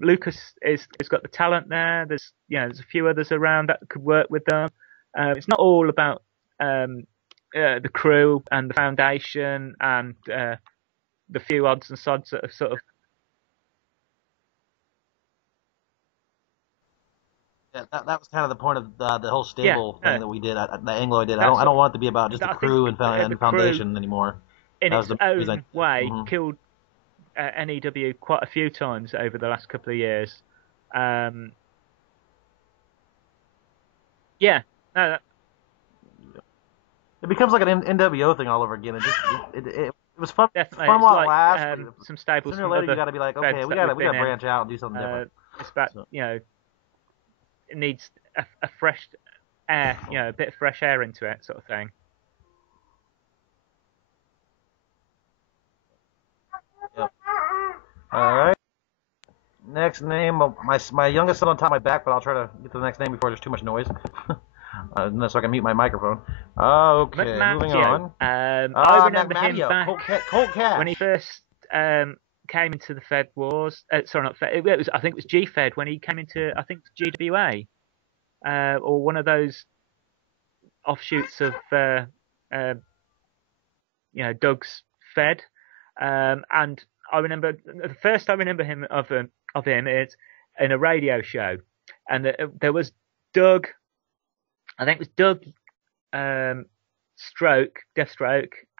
Lucas has got the talent there. There's a few others around that could work with them. It's not all about the crew and the foundation and the few odds and sods that are sort of. Yeah, that was kind of the point of the whole stable thing that we did, the angle I did. I don't want it to be about just the crew and foundation anymore. In its own way, killed NEW quite a few times over the last couple of years. It becomes like an NWO thing all over again. It was fun. Definitely, fun while it like, lasts. Some stables. Sooner or later, you got to be like, okay, we got to branch out and do something different. It's about it needs a fresh air, a bit of fresh air into it, sort of thing. Yep. All right. Next name, my youngest son on top of my back, but I'll try to get to the next name before there's too much noise. So I can mute my microphone. Okay, moving on. I remember him back Colt Cash. when he first came into the Fed Wars. Sorry, not Fed. I think it was G-Fed when he came into, I think, GWA, or one of those offshoots of, Doug's Fed. And I remember the first I remember him of him is in a radio show, and there was Doug, I think it was Doug, Deathstroke,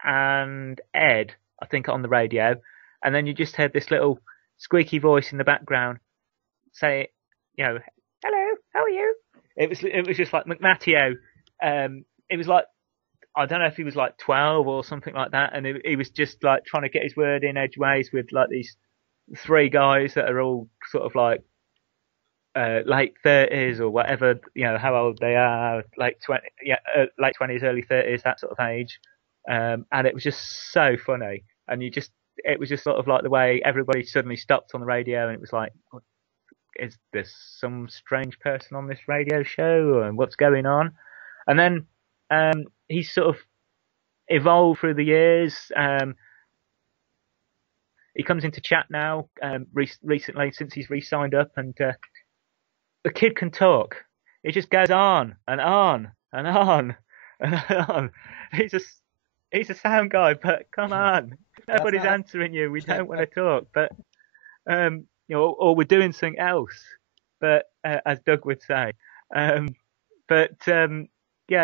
and Ed, I think, on the radio, and then you just heard this little squeaky voice in the background say, hello, how are you? It was just like McMatteo. It was like, I don't know if he was like 12 or something like that, and he was just like trying to get his word in edgeways with like these three guys that are all sort of like late 30s or whatever, how old they are, late 20s, early 30s, that sort of age. And it was just so funny. And it was just sort of like the way everybody suddenly stopped on the radio, and it was like, is there some strange person on this radio show, and what's going on? And then he's sort of evolved through the years. He comes into chat now recently since he's re-signed up, and the kid can talk. It just goes on and on and on and on. He's a sound guy, but come on, nobody's answering you. We don't want to talk, but or we're doing something else. But as Doug would say, yeah,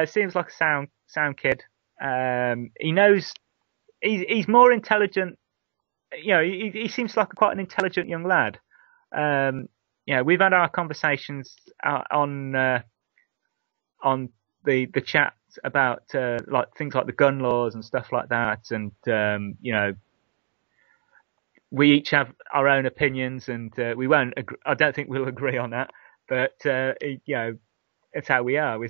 it seems like a sound kid. He knows he's more intelligent. He seems like quite an intelligent young lad. We've had our conversations on the chat about like things like the gun laws and stuff like that, and we each have our own opinions, and we won't. I don't think we'll agree on that, but it's how we are.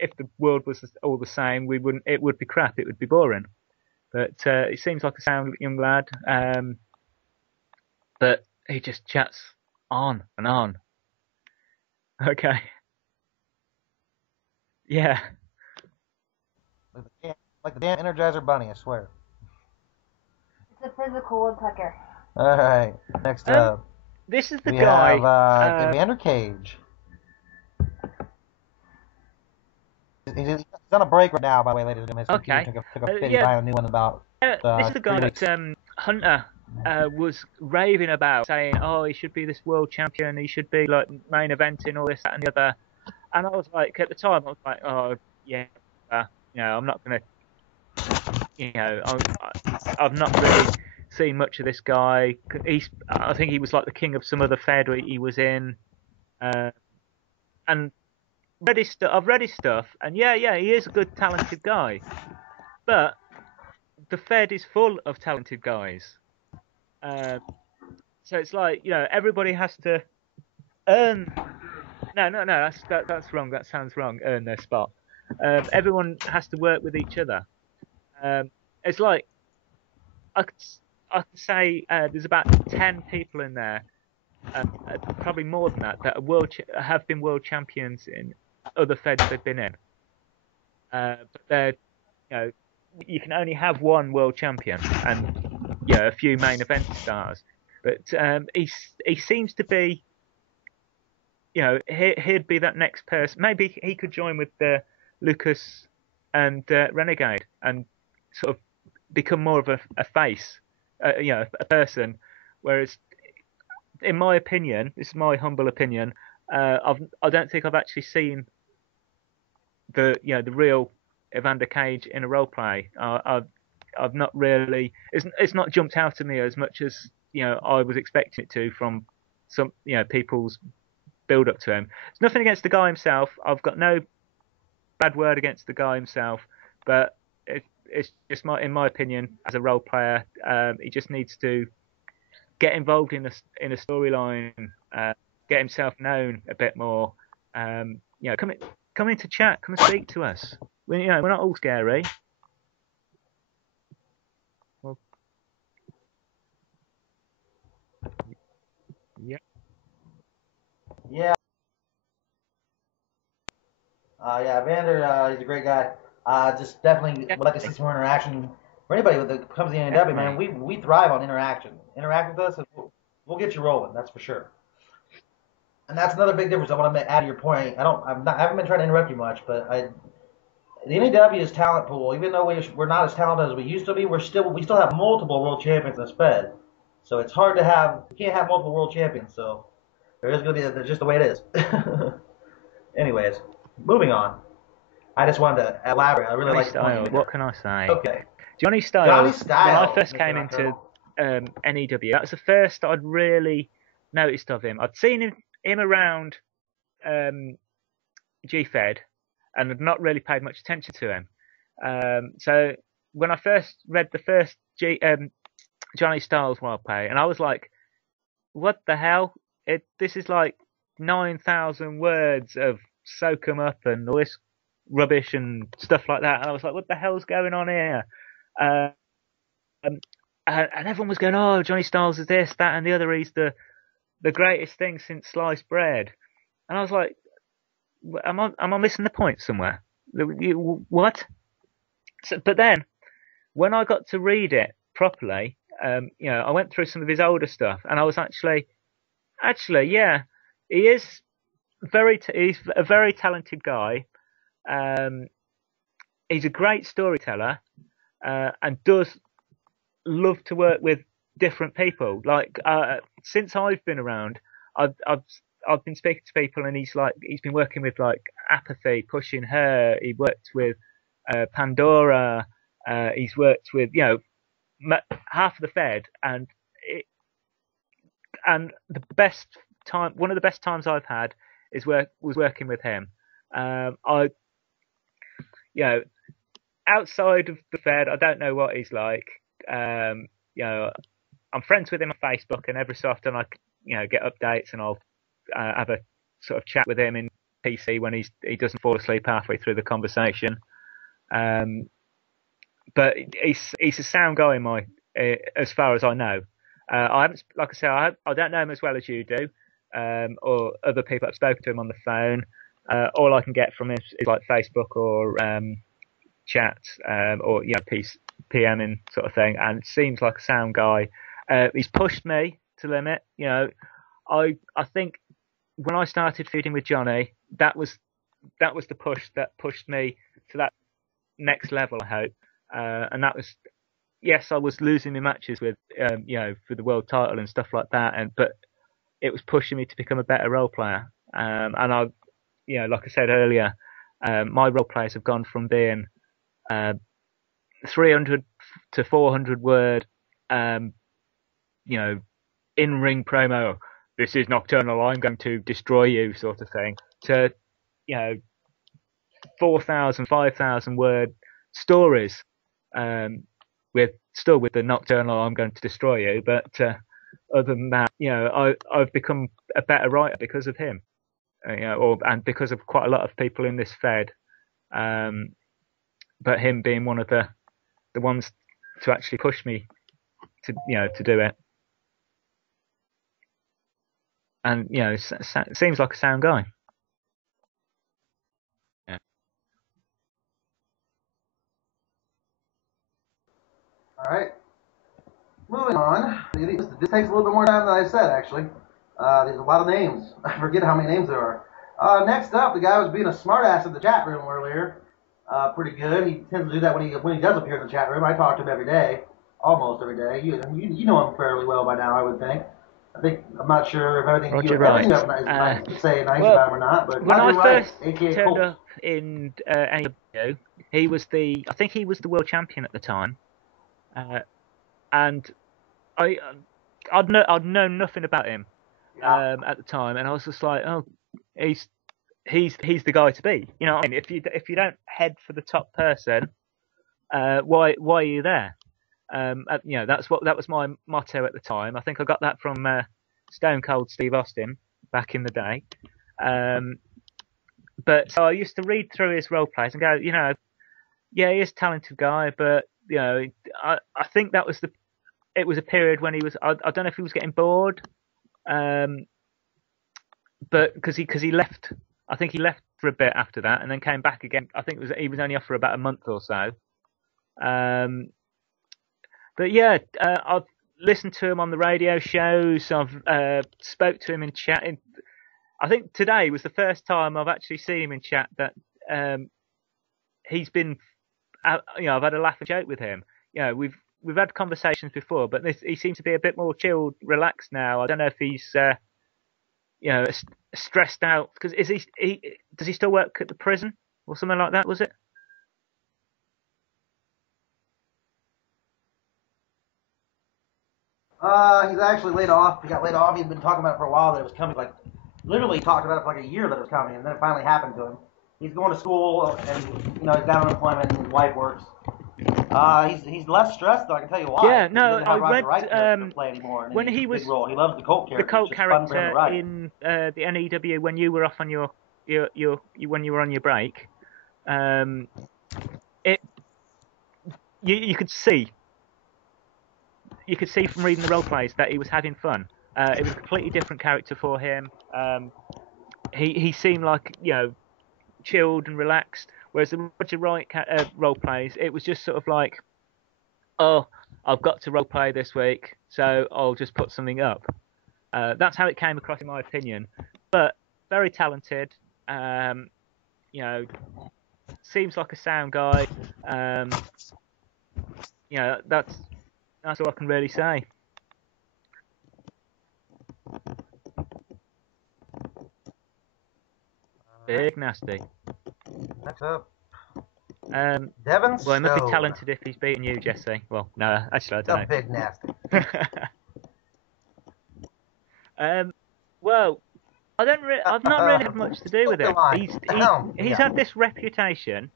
If the world was all the same, we wouldn't. It would be crap. It would be boring. But he seems like a sound young lad. But he just chats on and on. Okay. Yeah. Like the damn Energizer Bunny, I swear. It's a physical woodpecker. All right. Next up. This is the we guy. Have Evander Cage. He's on a break right now, by the way, ladies and gentlemen. Okay. Took a pity buying a new one about. This is the guy that Hunter was raving about, saying, "Oh, he should be this world champion. He should be like main eventing all this, that, and the other." And I was like, at the time, I was like, "Oh, yeah, I'm not gonna, I've not really seen much of this guy. I think he was like the king of some other fed he was in, and." I've read his stuff, and yeah, he is a good, talented guy. But the Fed is full of talented guys. So it's like, everybody has to earn. No, that's wrong. That sounds wrong. Earn their spot. Everyone has to work with each other. It's like I could say there's about 10 people in there, probably more than that are have been world champions in other feds they've been in, but they're, you can only have one world champion and a few main event stars. But he seems to be, he'd be that next person. Maybe he could join with Lucas and Renegade and sort of become more of a face, a person. Whereas, in my opinion, this is my humble opinion, I don't think I've actually seen the real Evander Cage in a role play. I've not really. It's not jumped out at me as much as I was expecting it to from some people's build up to him. It's nothing against the guy himself. I've got no bad word against the guy himself, but it's just in my opinion, as a role player, he just needs to get involved in a storyline, get himself known a bit more. Come into chat, come and speak to us. We're not all scary. Well, yeah. Yeah. Vander, he's a great guy. Just definitely would like to see some more interaction for anybody that comes to the NAW, man. We thrive on interaction. Interact with us, and we'll get you rolling. That's for sure. And that's another big difference. I want to add to your point. I haven't been trying to interrupt you much, but the NAW's talent pool, even though we're not as talented as we used to be, we still have multiple world champions in this Fed. So it's hard to have. You can't have multiple world champions. So there is going to be. That's just the way it is. Anyways. moving on. I just wanted to elaborate. I really Johnny like Styles. What can I say? Okay. Johnny Styles. When I first came into NEW, that's the first I'd really noticed of him. I'd seen him around GFed, and had not really paid much attention to him. So when I first read the first Johnny Styles wildplay, and I was like, "What the hell? This is like 9,000 words of soak 'em up and all this rubbish and stuff like that." And I was like, "What the hell's going on here?" Um, and everyone was going, "Oh, Johnny Styles is this, that, and the other. He's the greatest thing since sliced bread." And I was like, "Am I missing the point somewhere? What?" So, but then when I got to read it properly, I went through some of his older stuff, and I was actually, yeah, he is he's a very talented guy. He's a great storyteller, and does love to work with different people. Like since I've been around, I've been speaking to people, and he's been working with like Apathy, Pushing Her. He worked with Pandora. He's worked with half of the Fed, and the best time, one of the best times I've had was working with him. Outside of the Fed, I don't know what he's like. I'm friends with him on Facebook, and every so often I get updates, and I'll have a sort of chat with him in PC when he doesn't fall asleep halfway through the conversation. But he's a sound guy as far as I know. I haven't, like I say, I don't know him as well as you do, or other people I've spoken to him on the phone. All I can get from him is like Facebook or chats, or PMing sort of thing, and it seems like a sound guy. He's pushed me to the limit. I think when I started feuding with Johnny, that was the push that pushed me to that next level, I hope. And that was, yes, I was losing my matches with for the world title and stuff like that, but it was pushing me to become a better role player. And I, like I said earlier, my role players have gone from being 300 to 400 word, in-ring promo, "This is Nocturnal, I'm going to destroy you," sort of thing, to 4,000, 5,000 word stories, with the Nocturnal, "I'm going to destroy you." But other than that, I've become a better writer because of him, and because of quite a lot of people in this Fed. But him being one of the ones to actually push me to do it. And seems like a sound guy. Yeah. All right. Moving on. This takes a little bit more time than I said, actually. There's a lot of names. I forget how many names there are. Next up, the guy was being a smartass in the chat room earlier. Pretty good. He tends to do that when he does appear in the chat room. I talk to him every day, almost every day. You know him fairly well by now, I would think. I'm not sure if everything you have nice to say about him or not. But when Roger I first AKA turned Colt. up in NEW, he was I think he was the world champion at the time, and I'd known nothing about him at the time, and I was just like, oh, he's the guy to be. I mean, if you don't head for the top person, why are you there? That was my motto at the time. I think I got that from Stone Cold Steve Austin back in the day. But so I used to read through his role plays and go, yeah, he is a talented guy, but I think it was a period when he was, I don't know if he was getting bored, but because he left. I think he left for a bit after that, and then came back again. I think he was only off for about a month or so. But yeah, I've listened to him on the radio shows. I've spoke to him in chat. I think today was the first time I've actually seen him in chat that he's been. I've had a laugh and joke with him. We've had conversations before, but he seems to be a bit more chilled, relaxed now. I don't know if he's stressed out because does he still work at the prison or something like that? Was it? He's actually laid off. He got laid off. He'd been talking about it for a while that it was coming. Like, literally talked about it for like a year that it was coming, and then it finally happened to him. He's going to school, and he's got unemployment, and his wife works. He's less stressed, though. I can tell you why. Yeah, no, I read read play anymore, and when he was big role. He loves the Colt character. The Colt character in the NEW when you were off on your when you were on your break. You could see from reading the role plays that he was having fun. It was a completely different character for him. He seemed like chilled and relaxed, whereas the Roger Wright role plays, it was just sort of like, oh, I've got to role play this week, so I'll just put something up. That's how it came across, in my opinion. But very talented. Seems like a sound guy. That's all I can really say. Big nasty. Next up. Devon Stone. He must be talented if he's beating you, Jesse. Well, no, actually, I don't know. Big nasty. Well, I've not really had much to do with him. He's had this reputation,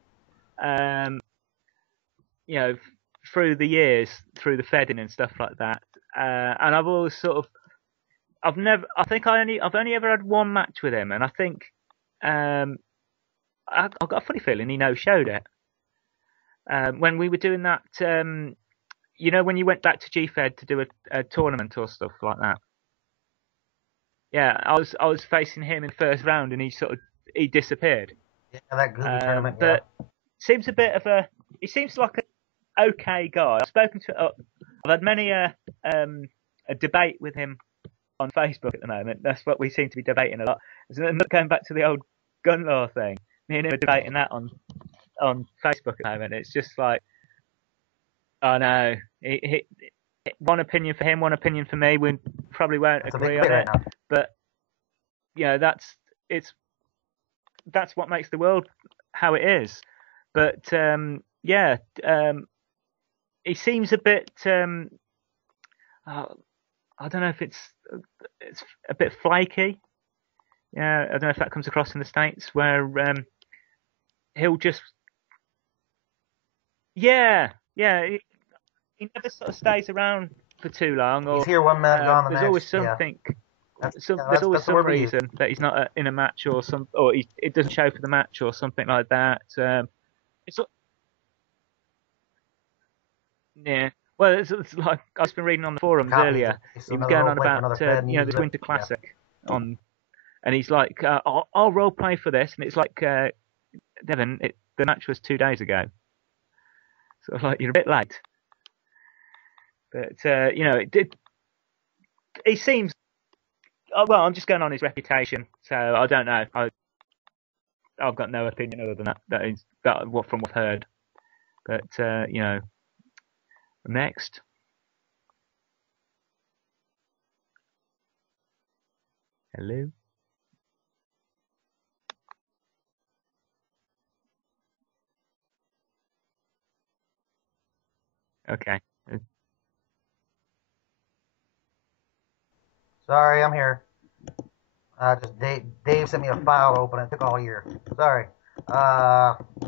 through the years, through the Fedding and stuff like that. And I've always I've only ever had one match with him, and I think I've got a funny feeling he no-showed it. When we were doing that, when you went back to GFed to do a tournament or stuff like that. Yeah, I was facing him in the first round, and he disappeared. Yeah, that goofy tournament. But he seems like an okay guy. I've had many a debate with him on Facebook at the moment. That's what we seem to be debating a lot. Going back to the old gun law thing, me and him are debating that on Facebook at the moment. It's just like, oh no, he one opinion for him, one opinion for me. We probably won't agree on it, but that's what makes the world how it is. But he seems a bit. I don't know if it's a bit flaky. Yeah, I don't know if that comes across in the States where he'll just. Yeah. He never sort of stays around for too long. Or, he's here 1 minute, gone the next. There's always something. There's always some reason that he's not in a match or it doesn't show for the match or something like that. Yeah. Well, it's like I've been reading on the forums earlier. He was going on about this Winter Classic on, and he's like, I'll role play for this, and it's like, Devon, the match was 2 days ago. Sort of like you're a bit late. But he seems. Oh, well, I'm just going on his reputation, so I don't know. I've got no opinion other than that from what I've heard. But next. Hello. Okay. Sorry, I'm here. Just Dave sent me a file to open. It took all year. Sorry.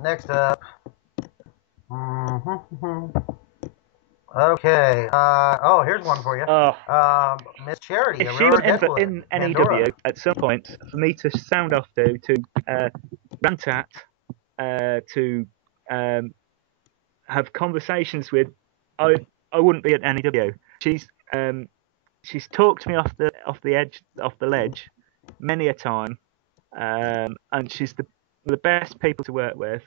Next up. Okay. Here's one for you. Miss Charity. If she was in NEW at some point, for me to sound off to rant at, to have conversations with, I wouldn't be at NEW. She's talked me off the ledge, many a time, and she's the best people to work with.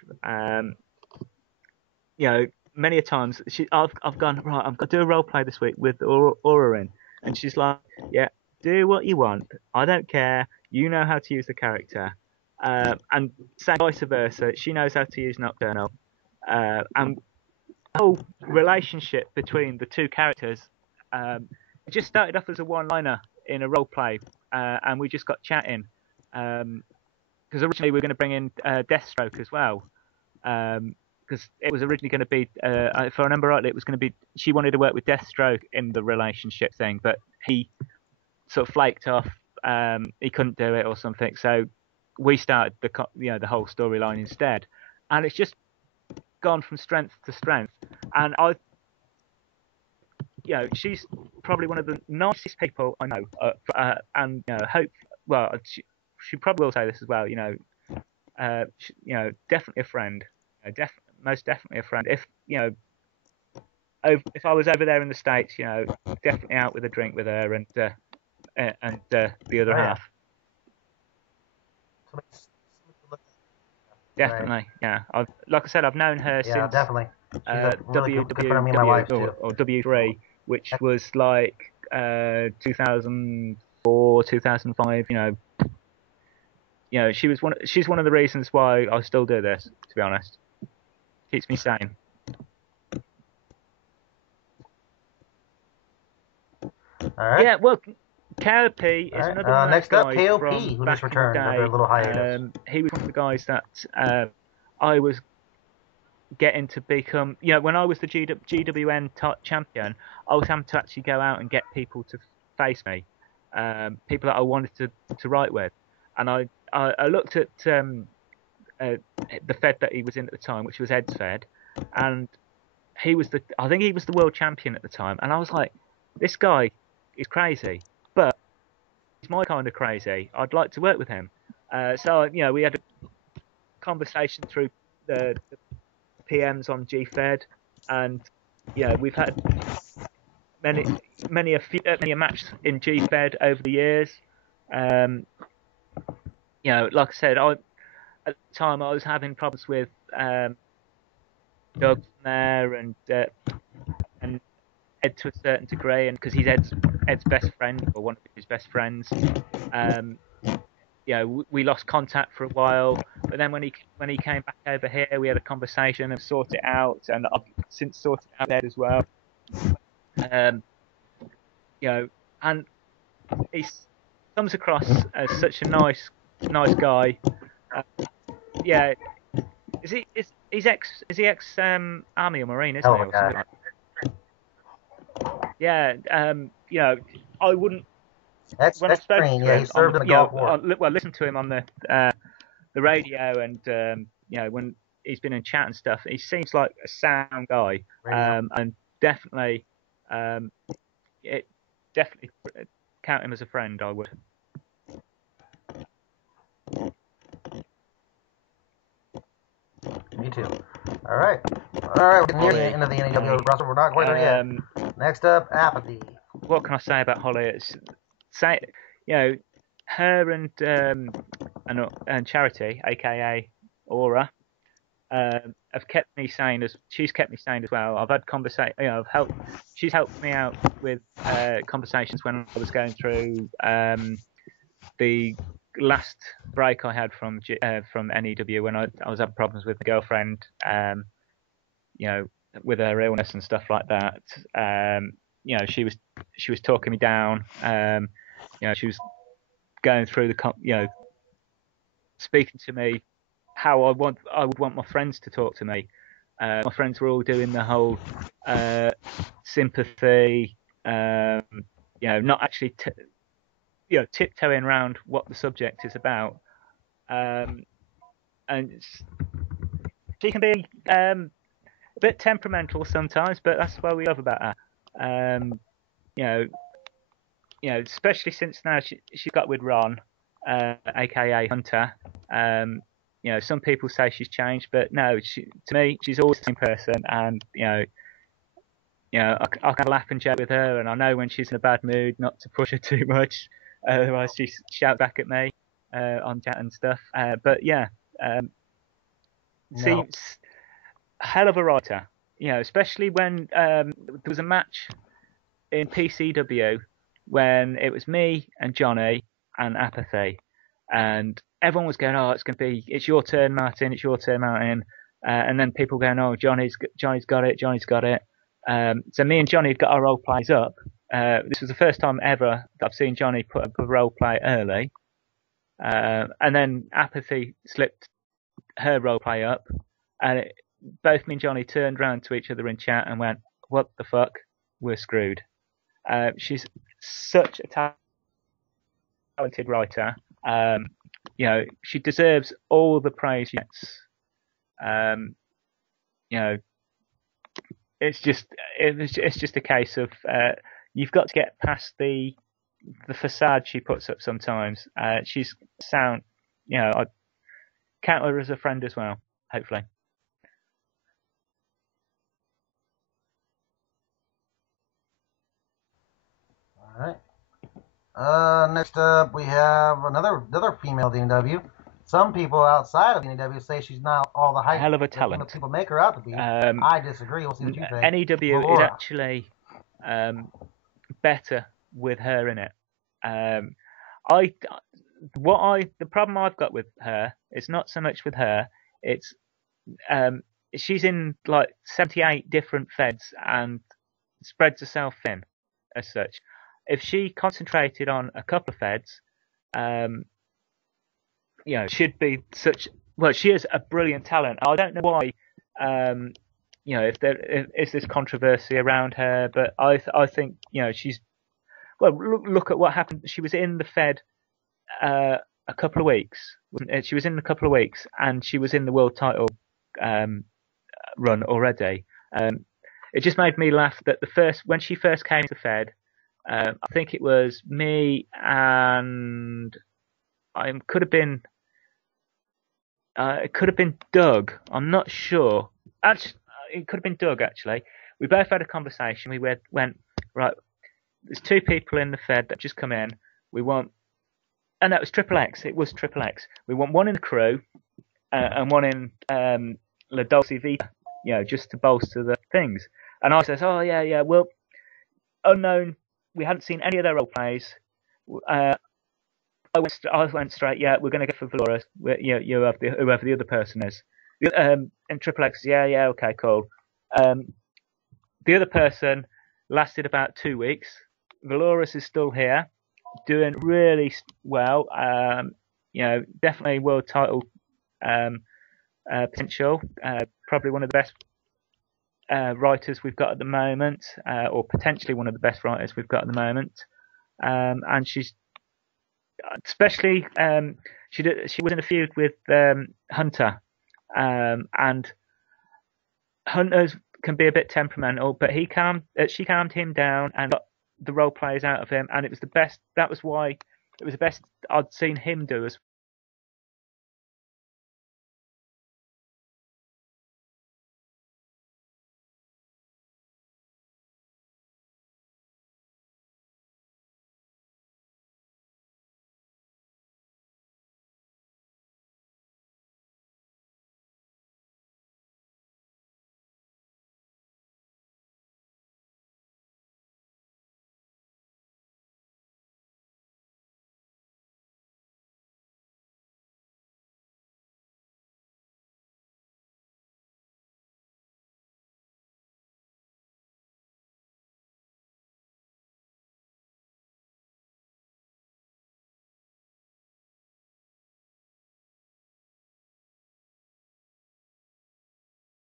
Many a times I've gone, right, I've got to do a role play this week with Aura in, and she's like, yeah, do what you want. I don't care. You know how to use the character, and same vice versa. She knows how to use Nocturnal, and the whole relationship between the two characters. It just started off as a one-liner in a role play and we just got chatting. Because originally we were going to bring in Deathstroke as well. Because it was originally going to be, if I remember rightly, it was going to be, she wanted to work with Deathstroke in the relationship thing, but he sort of flaked off. He couldn't do it or something, so we started the whole storyline instead, and it's just gone from strength to strength. And she's probably one of the nicest people I know, and she probably will say this as well. Definitely a friend. Most definitely a friend. If if I was over there in the States, definitely out with a drink with her and the other half. Definitely, yeah. Like I said, I've known her since definitely. She's a really good friend of me and my wife's too. Or W3, which was like 2004, 2005. She's one of the reasons why I still do this. To be honest, keeps me sane. All right. Yeah, well, KOP is another one of next those up, guys KOP, from who back just in returned the after a little hiatus. He was one of the guys that I was getting to become. When I was the GWN top champion, I was having to actually go out and get people to face me, people that I wanted to write with, and I looked at the Fed that he was in at the time, which was Ed's Fed, and I think he was the world champion at the time, and I was like, this guy is crazy, but he's my kind of crazy. I'd like to work with him. So we had a conversation through the PMs on GFed, and we've had many a match in GFed over the years. Like I said, at the time I was having problems with Doug there and Ed to a certain degree, and because he's Ed's best friend or one of his best friends. We lost contact for a while, but then when he came back over here, we had a conversation and sorted it out, and I've since sorted out Ed as well. And he comes across as such a nice guy. Is he ex Army or Marine, isn't he? Or something like that? Yeah, I wouldn't. When I spoke to him, he served in the Gulf War. Well, listen to him on the radio, and when he's been in chat and stuff, he seems like a sound guy, and definitely, count him as a friend. I would. Me too. All right, we're near the end of the NEW roster. We're not quite there yet. Next up, Apathy. What can I say about Holly? Her and Charity, aka Aura, have kept me sane. She's kept me sane as well. I've had conversation. She's helped me out with conversations when I was going through the last break I had from NEW when I was having problems with the girlfriend. With her illness and stuff like that. She was talking me down. She was going through speaking to me how I would want my friends to talk to me. My friends were all doing the whole sympathy, not actually tiptoeing around what the subject is about. And she can be a bit temperamental sometimes, but that's what we love about her. Especially since now she got with Ron, aka Hunter. Some people say she's changed, but no, to me, she's always the same person. And I can laugh and joke with her, and I know when she's in a bad mood not to push her too much, otherwise she shouts back at me on chat and stuff. Seems a hell of a writer. Especially when there was a match in PCW when it was me and Johnny and Apathy, and everyone was going, "Oh, it's your turn, Martin. It's your turn, Martin." And then people going, "Oh, Johnny's got it. Johnny's got it." So me and Johnny had got our role plays up, this was the first time ever that I've seen Johnny put up a role play early. And then Apathy slipped her role play up, and both me and Johnny turned round to each other in chat and went, "What the fuck? We're screwed." She's such a talented writer. She deserves all the praise she gets. It's just a case of you've got to get past the facade she puts up sometimes. She's sound. I count her as a friend as well. Hopefully. All right. Next up, we have another female DNW. Some people outside of DNW say she's not all the hype. Hell of a talent. That people make her out to be. I disagree. We'll see what you think. NEW is actually better with her in it. The problem I've got with her, it's not so much with her. It's she's in like 78 different feds and spreads herself thin as such. If she concentrated on a couple of feds, should be such. Well, she is a brilliant talent. I don't know why. If there is this controversy around her, but I think she's. Well, look at what happened. She was in the Fed a couple of weeks. She was in a couple of weeks, and she was in the world title run already. It just made me laugh that when she first came to Fed, I think it was me and it could have been Doug. I'm not sure. Actually, it could have been Doug. Actually, we both had a conversation. We went right. There's two people in the Fed that just come in. We want, and that was Triple X. It was Triple X. We want one in the crew and one in La Dolce Vita, just to bolster the things. And I says, oh yeah, well, unknown. We hadn't seen any of their role plays. I went straight. Yeah, we're going to go for Valorous. You have whoever the other person is. And Triple X, yeah, okay, cool. The other person lasted about 2 weeks. Valorous is still here, doing really well. Definitely world title potential. Probably one of the best writers we've got at the moment, or potentially one of the best writers we've got at the moment. And she's especially she was in a feud with Hunter, and Hunter's can be a bit temperamental, but she calmed him down and got the role plays out of him, and it was the best. That was why it was the best I'd seen him do as